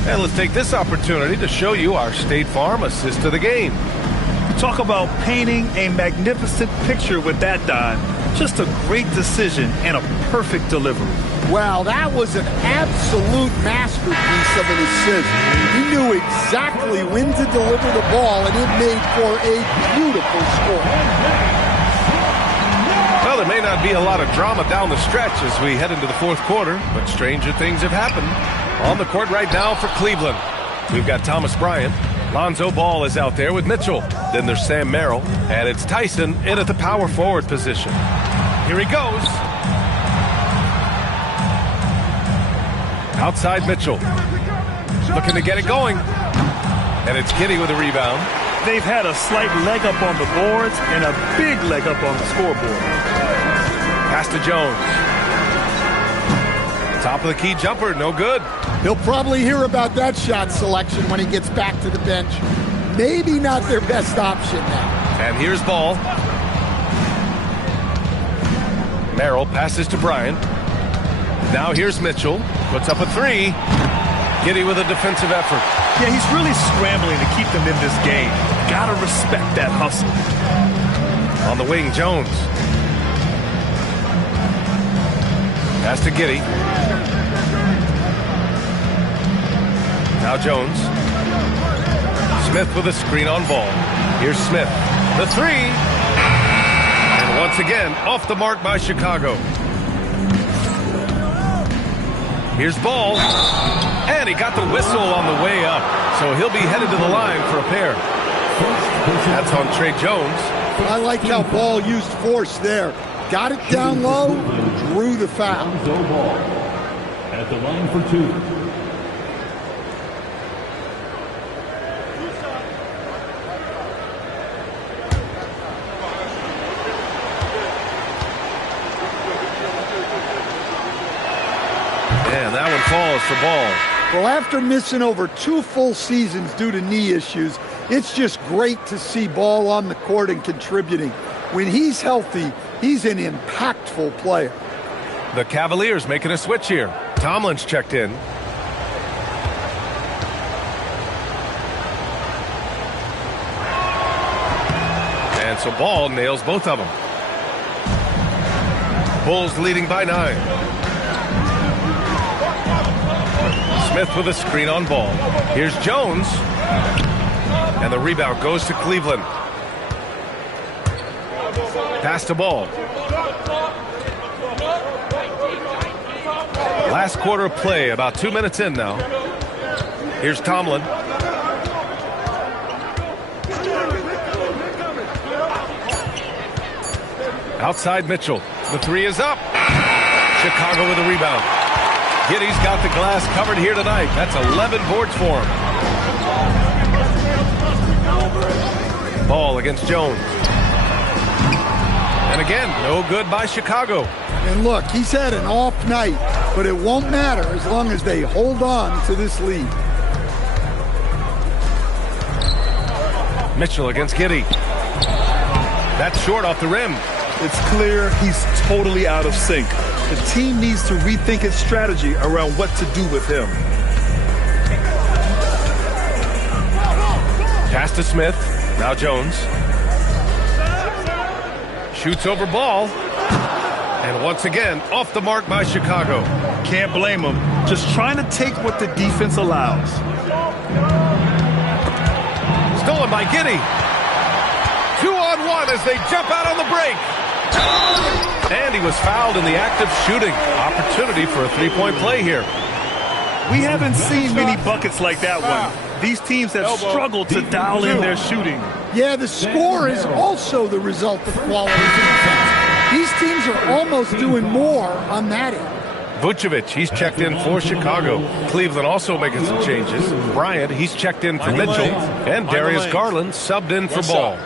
And let's take this opportunity to show you our State Farm assist to the game. Talk about painting a magnificent picture with that, Don. Just a great decision and a perfect delivery. Wow, that was an absolute masterpiece of an assist. He knew exactly when to deliver the ball, and it made for a beautiful score. Well, there may not be a lot of drama down the stretch as we head into the fourth quarter, but stranger things have happened. On the court right now for Cleveland, we've got Thomas Bryant. Lonzo Ball is out there with Mitchell. Then there's Sam Merrill, and it's Tyson in at the power forward position. Here he goes. Outside Mitchell. Looking to get it going. And it's Giddey with a rebound. They've had a slight leg up on the boards and a big leg up on the scoreboard. Pass to Jones. Top of the key jumper, no good. He'll probably hear about that shot selection when he gets back to the bench. Maybe not their best option now. And here's Ball. Merrill passes to Bryant. Now here's Mitchell. Puts up a 3. Giddey with a defensive effort. Yeah, he's really scrambling to keep them in this game. Gotta respect that hustle. On the wing, Jones. Pass to Giddey. Now Jones. Smith with a screen on Ball. Here's Smith. The 3. And once again, off the mark by Chicago. Here's Ball. And he got the whistle on the way up. So he'll be headed to the line for a pair. That's on Trey Jones. I like how Ball used force there. Got it down low, drew the foul. Ball at the line for 2. And that one falls for Ball. Well, after missing over 2 full seasons due to knee issues, it's just great to see Ball on the court and contributing. When he's healthy, he's an impactful player. The Cavaliers making a switch here. Tomlin's checked in. And so Ball nails both of them. Bulls leading by 9. Smith with a screen on ball. Here's Jones. And the rebound goes to Cleveland. Pass to Ball. Last quarter of play, about 2 minutes in now. Here's Tomlin. Outside Mitchell. The three is up. Chicago with a rebound. Giddey's got the glass covered here tonight. That's 11 boards for him. Ball against Jones. And again, no good by Chicago. And look, he's had an off night, but it won't matter as long as they hold on to this lead. Mitchell against Giddey. That's short off the rim. It's clear he's totally out of sync. The team needs to rethink its strategy around what to do with him. Pass to Smith. Now Jones. Shoots over Ball. And once again, off the mark by Chicago. Can't blame him. Just trying to take what the defense allows. Stolen by Giddey. 2-on-1 as they jump out on the break. And he was fouled in the act of shooting. Opportunity for a three-point play here. We haven't seen many buckets like that one. These teams have struggled to dial in their shooting. Yeah, the score is also the result of quality defense. These teams are almost doing more on that end. Vucevic, he's checked in for Chicago. Cleveland also making some changes. Bryant, he's checked in for Mitchell. And Darius Garland subbed in for Ball.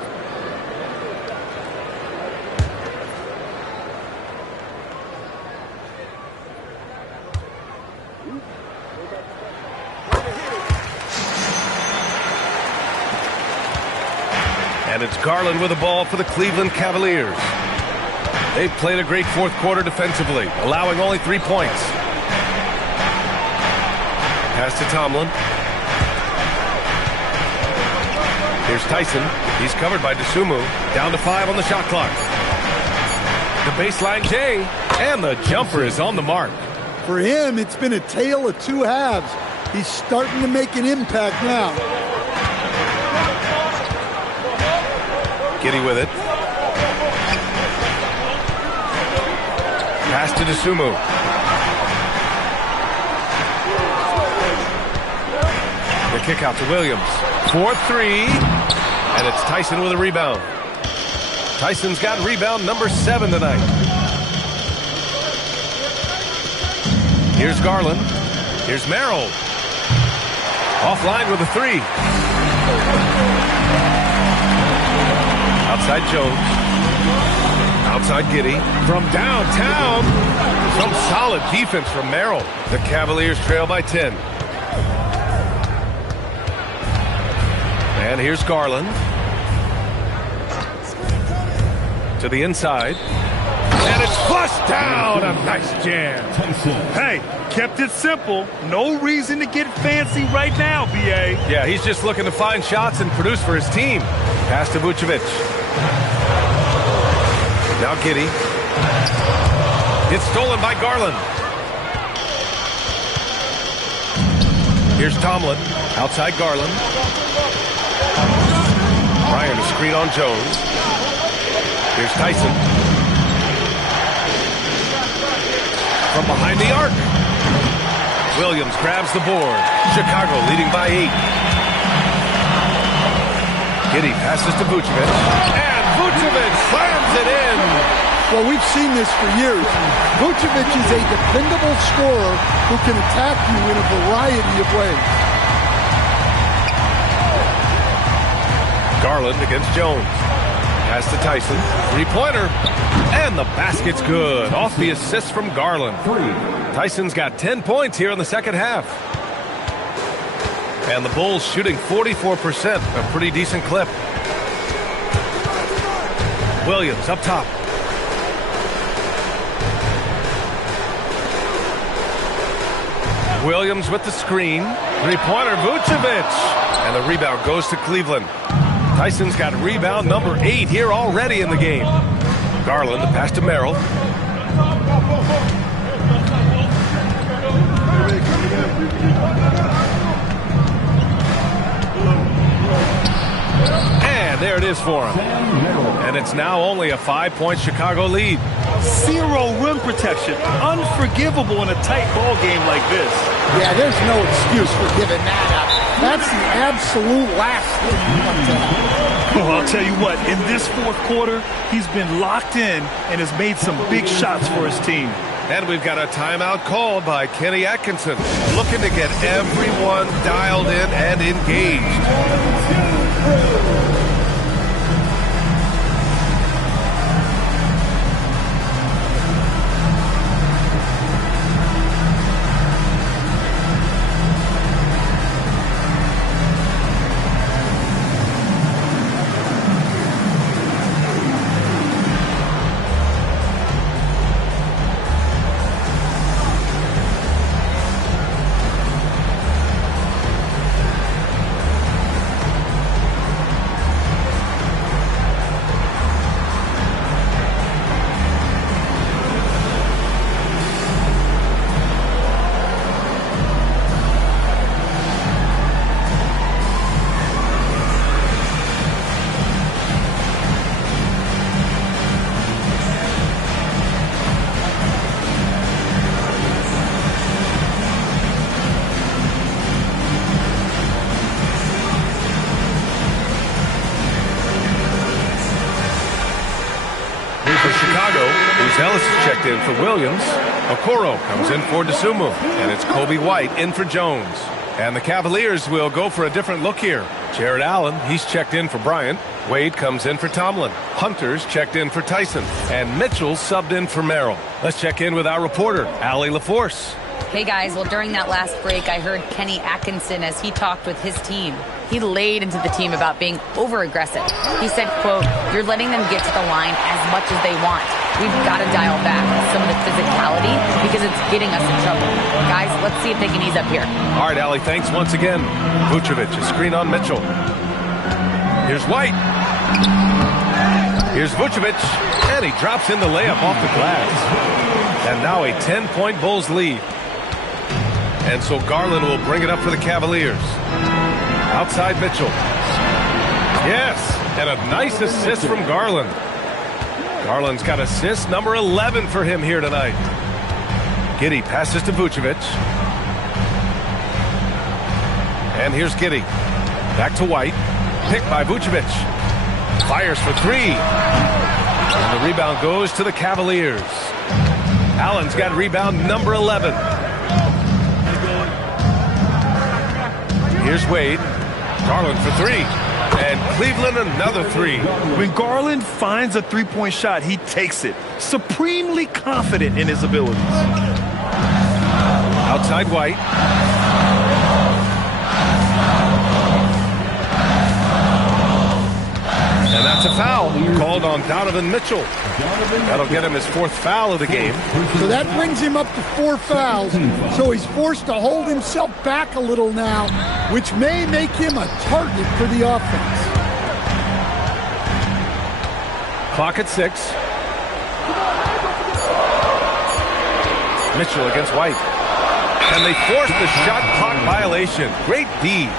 And it's Garland with the ball for the Cleveland Cavaliers. They've played a great fourth quarter defensively, allowing only 3 points. Pass to Tomlin. Here's Tyson. He's covered by DeSumo. Down to 5 on the shot clock. The baseline J, and the jumper is on the mark. For him, it's been a tale of two halves. He's starting to make an impact now. Giddey with it. Pass to DeSumo. The kick out to Williams. 4-3. And it's Tyson with a rebound. Tyson's got rebound number 7 tonight. Here's Garland. Here's Merrill. Offline with a 3. Outside Jones. Outside Giddey. From downtown. Some solid defense from Merrill. The Cavaliers trail by 10. And here's Garland. To the inside. And it's flushed down. A nice jam. Hey, kept it simple. No reason to get fancy right now, B.A. Yeah, he's just looking to find shots and produce for his team. Pass to Vucevic. Now Giddey. It's stolen by Garland. Here's Tomlin. Outside Garland. Ryan, a screen on Jones. Here's Tyson. From behind the arc. Williams grabs the board. Chicago leading by 8. Giddey passes to Vucevic. And Vucevic slams it in. Well, we've seen this for years. Vucevic is a dependable scorer who can attack you in a variety of ways. Garland against Jones. Pass to Tyson. Three-pointer. And the basket's good. Off the assist from Garland. Tyson's got 10 points here in the second half. And the Bulls shooting 44%. A pretty decent clip. Williams up top. Williams with the screen. Three-pointer, Vucevic. And the rebound goes to Cleveland. Tyson's got rebound number 8 here already in the game. Garland, the pass to Merrill. And there it is for him. And it's now only a 5-point Chicago lead. Zero rim protection. Unforgivable in a tight ball game like this. Yeah, there's no excuse for giving that up. That's the absolute last thing you want to have. Well, I'll tell you what, in this fourth quarter, he's been locked in and has made some big shots for his team. And we've got a timeout called by Kenny Atkinson, looking to get everyone dialed in and engaged. Ellis is checked in for Williams. Okoro comes in for DeSumo. And it's Kobe White in for Jones. And the Cavaliers will go for a different look here. Jared Allen, he's checked in for Bryant. Wade comes in for Tomlin. Hunter's checked in for Tyson. And Mitchell subbed in for Merrill. Let's check in with our reporter, Allie LaForce. Hey guys, well during that last break I heard Kenny Atkinson as he talked with his team. He laid into the team about being over-aggressive. He said, quote, "You're letting them get to the line as much as they want. We've got to dial back some of the physicality because it's getting us in trouble. Guys, let's see if they can ease up here." All right, Allie, thanks once again. Vucevic, a screen on Mitchell. Here's White. Here's Vucevic, and he drops in the layup off the glass. And now a 10-point Bulls lead. And so Garland will bring it up for the Cavaliers. Outside Mitchell. Yes, and a nice assist from Garland. Garland's got assist number 11 for him here tonight. Giddey passes to Vucevic. And here's Giddey. Back to White. Picked by Vucevic. Fires for three. And the rebound goes to the Cavaliers. Allen's got rebound number 11. Here's Wade. Garland for three. And Cleveland another three. When Garland finds a three-point shot, he takes it. Supremely confident in his abilities. Outside White. And that's a foul called on Donovan Mitchell. That'll get him his fourth foul of the game. So that brings him up to 4 fouls. So he's forced to hold himself back a little now, which may make him a target for the offense. Clock at 6. Mitchell against White. And they forced the shot clock violation. Great D.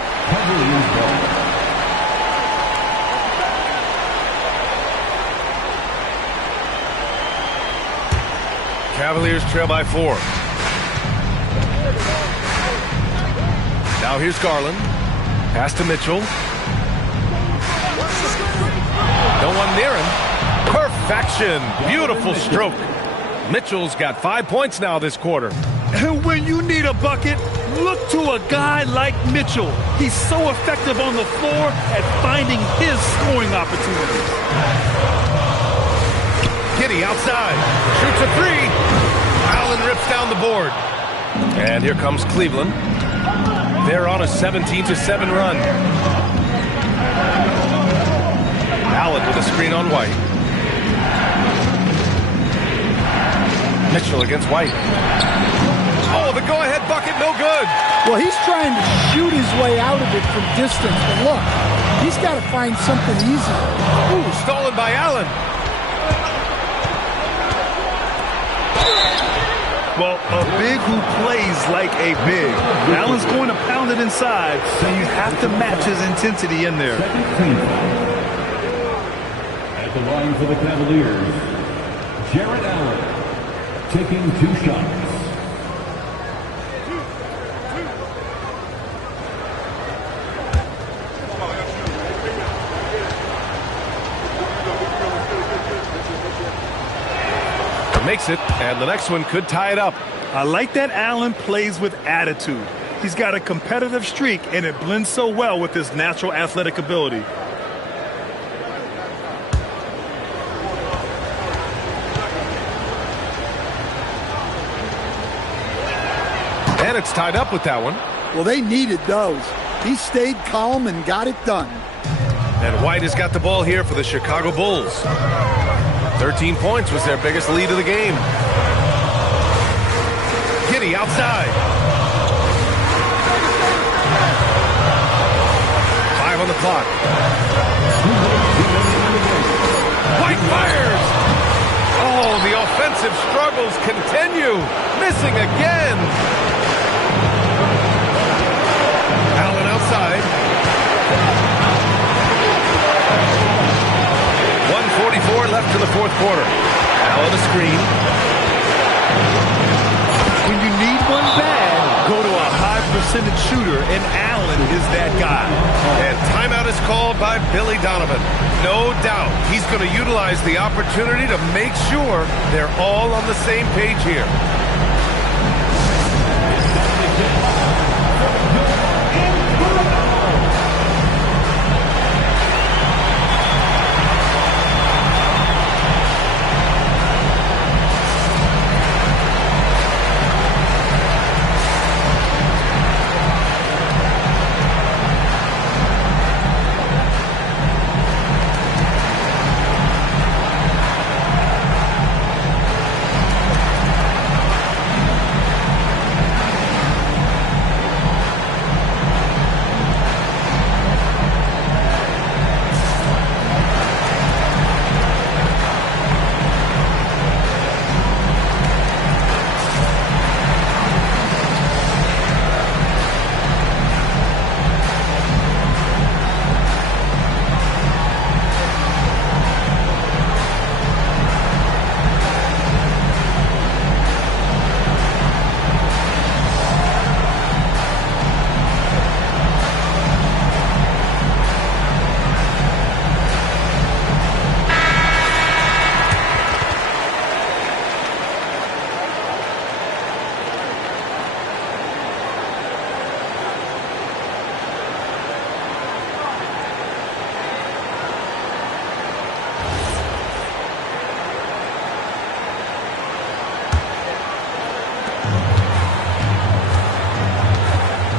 Cavaliers trail by 4. Now here's Garland. Pass to Mitchell. No one near him. Perfection. Beautiful stroke. Mitchell's got 5 points now this quarter. And when you need a bucket, look to a guy like Mitchell. He's so effective on the floor at finding his scoring opportunities. Giddey outside. Shoots a three. Allen rips down the board. And here comes Cleveland. They're on a 17-7 run. Allen with a screen on White. Mitchell against White. Oh, the go-ahead bucket, no good. Well, he's trying to shoot his way out of it from distance, but look, he's got to find something easier. Ooh, stolen by Allen. Well, a big who plays like a big. Allen's going to pound it inside, and you have to match his intensity in there. At the line for the Cavaliers, Jarrett Allen taking 2 shots. Makes it, and the next one could tie it up. I like that Allen plays with attitude. He's got a competitive streak, and it blends so well with his natural athletic ability. And it's tied up with that one. Well, they needed those. He stayed calm and got it done. And White has got the ball here for the Chicago Bulls. 13 points was their biggest lead of the game. Giddey outside. 5 on the clock. White fires. Oh, the offensive struggles continue. Missing again. Allen outside. 1:44 left in the fourth quarter. Allen a screen. When you need one bad, go to a high percentage shooter, and Allen is that guy. And timeout is called by Billy Donovan. No doubt he's going to utilize the opportunity to make sure they're all on the same page here.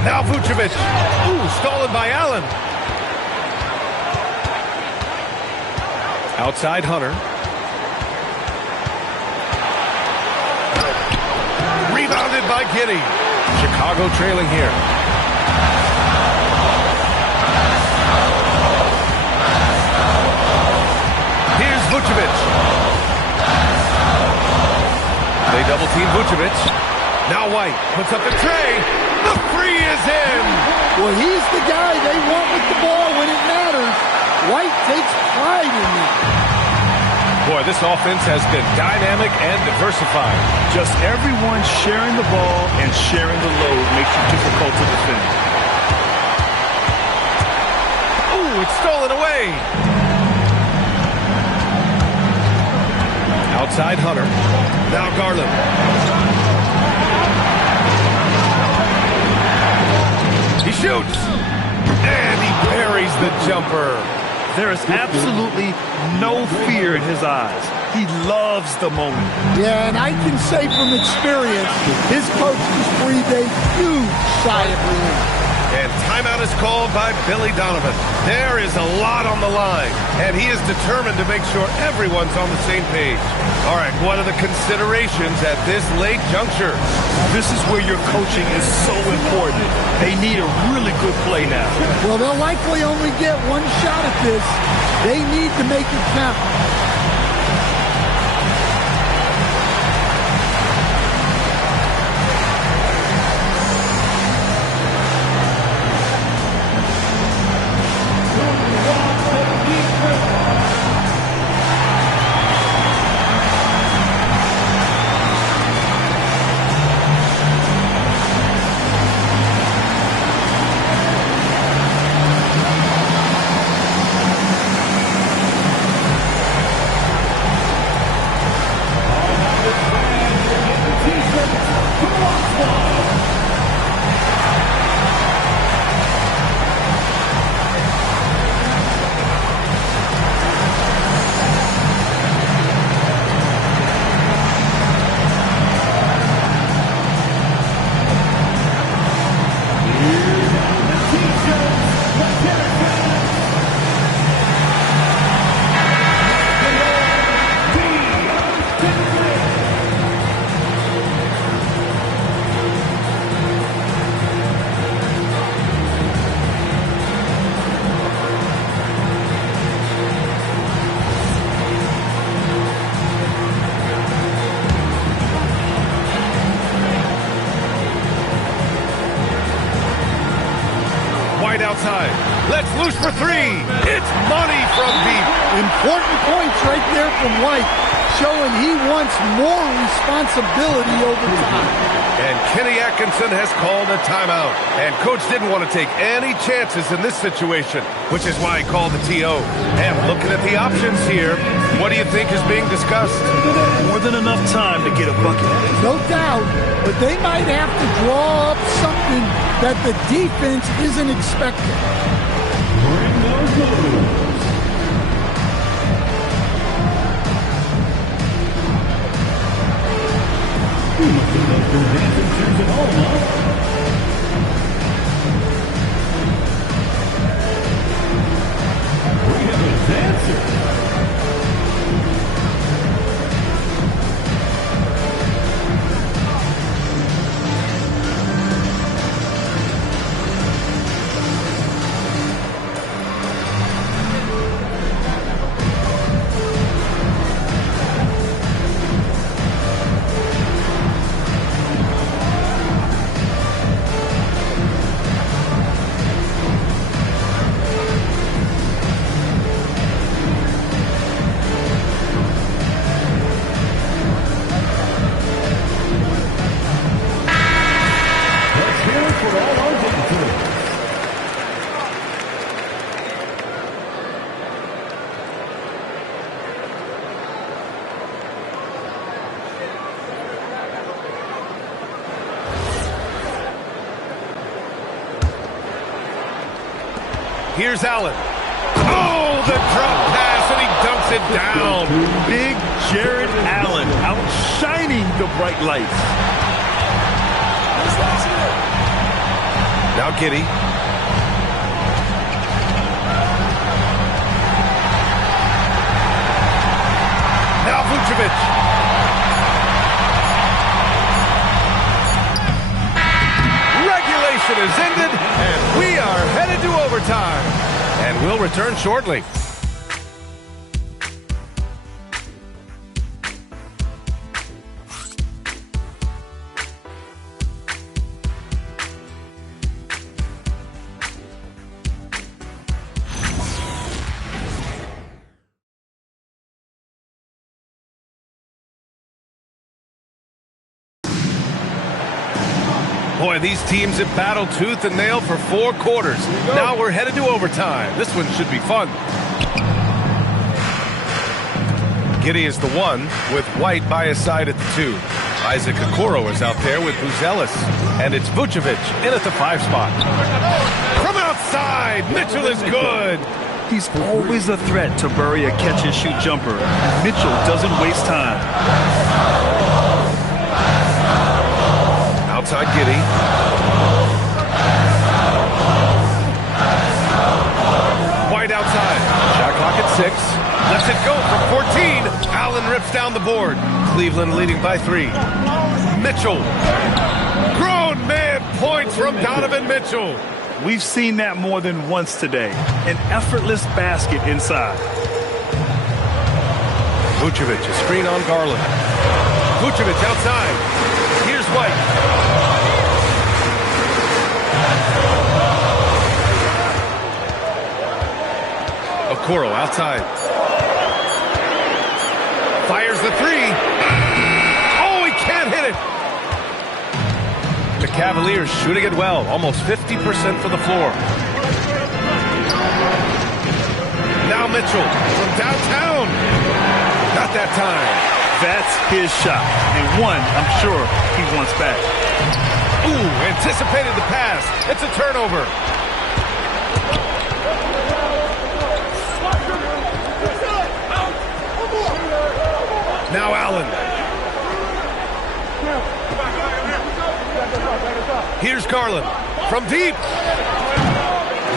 Now Vucevic. Ooh, stolen by Allen. Outside Hunter. Rebounded by Giddey. Chicago trailing here. Here's Vucevic. They double team Vucevic. Now White puts up the tray. The three is in. Well, he's the guy they want with the ball when it matters. White takes pride in that. Boy, this offense has been dynamic and diversified. Just everyone sharing the ball and sharing the load makes it difficult to defend. Ooh, it's stolen away. Outside Hunter. Now Garland. He shoots. And he buries the jumper. There is absolutely no fear in his eyes. He loves the moment. Yeah, and I can say from experience, his coach just breathed a huge sigh of relief. And timeout is called by Billy Donovan. There is a lot on the line, and he is determined to make sure everyone's on the same page. All right, what are the considerations at this late juncture? This is where your coaching is so important. They need a really good play now. Well, they'll likely only get one shot at this. They need to make it count. lets loose for three. It's money from deep. Important points right there from White, showing he wants more responsibility over time. And Kenny Atkinson has called a timeout. And Coach didn't want to take any chances in this situation, which is why he called the TO. And looking at the options here, what do you think is being discussed? More than enough time to get a bucket. No doubt, but they might have to draw up something that the defense isn't expecting. Bring those moves. You must have left your dancing shoes at home, huh? We have a dancer. Here's Allen. Oh, the drop pass, and he dunks it down. Big Jared Allen outshining the bright lights. Now Giddey. Now Vucevic. Regulation is ended, and we are headed to overtime. And we'll return shortly. Boy, these teams have battled tooth and nail for 4 quarters. Now we're headed to overtime. This one should be fun. Giddey is the 1 with White by his side at the 2. Isaac Okoro is out there with Buzelis. And it's Vucevic in at the 5 spot. From outside, Mitchell is good. He's always a threat to bury a catch-and-shoot jumper. Mitchell doesn't waste time. Outside Giddey. White outside. Shot clock at 6. Lets it go from 14. Allen rips down the board. Cleveland leading by 3. Mitchell. Grown man points from Donovan Mitchell. We've seen that more than once today. An effortless basket inside. Vucevic, a screen on Garland. Vucevic outside. Here's White. Okoro outside. Fires the 3. Oh, he can't hit it. The Cavaliers shooting it well. Almost 50% for the floor. Now Mitchell from downtown. Not that time. That's his shot. And one, I'm sure, he wants back. Ooh, anticipated the pass. It's a turnover. Now Allen. Here's Garland from deep.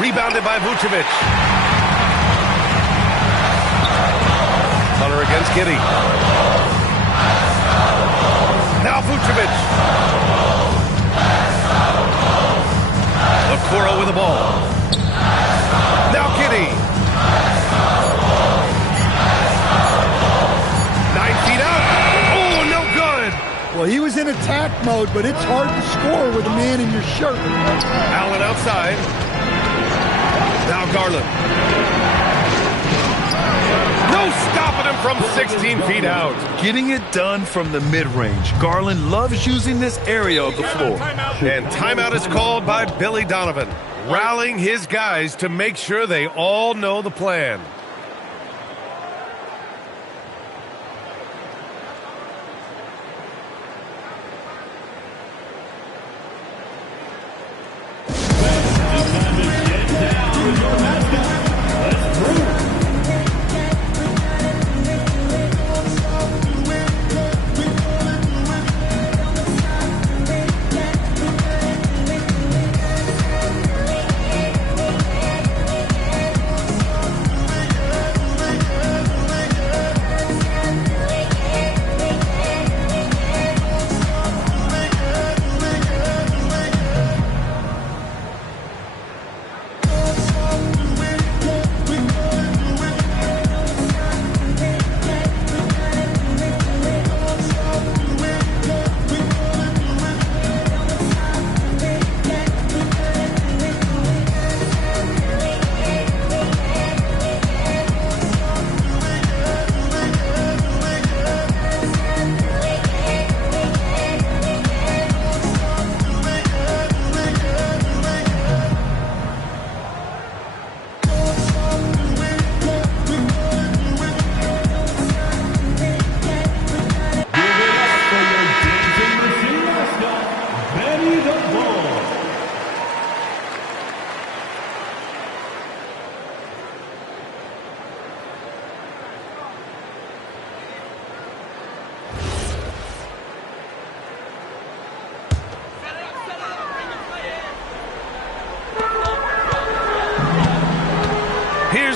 Rebounded by Vucevic. Hunter against Giddey. Now Vucevic. Okoro with the ball. Now Giddey. 9 feet out. Oh, no good. Well, he was in attack mode, but it's hard to score with a man in your shirt. Allen outside. Now Garland. No stopping him from 16 feet out. Getting it done from the mid-range. Garland loves using this area of the floor. And timeout is called by Billy Donovan, rallying his guys to make sure they all know the plan.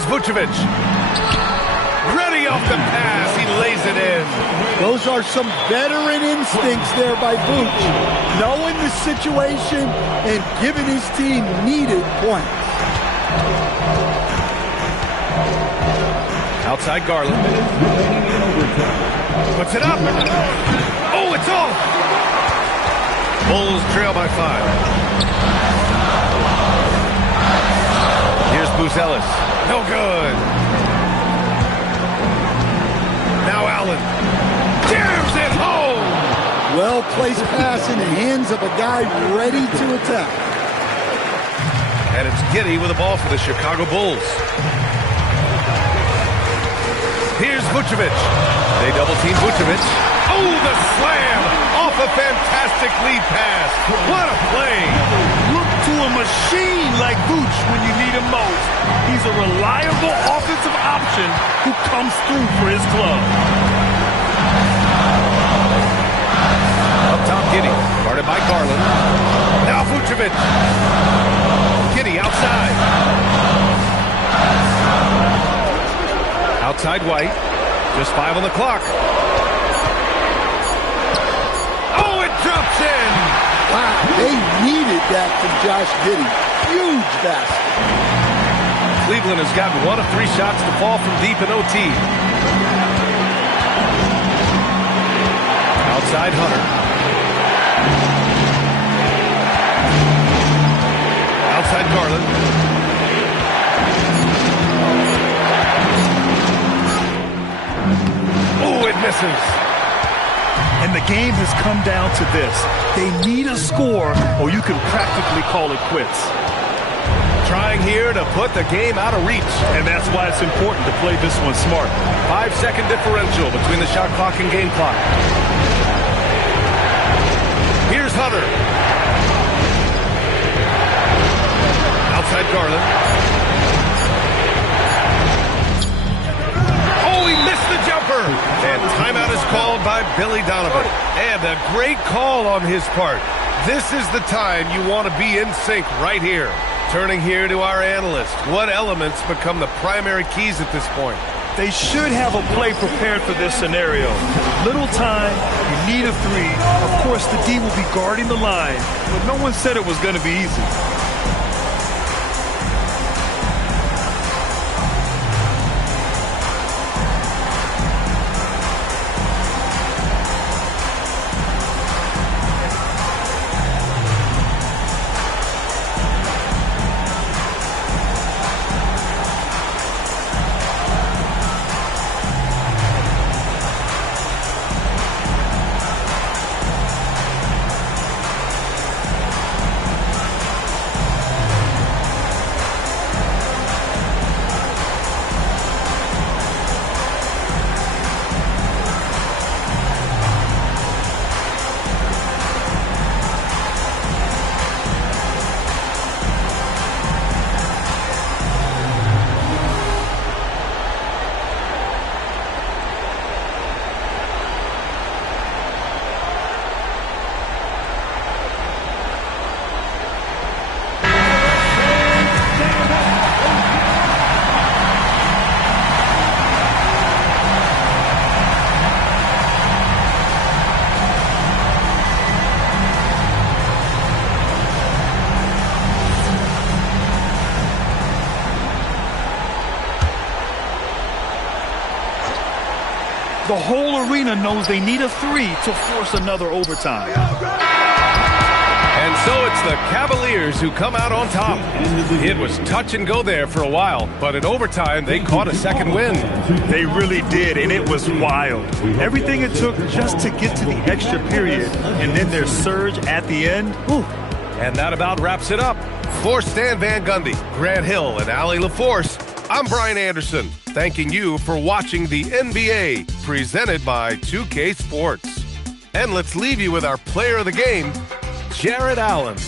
Vucevic. Ready off the pass. He lays it in. Those are some veteran instincts there by Vooch. Knowing the situation and giving his team needed points. Outside Garland. Puts it up. Oh, it's off. Bulls trail by 5. Here's Bruce Ellis. No good. Now Allen jams it home. Well-placed pass in the hands of a guy ready to attack. And it's Giddey with the ball for the Chicago Bulls. Here's Vucevic. They double-team Vucevic. Oh, the slam off a fantastic lead pass. What a play. Look to a machine like Vooch when you need him most. He's a reliable offensive option who comes through for his club. Up top, Giddey. Guarded by Garland. Now Vucevic. Giddey outside. Outside White. Just 5 on the clock. Oh, it drops in. Wow, they needed that from Josh Giddey. Huge basket. Cleveland has gotten 1 of 3 shots to fall from deep in OT. Outside Hunter. Outside Garland. Oh, it misses. And the game has come down to this. They need a score or you can practically call it quits. Trying here to put the game out of reach. And that's why it's important to play this one smart. 5-second differential between the shot clock and game clock. Here's Hunter. Outside Garland. Oh, he missed the jumper. And timeout is called by Billy Donovan. And a great call on his part. This is the time you want to be in sync right here. Turning here to our analyst. What elements become the primary keys at this point? They should have a play prepared for this scenario. Little time, you need a 3. Of course, the D will be guarding the line, but no one said it was going to be easy. The whole arena knows they need a 3 to force another overtime. And so it's the Cavaliers who come out on top. It was touch and go there for a while, but in overtime, they caught a second win. They really did, and it was wild. Everything it took just to get to the extra period, and then their surge at the end. Whew. And that about wraps it up. For Stan Van Gundy, Grant Hill, and Allie LaForce, I'm Brian Anderson, thanking you for watching the NBA, presented by 2K Sports. And let's leave you with our player of the game, Jared Allen.